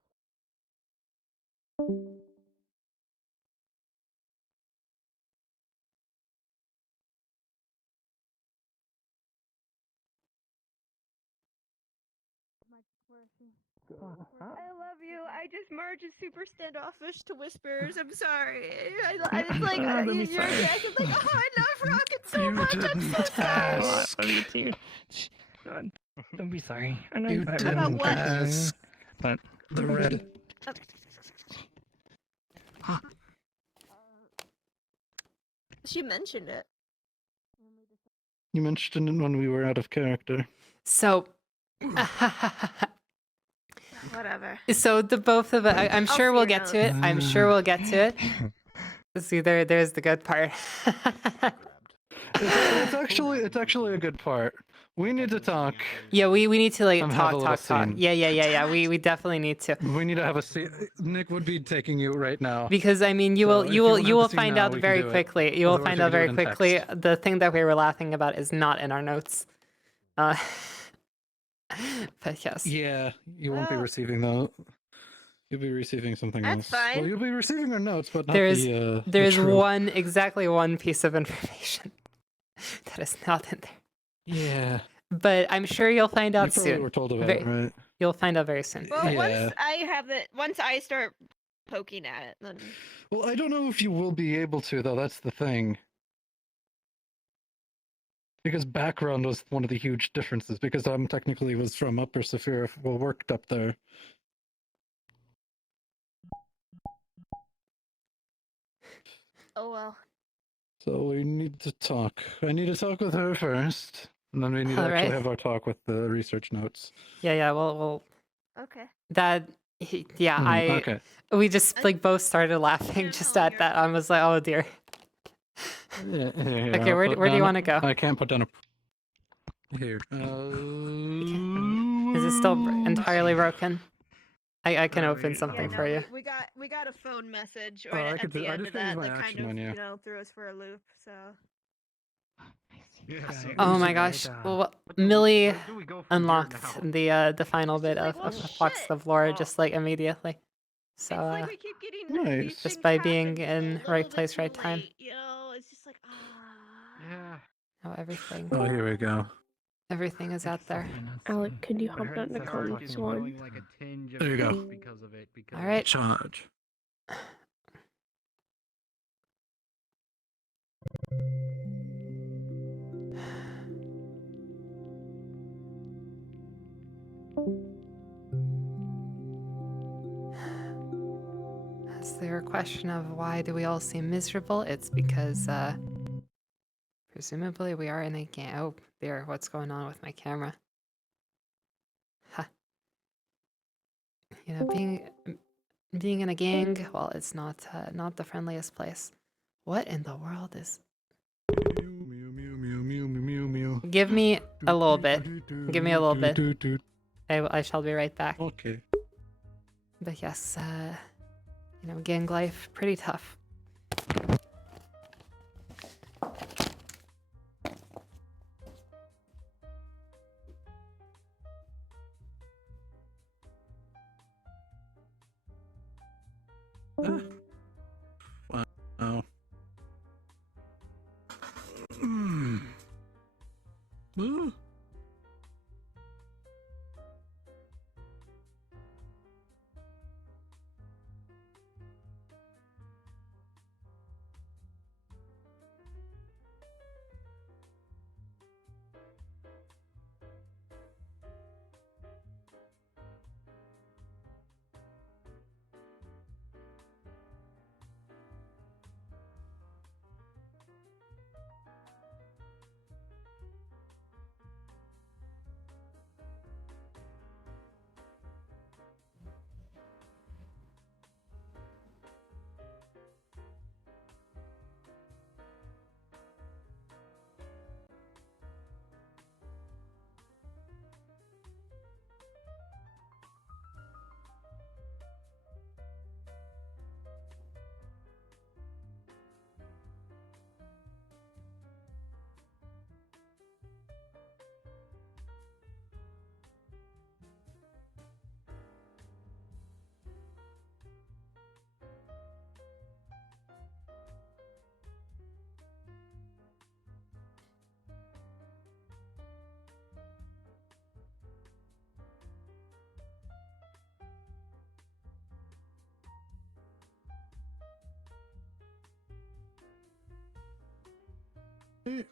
I love you. I just merged super standoffish to whispers. I'm sorry. It's like you're acting like, oh, I love Rocket so much. I'm so sorry. I love you too. Don't be sorry. I know You that didn't was ask. but The red. She mentioned it. You mentioned it when we were out of character. So. Whatever. So the both of it, I'm sure we'll get to it. I'm sure we'll get to it. See, there's the good part. It's actually a good part. We need to talk. Yeah, we need to like talk. Scene. Yeah. We definitely need to. We need to have a scene. Nick would be taking you right now. Because I mean, you will find out very quickly. You will find out very quickly. The thing that we were laughing about is not in our notes. But yes. Yeah, you won't be receiving that. You'll be receiving something else. That's fine. Well, you'll be receiving our notes, but not There's the exactly one piece of information that is not in there. Yeah. But I'm sure you'll find out You probably soon. were told about it, right? You'll find out very soon. Well, once I start poking at it, then. Well, I don't know if you will be able to, though. That's the thing. Because background was one of the huge differences. Because I'm technically was from Upper Saphira, well, worked up there. Oh well. So we need to talk. I need to talk with her first, and then we need to actually have our talk with the research notes. Yeah. We'll. Okay. Okay. We just like both started laughing just at that. I was like, oh dear. Yeah, okay, where do you want to go? I can't put down a. Here. Is it still entirely broken? I can open something for you. We got a phone message I at the end of that my that kind action of menu. threw us for a loop. So. Oh my gosh. Well, Millie unlocked the final bit of Fox of Lore just like immediately. So we keep getting these just things by happen being a in little right bit place, too right time. late, yo. It's just like Yeah. Oh, everything. Oh, here we go. Everything is out there. Alec, could you hop down to comments one? There you go. All right. Charge. As their question of why do we all seem miserable, it's because presumably we are in a game. Oh dear, what's going on with my camera? Ha. You know, being in a gang, well, it's not not the friendliest place. What in the world is? Give me a little bit. Give me a little bit. I shall be right back. Okay. But yes, you know, gang life, pretty tough. Wow.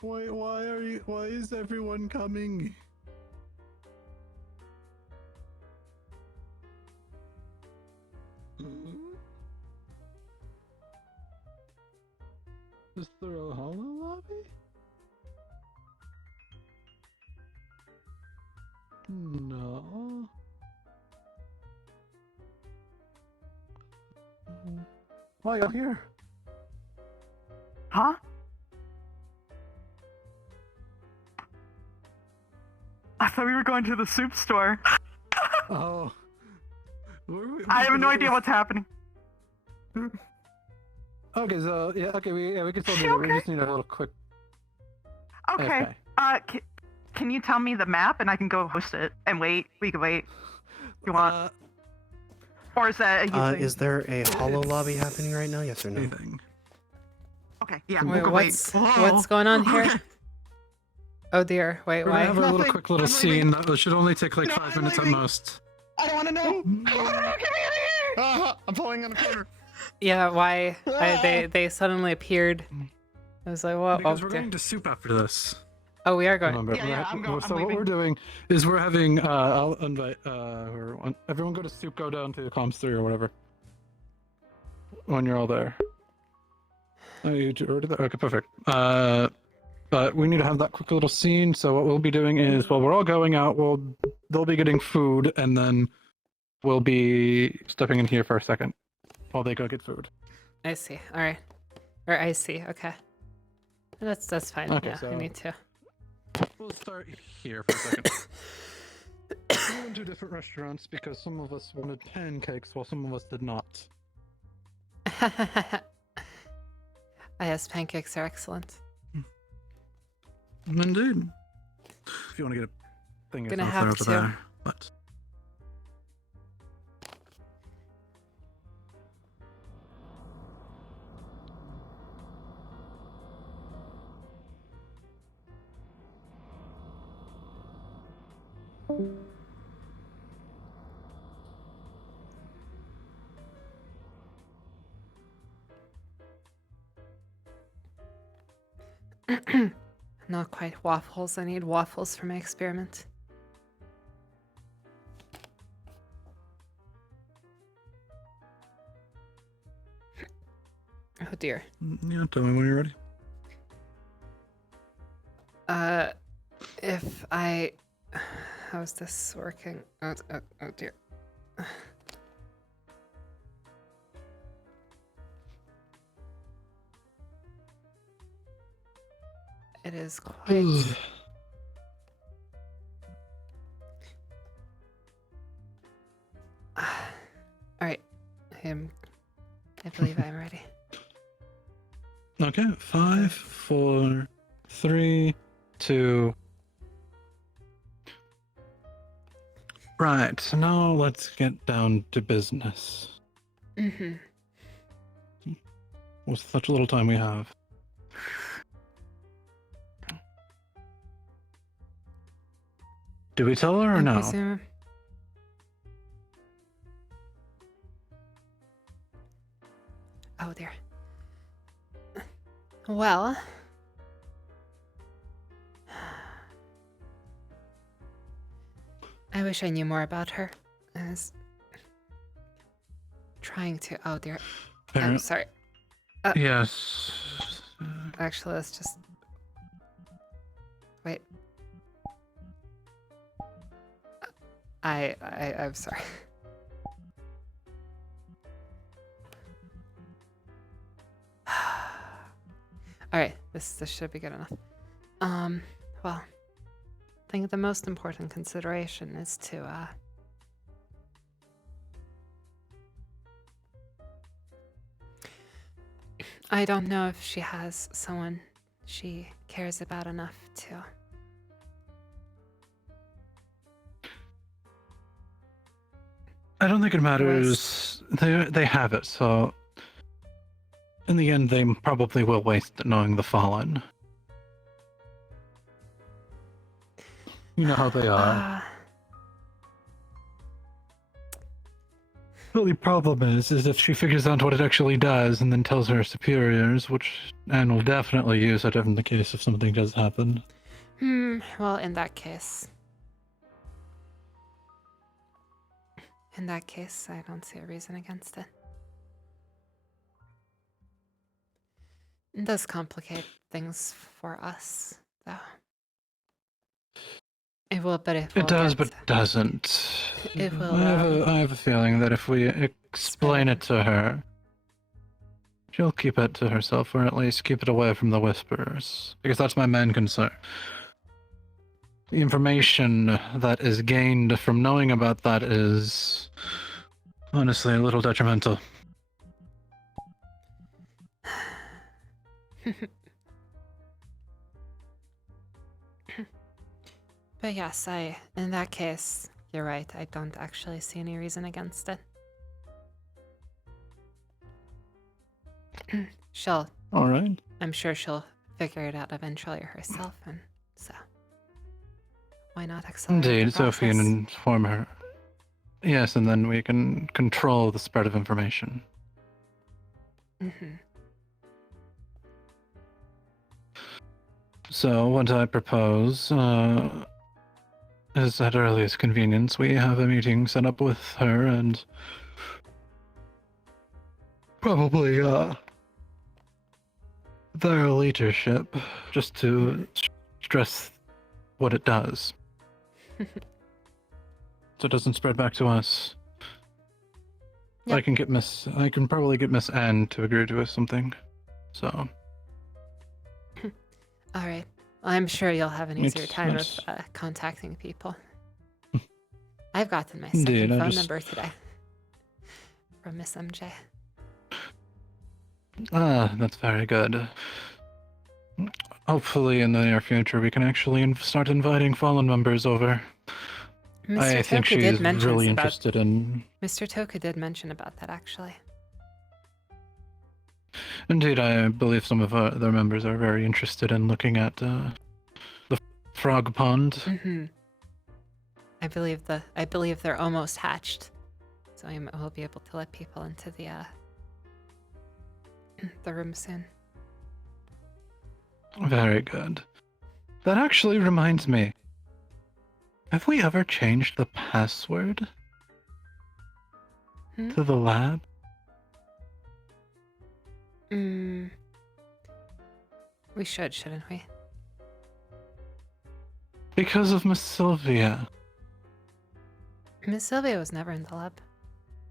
Why is everyone coming? Is there a holo lobby? No. Why y'all here? Huh? I thought we were going to the soup store. Oh. I have no idea what's happening. Okay, so yeah, okay, we can still do it. We just need a little quick. Okay. Can you tell me the map and I can go host it and wait? We can wait. You want? Or is that? Is there a holo lobby happening right now? Yes or no? Okay. Yeah. Wait, we'll what's going on here? Oh dear. Wait, We're why? gonna have a little quick little scene that should only take like 5 minutes at most. I don't want to know. I don't want to know. Get me out of here! I'm falling on a corner. Yeah, why? They suddenly appeared. I was like, what? Because we're going to soup after this. Oh, we are going. I'm going. So what we're doing is we're having I'll invite everyone go to soup, go down to comms 3 or whatever. When you're all there. Oh, you already there? Okay, perfect. But we need to have that quick little scene. So what we'll be doing is, while we're all going out, they'll be getting food, and then we'll be stepping in here for a second while they go get food. I see. All right. Or I see. Okay. That's fine. Okay, yeah, so I need to. We'll start here for a second. We went to different restaurants because some of us wanted pancakes while some of us did not. Yes, pancakes are excellent. Indeed. If you want to get a thing of Gonna software have over to. there. But Not quite waffles. I need waffles for my experiment. Oh dear. yeah, tell me when you're ready. If I... How's this working? Oh dear. It is quite... Alright. I believe I'm ready. Okay, 5, 4, 3, 2. Right, so now let's get down to business. Mm-hmm. With such little time we have. Do we tell her or no? Presume... Oh dear. Well... I wish I knew more about her. I was trying to... Oh dear. I'm sorry. Yes. Actually, let's just... Wait. I'm sorry. Alright, this should be good enough. Well, I think the most important consideration is to, I don't know if she has someone she cares about enough to... I don't think it matters. They have it, so in the end they probably will waste it knowing the Fallen. You know how they are. The only problem is if she figures out what it actually does and then tells her superiors, which Anne will definitely use it in the case if something does happen. Well, in that case, I don't see a reason against it. It does complicate things for us, though. It will, but it will. It does, but doesn't. It will. I have a feeling that if we explain it to her, she'll keep it to herself, or at least keep it away from the Whisperers, because that's my main concern. The information that is gained from knowing about that is honestly a little detrimental. But yes, in that case, you're right. I don't actually see any reason against it. She'll. All right. I'm sure she'll figure it out eventually herself, and so why not accelerate the Indeed, so if we can process? inform her. Yes, and then we can control the spread of information. Mm-hmm. So what I propose is at earliest convenience we have a meeting set up with her and probably their leadership just to stress what it does. So it doesn't spread back to us. Yep. I can probably get Miss Anne to agree to something. So All right. Well, I'm sure you'll have an easier It's time nice. of contacting people. I've gotten my Indeed, second I phone just- number today from Miss MJ. Ah, that's very good. hopefully in the near future we can actually start inviting fallen members over. I think Toku she's really interested in... Mr. Toku did mention about that, actually. Indeed, I believe some of their members are very interested in looking at the frog pond. Mm-hmm. I believe they're almost hatched, so we'll be able to let people into the room soon. Very good. That actually reminds me. Have we ever changed the password to the lab? We should, shouldn't we? Because of Miss Sylvia. Miss Sylvia was never in the lab.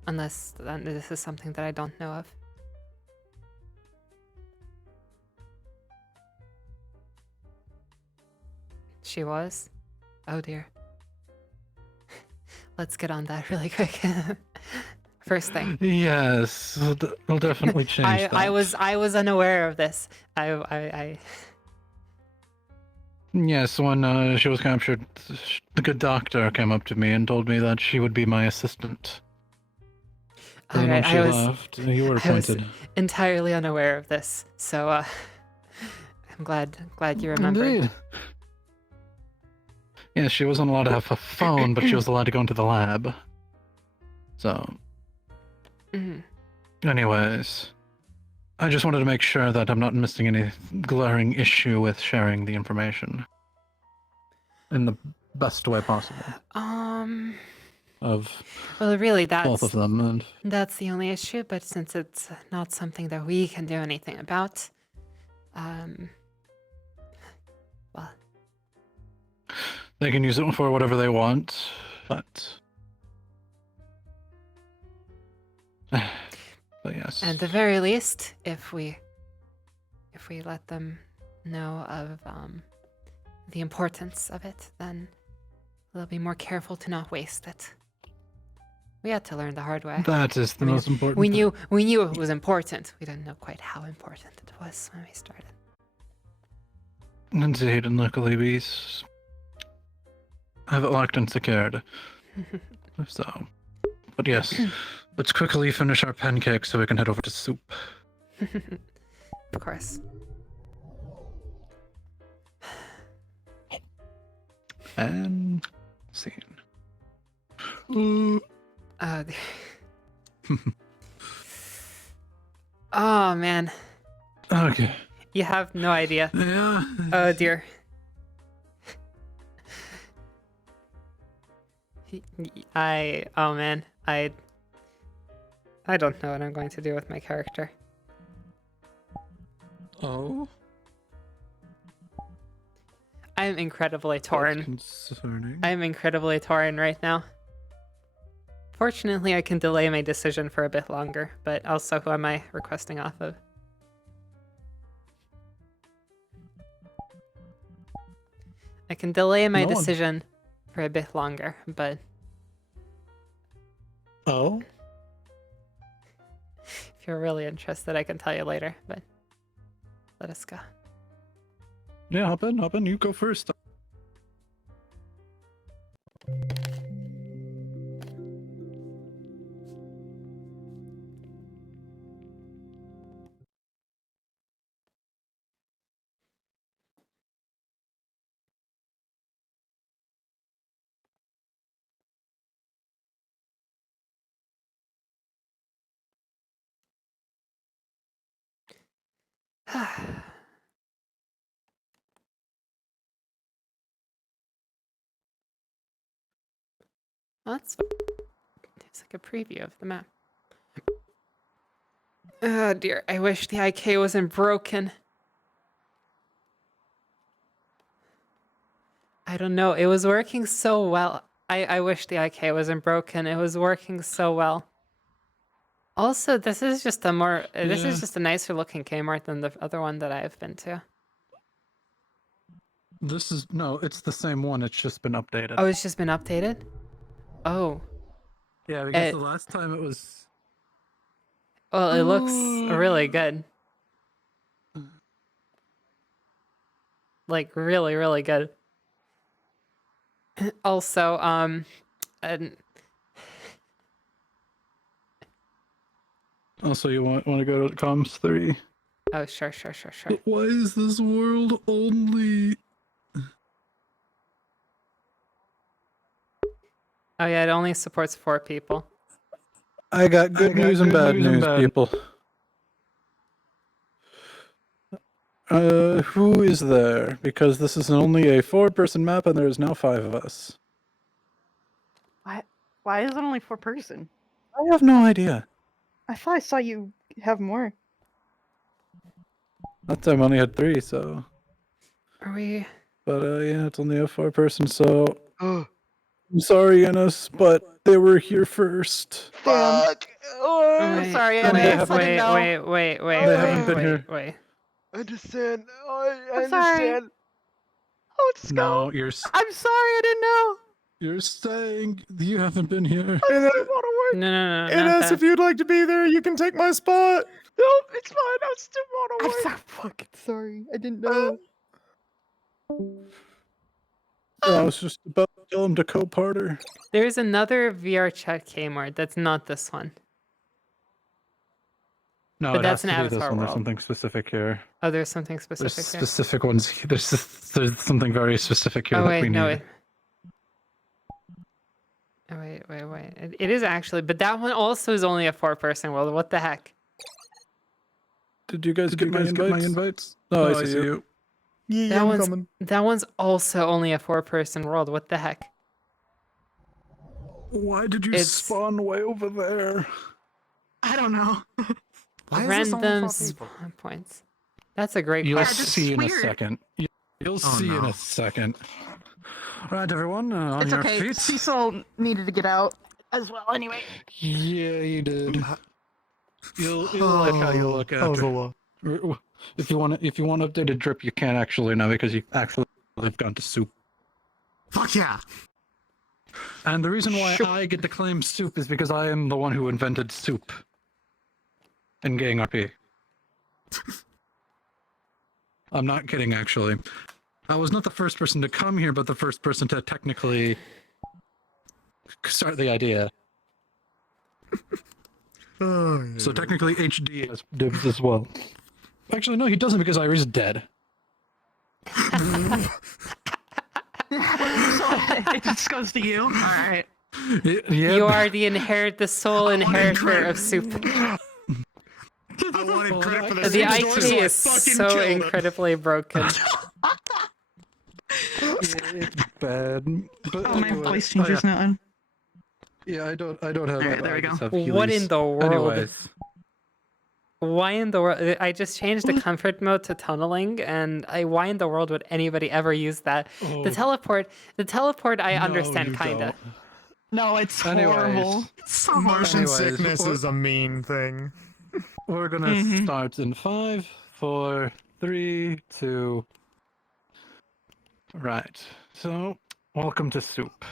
Unless this is something that I don't know of. She was? Oh dear. Let's get on that really quick. First thing. Yes, we'll definitely change that. I was unaware of this. Yes, when she was captured, the good doctor came up to me and told me that she would be my assistant. And when she left, you were appointed. I was entirely unaware of this, so I'm glad you remembered. Indeed. Yeah, she wasn't allowed to have a phone, but she was allowed to go into the lab. So. Anyways, I just wanted to make sure that I'm not missing any glaring issue with sharing the information in the best way possible. Well, really, both of them, and that's the only issue. But since it's not something that we can do anything about, well, they can use it for whatever they want, but yes. at the very least, if we let them know of the importance of it, then they'll be more careful to not waste it. We had to learn the hard way. That is the most important. We knew it was important. We didn't know quite how important it was when we started. Indeed, and luckily we have it locked and secured. So, but yes, let's quickly finish our pancakes so we can head over to soup. Of course. And scene. Oh man. Okay. You have no idea. Yeah. Oh dear. Oh man. I don't know what I'm going to do with my character. Oh? I'm incredibly torn. That's concerning. I'm incredibly torn right now. Fortunately, I can delay my decision for a bit longer, but also who am I requesting off of? I can delay my decision for a bit longer, but... Oh? If you're really interested, I can tell you later, but let us go. Yeah, hop in, you go first. Well, it's like a preview of the map. Oh dear, I wish the IK wasn't broken. I don't know, it was working so well. I wish the IK wasn't broken. It was working so well. Also, this is just a nicer looking Kmart than the other one that I've been to. It's the same one, it's just been updated. Oh, it's just been updated? Oh. Yeah, because the last time it was... Well, it looks really good. like really, really good. Also, and Also, you want to go to comms 3? oh, sure. But why is this world only? Oh yeah, it only supports 4 people. I got good news and bad news, people. Who is there? Because this is only a 4-person map and there is now 5 of us. Why is it only 4 person? I have no idea. I thought I saw you have more. That time I only had 3, so. Are we? But yeah, it's only a 4-person, so. I'm sorry, Ennis, but they were here first. Fuck! Oh, sorry, Ennis. I didn't know. Wait. They haven't been here. Wait. Understand. I'm sorry. Oh, just No, go. I'm sorry, I didn't know. You're saying you haven't been here. I still want to work. No. Ennis, if you'd like to be there, you can take my spot. No, it's fine. I still want to work. I'm so fucking sorry. I didn't know. I was just about to tell him to co-parter. There's another VR chat Kmart that's not this one. No, But it that's has an to be this avatar one. There's world. something specific here. Oh, there's something specific There's here. specific ones. There's something very specific here Oh that wait, we no. need. Wait. It is actually, but that one also is only a 4-person world. What the heck? Did you guys get my invites? Oh, I see you. Yeah, I'm coming. That one's also only a 4-person world. What the heck? Why did you spawn way over there? I don't know. Why is this only Random 4 people? spawn points. That's a great You'll question. see in a weird. second. You'll see in a second. Right, everyone, on It's your okay. feet. Cecil needed to get out as well. Anyway. Yeah, you did. You'll like how you look That was a lot. If you want updated drip, you can actually now because you actually have gone to soup. Fuck yeah. And the reason why I get to claim soup is because I am the one who invented soup in Gang RP. I'm not kidding, actually. I was not the first person to come here, but the first person to technically start the idea. So technically HD has dibs as well. Actually, no, he doesn't because Irie's dead. It just goes to you. All right. You are the sole inheritor of soup. I wanted credit for this. The story, IT so I is fucking so killed him. incredibly broken. It's bad. But Oh, my voice changes now. Yeah, I don't have. Alright, there we go. What in the world? Anyways. Why in the world? I just changed the comfort mode to tunneling, and why in the world would anybody ever use that? Oh. The teleport, I No, understand, you kinda. don't. No, it's horrible. It's so Motion Anyways, sickness is a mean thing. We're gonna start in 5, 4, 3, 2. Right. So, welcome to soup.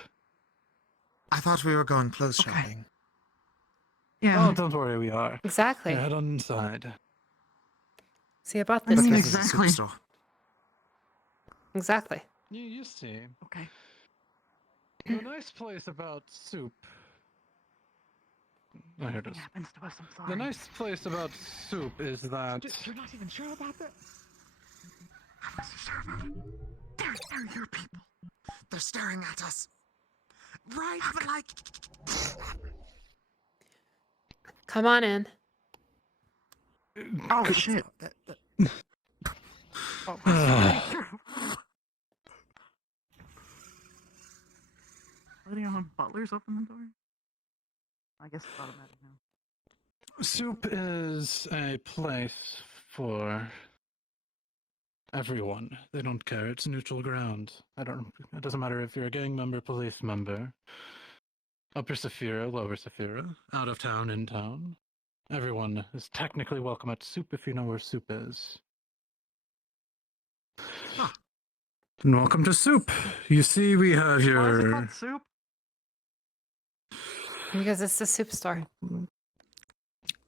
I thought we were going clothes shopping. Yeah. Oh, don't worry, we are. Exactly. Head on inside. See about this. Exactly. Exactly. You see. Okay. The nice place about soup. Oh, here it is. Happens to us, I'm sorry. The nice place about soup is that. You're not even sure about that? I'm not so sure about it. They're your people. They're staring at us. Right, but like. Come on in. Oh shit. Letting on butlers open the door? I guess it's automatic now. Soup is a place for everyone. They don't care. It's neutral ground. It doesn't matter if you're a gang member, police member, Upper Saphira, Lower Saphira, out of town, in town. Everyone is technically welcome at soup if you know where soup is. And welcome to soup. You see, we have Why is it your. called soup? Because it's the soup store.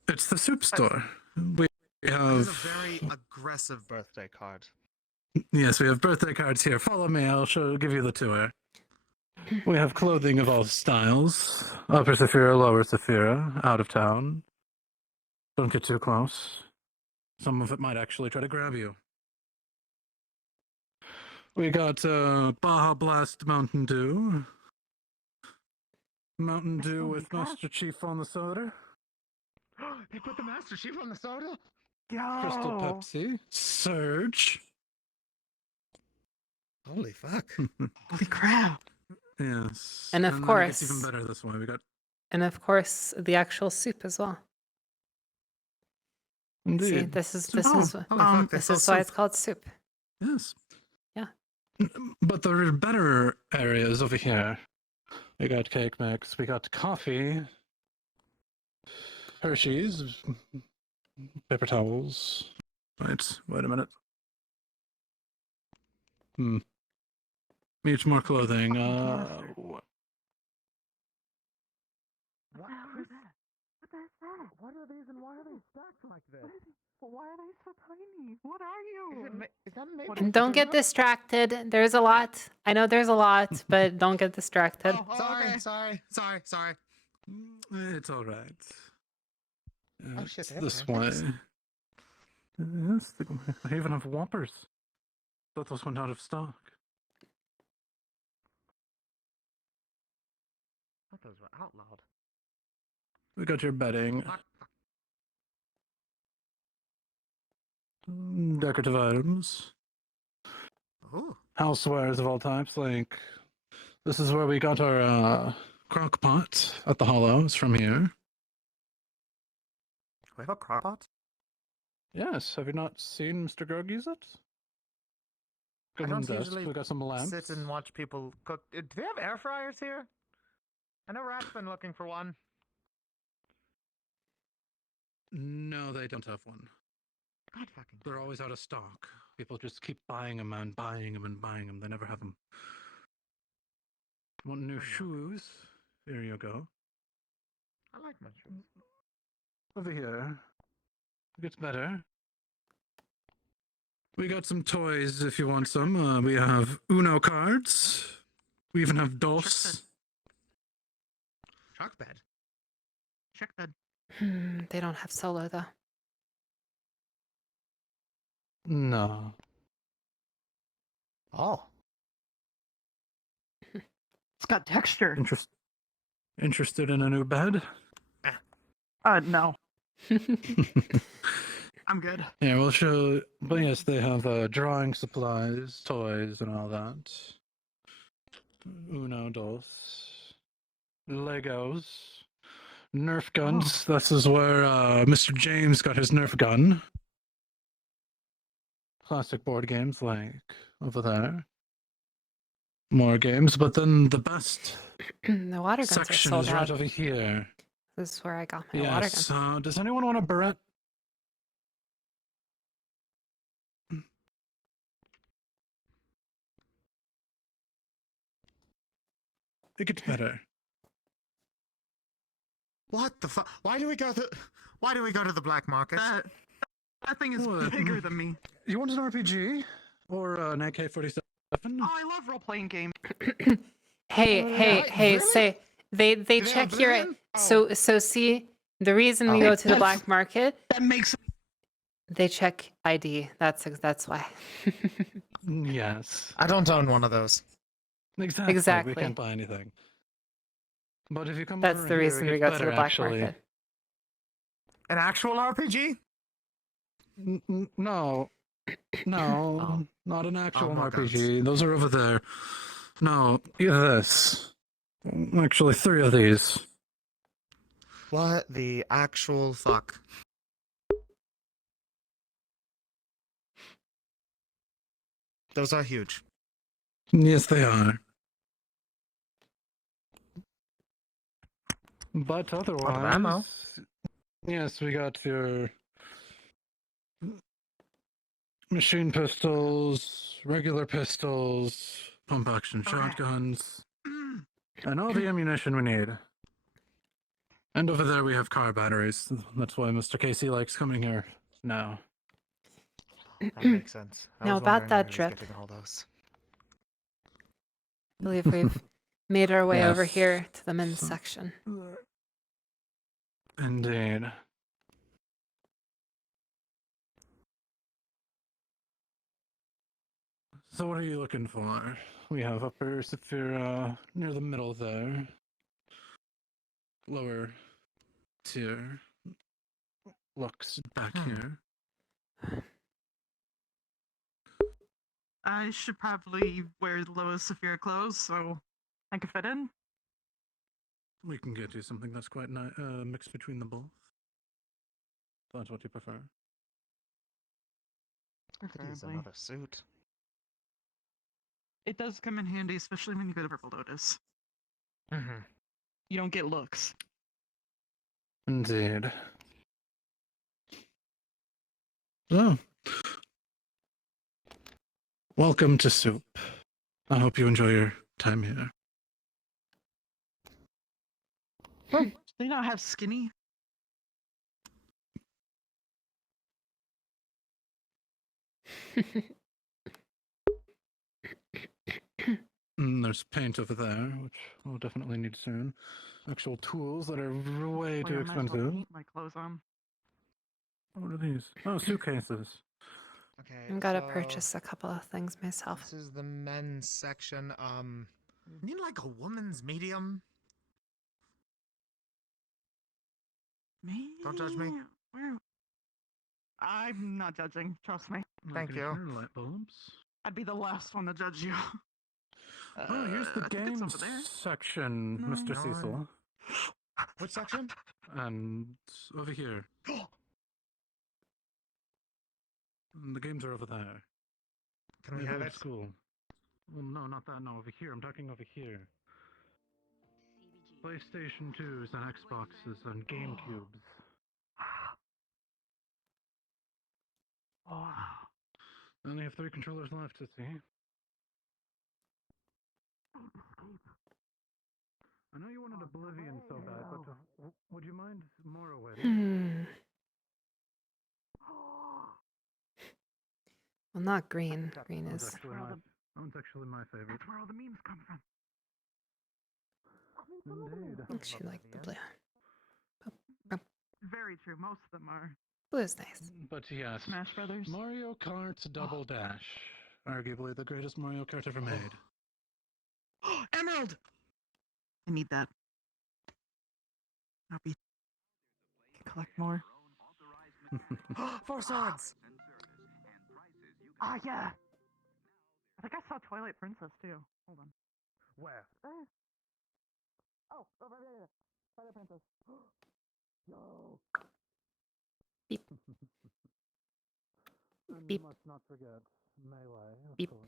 It's the soup store. We It have. is a very aggressive birthday card. Yes, we have birthday cards here. Follow me. I'll give you the tour. We have clothing of all styles. Upper Saphira, Lower Saphira, out of town. Don't get too close. Some of it might actually try to grab you. We got Baja Blast Mountain Dew. Mountain Dew with Master Chief on the soda. They put the Master Chief on the soda? Crystal Pepsi. Surge. Holy fuck. Holy crap. Yes. And of then course. It gets even better this way. We got. And of course, the actual soup as well. Indeed. See, this is why it's called soup. Yes. Yeah. But there are better areas over here. We got cake mix. We got coffee. Hershey's. Paper towels. Wait a minute. Needs more clothing. What is that? What are these and why are they stacked like this? Why are they so tiny? What are you? Is that made And don't get distracted. There's a lot. I know there's a lot, but don't get distracted. Sorry. It's all right. Oh shit! It's this way. Yes, I even have Whoppers. Thought those went out of stock. I thought those were outlawed. We got your bedding. Decorative items. Ooh. Housewares of all types. Like, this is where we got our crock pot at the Hollow. It's from here. We have a crock pot? Yes. Have you not seen Mr. Grog use it? I Got don't some desks. usually We got some lamps. sit and watch people cook. Do they have air fryers here? I know Rat's been looking for one. No, they don't have one. God fucking. They're always out of stock. People just keep buying them and buying them and buying them. They never have them. Want new shoes? There you go. I like my shoes. Over here. It gets better. We got some toys if you want some. We have Uno cards. We even have DOS. Shark bed. Shark bed. They don't have solo though. No. Oh. It's got texture. Interested in a new bed? No. I'm good. Yeah, we'll show. But yes, they have drawing supplies, toys, and all that. Uno, DOS. Legos. Nerf guns. This is where Mr. James got his Nerf gun. Classic board games, like over there. More games, but then the best The water guns are section sold is right out. over here. This is where I got my water Yes. guns. Does anyone want a Barrett? It gets better. What the fuck? Why do we go to the black market? That thing is bigger than me. You want an RPG or an AK-47? Oh, I love role-playing games. Hey, really? say they check your Oblivion? so see the reason we go to the black market. That makes. They check ID. That's why. Yes. I don't own one of those. Exactly. We can't buy anything. But if you come That's over the here, reason it we gets go to the better, black actually. market. An actual RPG? No. No, not an actual more RPG. Those are over there. No, this. Actually, 3 of these. What the actual fuck? Those are huge. Yes, they are. But otherwise, ammo. Yes, we got your machine pistols, regular pistols, pump action shotguns, and all the ammunition we need. And over there we have car batteries. That's why Mr. Casey likes coming here now. That makes sense. I Now was about wondering that where he was drip. getting all those. I believe we've made our way over Yes. here to the men's section. Indeed. So what are you looking for? We have Upper Saphira near the middle there. Lower tier. Looks back here. I should probably wear the lowest Saphira clothes so I can fit in. We can get you something that's quite mixed between the both. If that's what you prefer. Could use Preferably. another suit. It does come in handy, especially when you go to Purple Lotus. Mm-hmm. You don't get looks. Indeed. So, welcome to Soup. I hope you enjoy your time here. Do they not have skinny? There's paint over there, which we'll definitely need soon. Actual tools that are way too I might as well expensive. keep my clothes on. What are these? Oh, suitcases. Okay. I've got to purchase a couple of things myself. This is the men's section. Need like a woman's medium. Me? Don't judge me. I'm not judging. Trust me. Thank you. Light bulbs. I'd be the last one to judge you. Oh, here's the I think it's games over there. section, No. Mr. Cecil. Which section? And over here. And the games are over there. Can we Yeah, have old it? School. Well, no, not that. No, over here. I'm talking over here. PlayStation 2s and Xboxes and GameCubes. Oh. I only have 3 controllers left to see. I know you wanted Oblivion so bad, but would you mind more already? Well, not green. Green That is. one's actually my favorite. That's where all the memes come from. Indeed. She liked the blue. Very true. Most of them are. Blue is nice. But yes, Smash Brothers. Mario Kart Double Dash. Arguably the greatest Mario Kart ever made. Emerald! I need that. I'll be. Collect more. 4 swords! Ah, yeah! I think I saw Twilight Princess too. Hold on. Where? Oh, over there. Twilight Princess. No! Beep. And Beep. must not forget Melee, of Beep. course.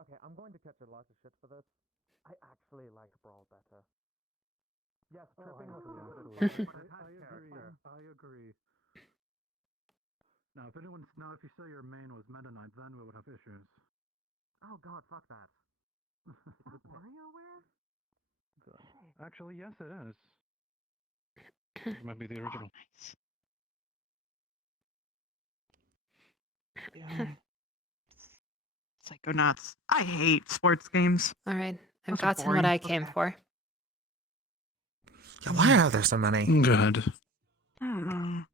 Okay, I'm going to catch a lot of shit for this. I actually like Brawl better. Yes, tripping was I agree. Now, if you say your main was Meta Knight, then we would have issues. Oh god, fuck that. WarioWare? Good. Actually, yes, it is. It might be the original. Yeah. Psychonauts. I hate sports games. All right. I've Those are gotten what boring. I came for. Yeah, why are there so many? Good. I don't know.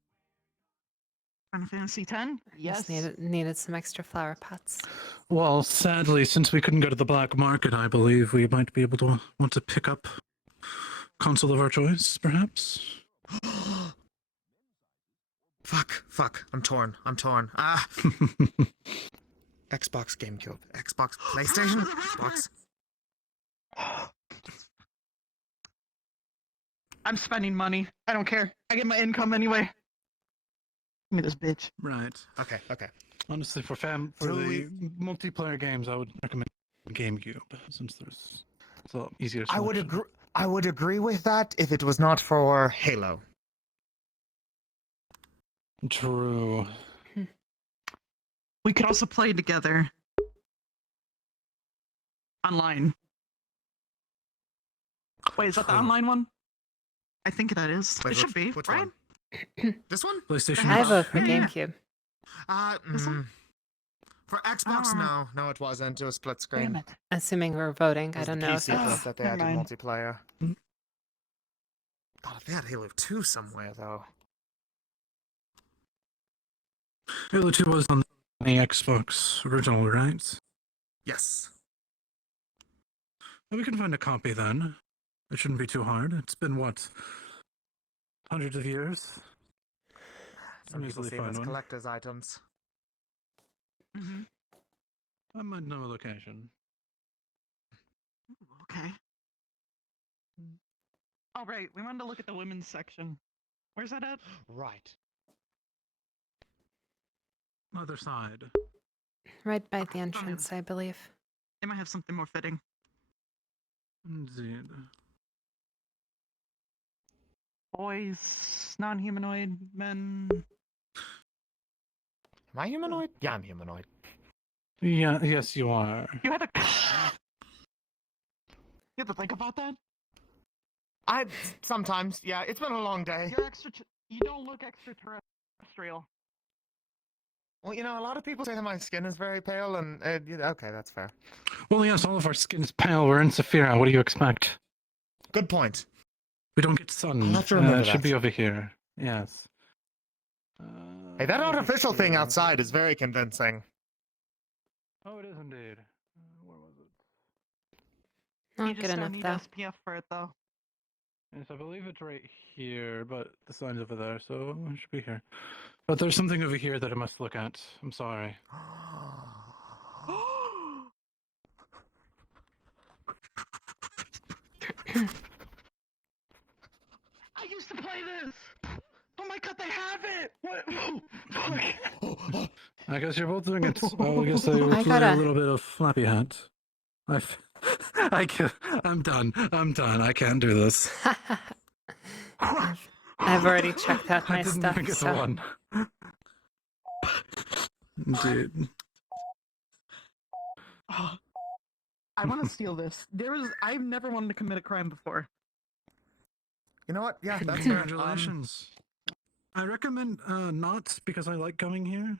Final Fantasy X? Yes. Just needed some extra flower pots. Well, sadly, since we couldn't go to the black market, I believe we might be able to want to pick up console of our choice, perhaps. Fuck. I'm torn. Ah. Xbox, GameCube, Xbox, PlayStation, Xbox. I'm spending money. I don't care. I get my income anyway. Give me this bitch. Right. Okay. Honestly, for the multiplayer games, I would recommend GameCube, since it's a lot easier. I would agree with that if it was not for Halo. True. We could also play together. Online. Wait, is that the online one? I think that is. Wait, it should be, which right? one? This one? PlayStation. I vote for Yeah. GameCube. For Xbox, no, it wasn't. It was split screen. Damn it. Assuming we're voting, It I was don't the know PC if port it's... that they Never added mind. multiplayer. God, they had Halo 2 somewhere though. Halo 2 was on the Xbox original, right? Yes. Well, we can find a copy then. It shouldn't be too hard. It's been, what, hundreds of years? Some people easily see them find as one. collector's items. I might know a location. Okay. All right, we wanted to look at the women's section. Where's that at? Right. Other side. Right by the entrance, I believe. They might have something more fitting. Indeed. Boys, non-humanoid men. Am I humanoid? Yeah, I'm humanoid. Yeah, yes, you are. You had to. You had to think about that. Sometimes, yeah. It's been a long day. You're extra. You don't look extraterrestrial. Well, you know, a lot of people say that my skin is very pale, and okay, that's fair. Well, yes, all of our skin is pale. We're in Saphira. What do you expect? Good point. We don't get sun. I'll have to remember It should that. be over here. Yes. Hey, that artificial thing outside is very convincing. Oh, it is indeed. Where was it? Not You good just enough, don't need though. SPF for it, though. Yes, I believe it's right here, but the sign's over there, so it should be here. But there's something over here that I must look at. I'm sorry. I used to play this. Oh my god, they have it! What? I guess you're both doing it. Well, I guess I will I play gotta- a little bit of Flappy Hat. I'm done. I'm done. I can't do this. I've already checked out my I didn't stuff, even get so... the one. Indeed. I want to steal this. I've never wanted to commit a crime before. You know what? Yeah, that's fair. Congratulations. I recommend not, because I like coming here.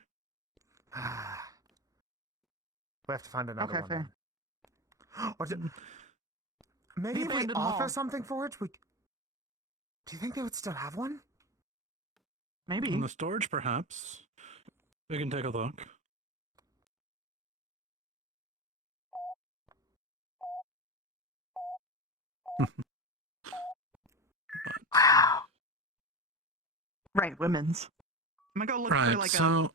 We have to find another Okay, one. fair. Then. Or maybe if we abandoned offer mall. something for it, do you think they would still have one? Maybe. In the storage, perhaps. We can take a look. Right, women's. I'm gonna go look for Right, like so...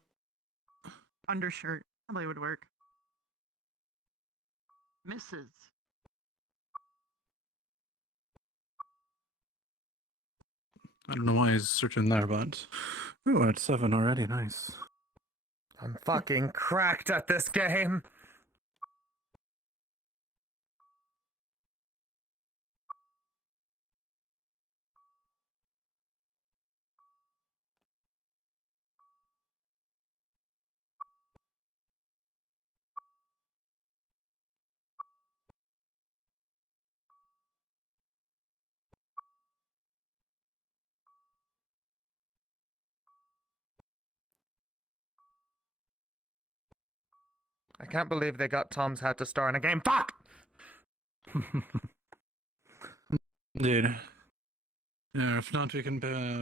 a undershirt. Probably would work. Mrs. I don't know why he's searching there, but... Ooh, we're at 7 already, nice. I'm fucking cracked at this game. I can't believe they got Tom's hat to star in a game. Fuck! Indeed. Yeah, if not, we can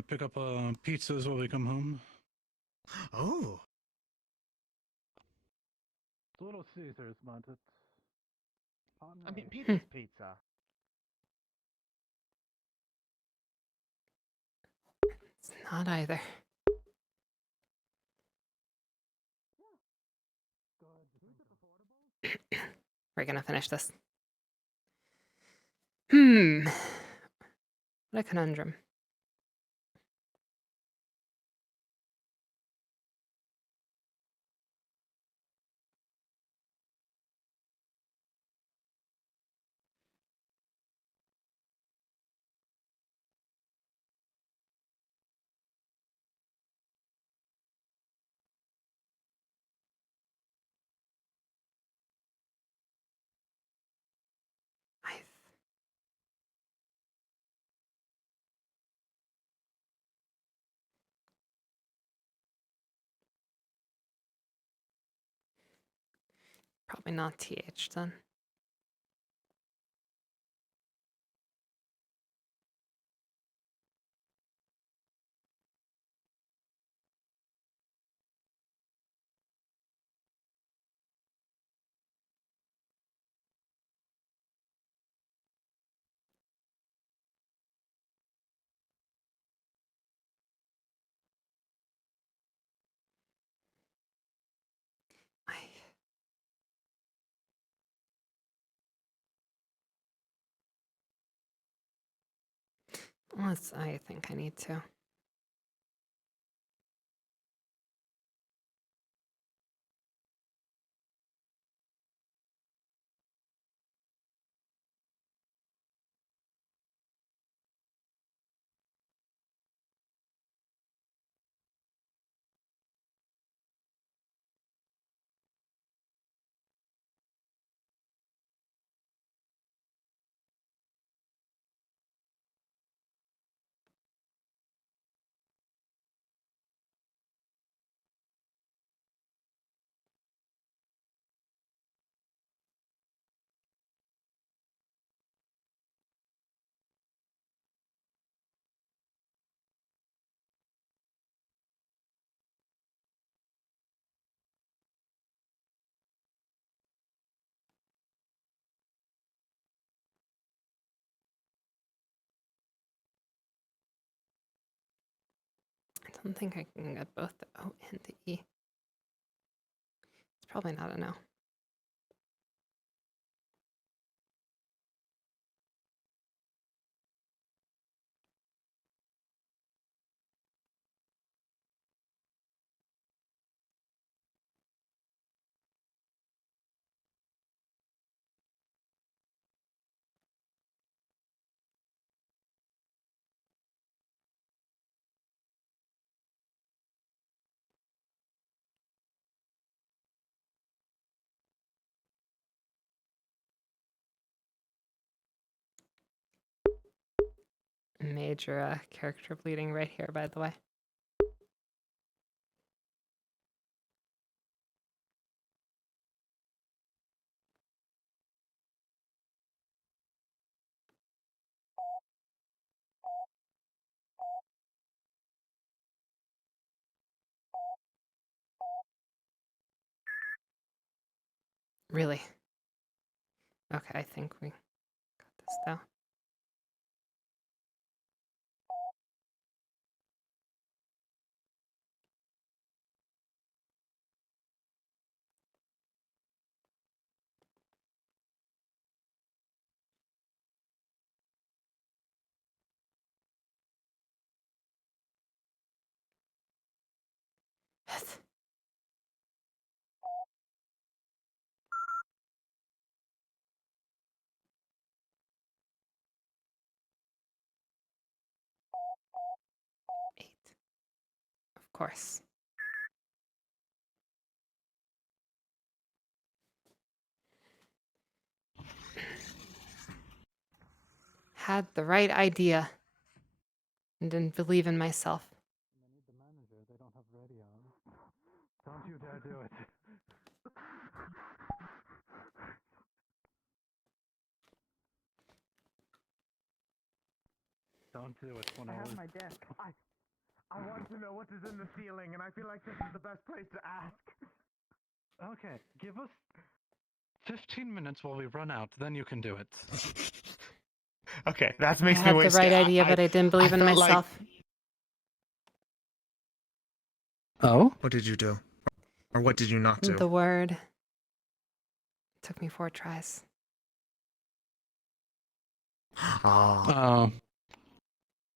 pick up pizzas while we come home. Oh. It's Little Caesars, but it's... I mean, pizza's pizza. It's not either. We're gonna finish this. What a conundrum. Probably not TH then. I think I need to. I don't think I can get both the O and the E. It's probably not a no. Major character bleeding right here, by the way. Really? Okay, I think we got this though. Of course. Had the right idea and didn't believe in myself. They don't have radio. Don't you dare do it. Don't do it when I have my desk. I want to know what is in the ceiling, and I feel like this is the best place to ask. Okay, give us 15 minutes while we run out, then you can do it. Okay, that makes I me had waste. the right idea, but I didn't believe in felt like- myself. Oh? What did you do? Or what did you not do? The word. Took me 4 tries. Oh.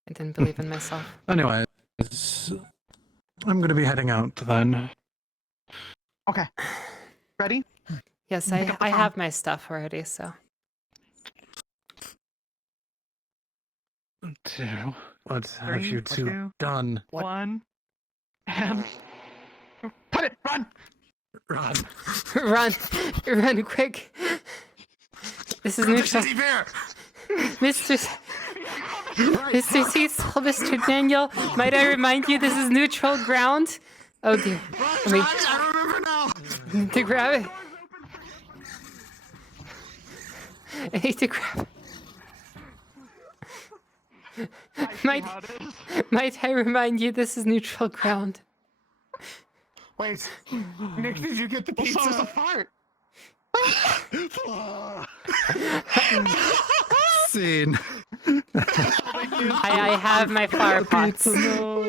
I didn't believe in myself. Anyways, I'm gonna be heading out then. Okay. Ready? Yes, Pick up the I phone. have my stuff already, so. 2. What have 3, you two 2, done? 1. And put it. Run. Run. Run quick. This is neutral. Mr. Cecil, Mr. Daniel, might I remind you this is neutral ground? Oh dear. I remember now. To grab it. I hate to grab. Might I remind you, this is neutral ground. Wait, Nick, did you get the pizza? So was the fart. Scene. I have my flower pots. No.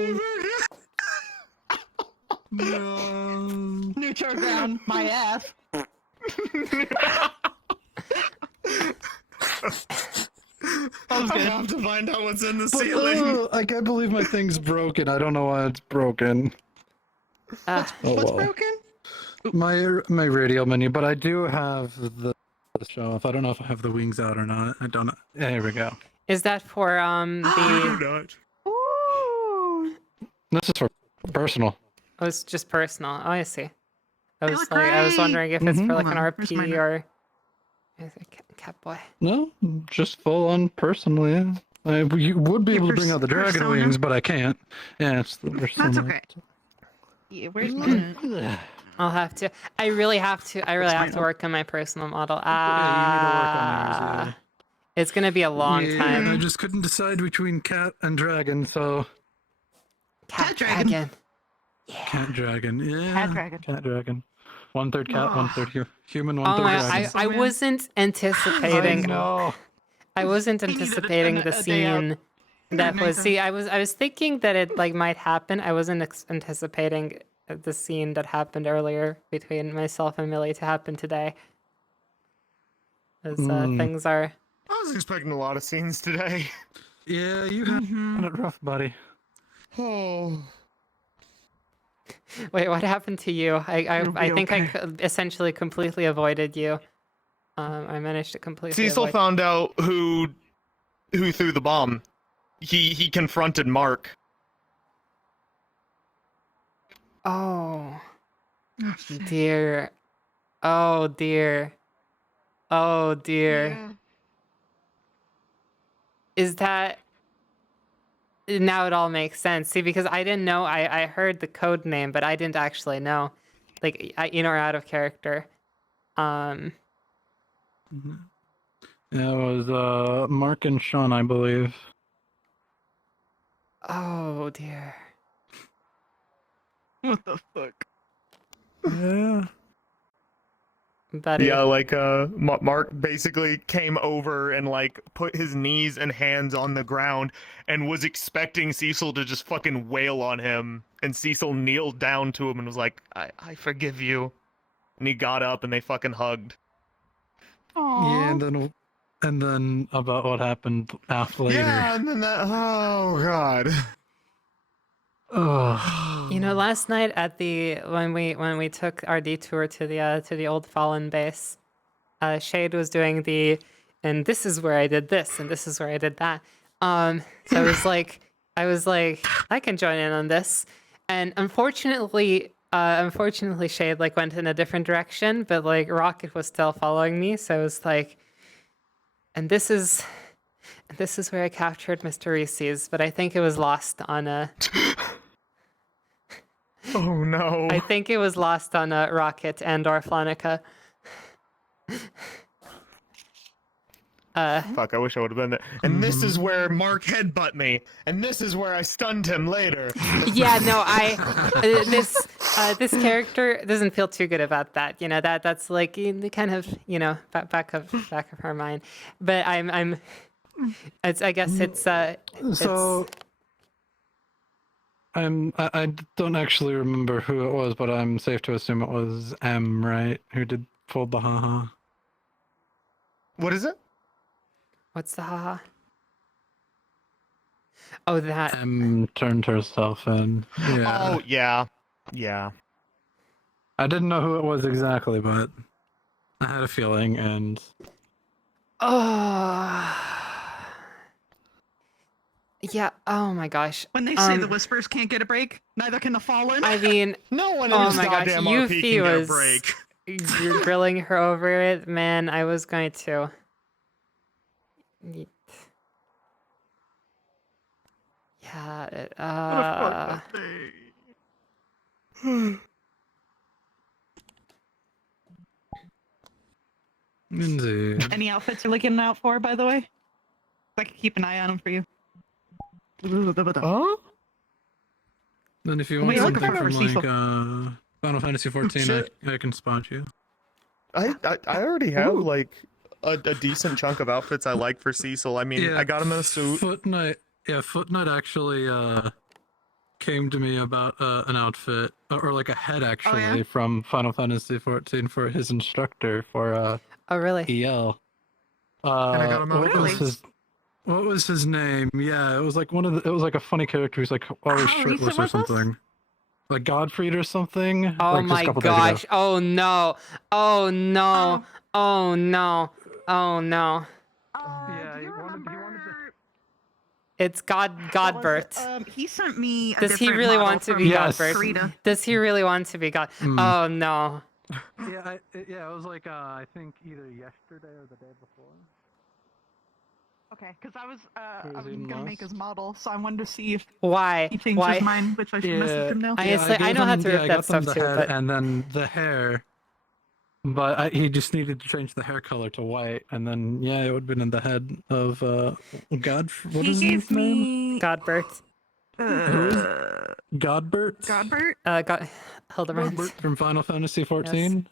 Neutral ground, my ass. I have to find out what's in the ceiling. I can't believe my thing's broken. I don't know why it's broken. What's broken? My radio menu, but I do have the show off. I don't know if I have the wings out or not. I don't know. Yeah, here we go. Is that for the? This is for personal. Oh, it's just personal. Oh, I see. I was wondering if it's for like an RP or. Is it cat boy? No, just full on personal. Yeah, you would be able to bring out the dragon persona? wings, but I can't. Yeah, it's the persona. That's okay. Yeah, where's my... I'll have to. I really have to work on my personal model. It's gonna be a long time. I just couldn't decide between cat and dragon, so. Cat dragon. Yeah. Cat dragon. Yeah. Cat dragon. Cat dragon. 1/3 cat, 1/3 human, 1/3 dragon. I wasn't anticipating. I wasn't needed anticipating the a day scene that was. Nathan. See, I was thinking that it like might happen. I wasn't anticipating the scene that happened earlier between myself and Millie to happen today. As things are. I was expecting a lot of scenes today. Yeah, you had it rough, buddy. Oh. Wait, what happened to you? I think I essentially completely avoided you. I managed to completely. Cecil found out who threw the bomb. He confronted Mark. Oh, dear. Oh dear. Oh dear. Yeah. Is that? Now it all makes sense. See, because I didn't know. I heard the code name, but I didn't actually know, like in or out of character. Yeah, it was Mark and Sean, I believe. Oh dear. What the fuck? Yeah. Buddy. Yeah, like Mark basically came over and like put his knees and hands on the ground and was expecting Cecil to just fucking wail on him, and Cecil kneeled down to him and was like, I forgive you. And he got up and they fucking hugged. Aww. Yeah, and then about what happened after later. Yeah, and then oh god. Oh. You know, last night at when we took our detour to the old Fallen base, Shade was doing and this is where I did this and this is where I did that. So I was like, I can join in on this. And unfortunately, Shade like went in a different direction, but like Rocket was still following me. So I was like, and this is where I captured Mr. Reese's, but I think it was lost on a. Oh no! I think it was lost on Rocket and/or Flonica. Fuck! I wish I would have been there. And this is where Mark headbutt me, and this is where I stunned him later. Yeah, no, this character doesn't feel too good about that. You know that's like kind of back of her mind. But I guess it's so. I don't actually remember who it was, but I'm safe to assume it was M, right? Who pulled the haha. What is it? What's the haha? Oh, that M turned herself in. Yeah. Oh yeah, yeah. I didn't know who it was exactly, but I had a feeling, and. Oh. Yeah. Oh my gosh. When they say the Whispers can't get a break, neither can the Fallen. I mean, no one. Oh my gosh, Yuffie was you're grilling her over it, man. I was going to. Yeah. Indeed. Any outfits you're looking out for, by the way? I can keep an eye on them for you. Oh? Then if you What want are you looking something for, from Cecil? like Final Fantasy 14, I can spot you. I already have like a decent chunk of outfits I like for Cecil. I mean, I got him in a suit. Foot Knight actually came to me about an outfit or like a head actually from Final Fantasy 14 for his instructor for Oh really? EL. And I got him out What was his name? Yeah, it was like it was like a funny character who's like always shirtless or something. Like Godfried or something. Oh like, just a my couple days ago. gosh! Oh no! Oh no! Oh no! Oh no! Yeah, he wanted It's Godbert. He sent me a Does he different really model want to from be Yes. Godbert? Frida. Does he really want to be God? Oh no! Yeah, it was like I think either yesterday or the day before. Okay, because I was even gonna make lost. his model, so I wanted to see if Why? he changed Why? his mind, which I should message him now. I know how to rip I that got them stuff the too, head but and then the hair. But he just needed to change the hair color to white, and then it would have been in the head of God. What is his name? Godbert. Godbert. Godbert. Hildebrandt. Godbert from Final Fantasy 14.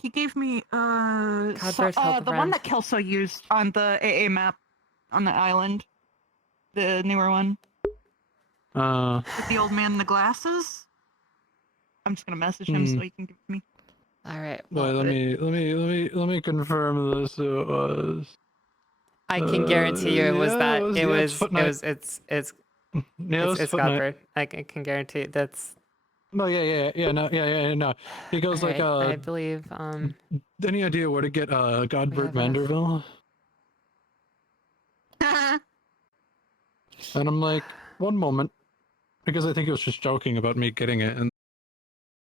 He gave me the Hildebrandt. one that Kelso used on the AA map on the island, the newer one with the old man in the glasses. I'm just gonna message him so he can give it to me. All right. Wait, let me confirm this. It was. I can guarantee you it was that. It's Foot Knight. Godbert. I can guarantee that's. No, no. He goes All like right, I believe. Any idea where to get Godbert Vanderville? And I'm like, one moment, because I think he was just joking about me getting it, and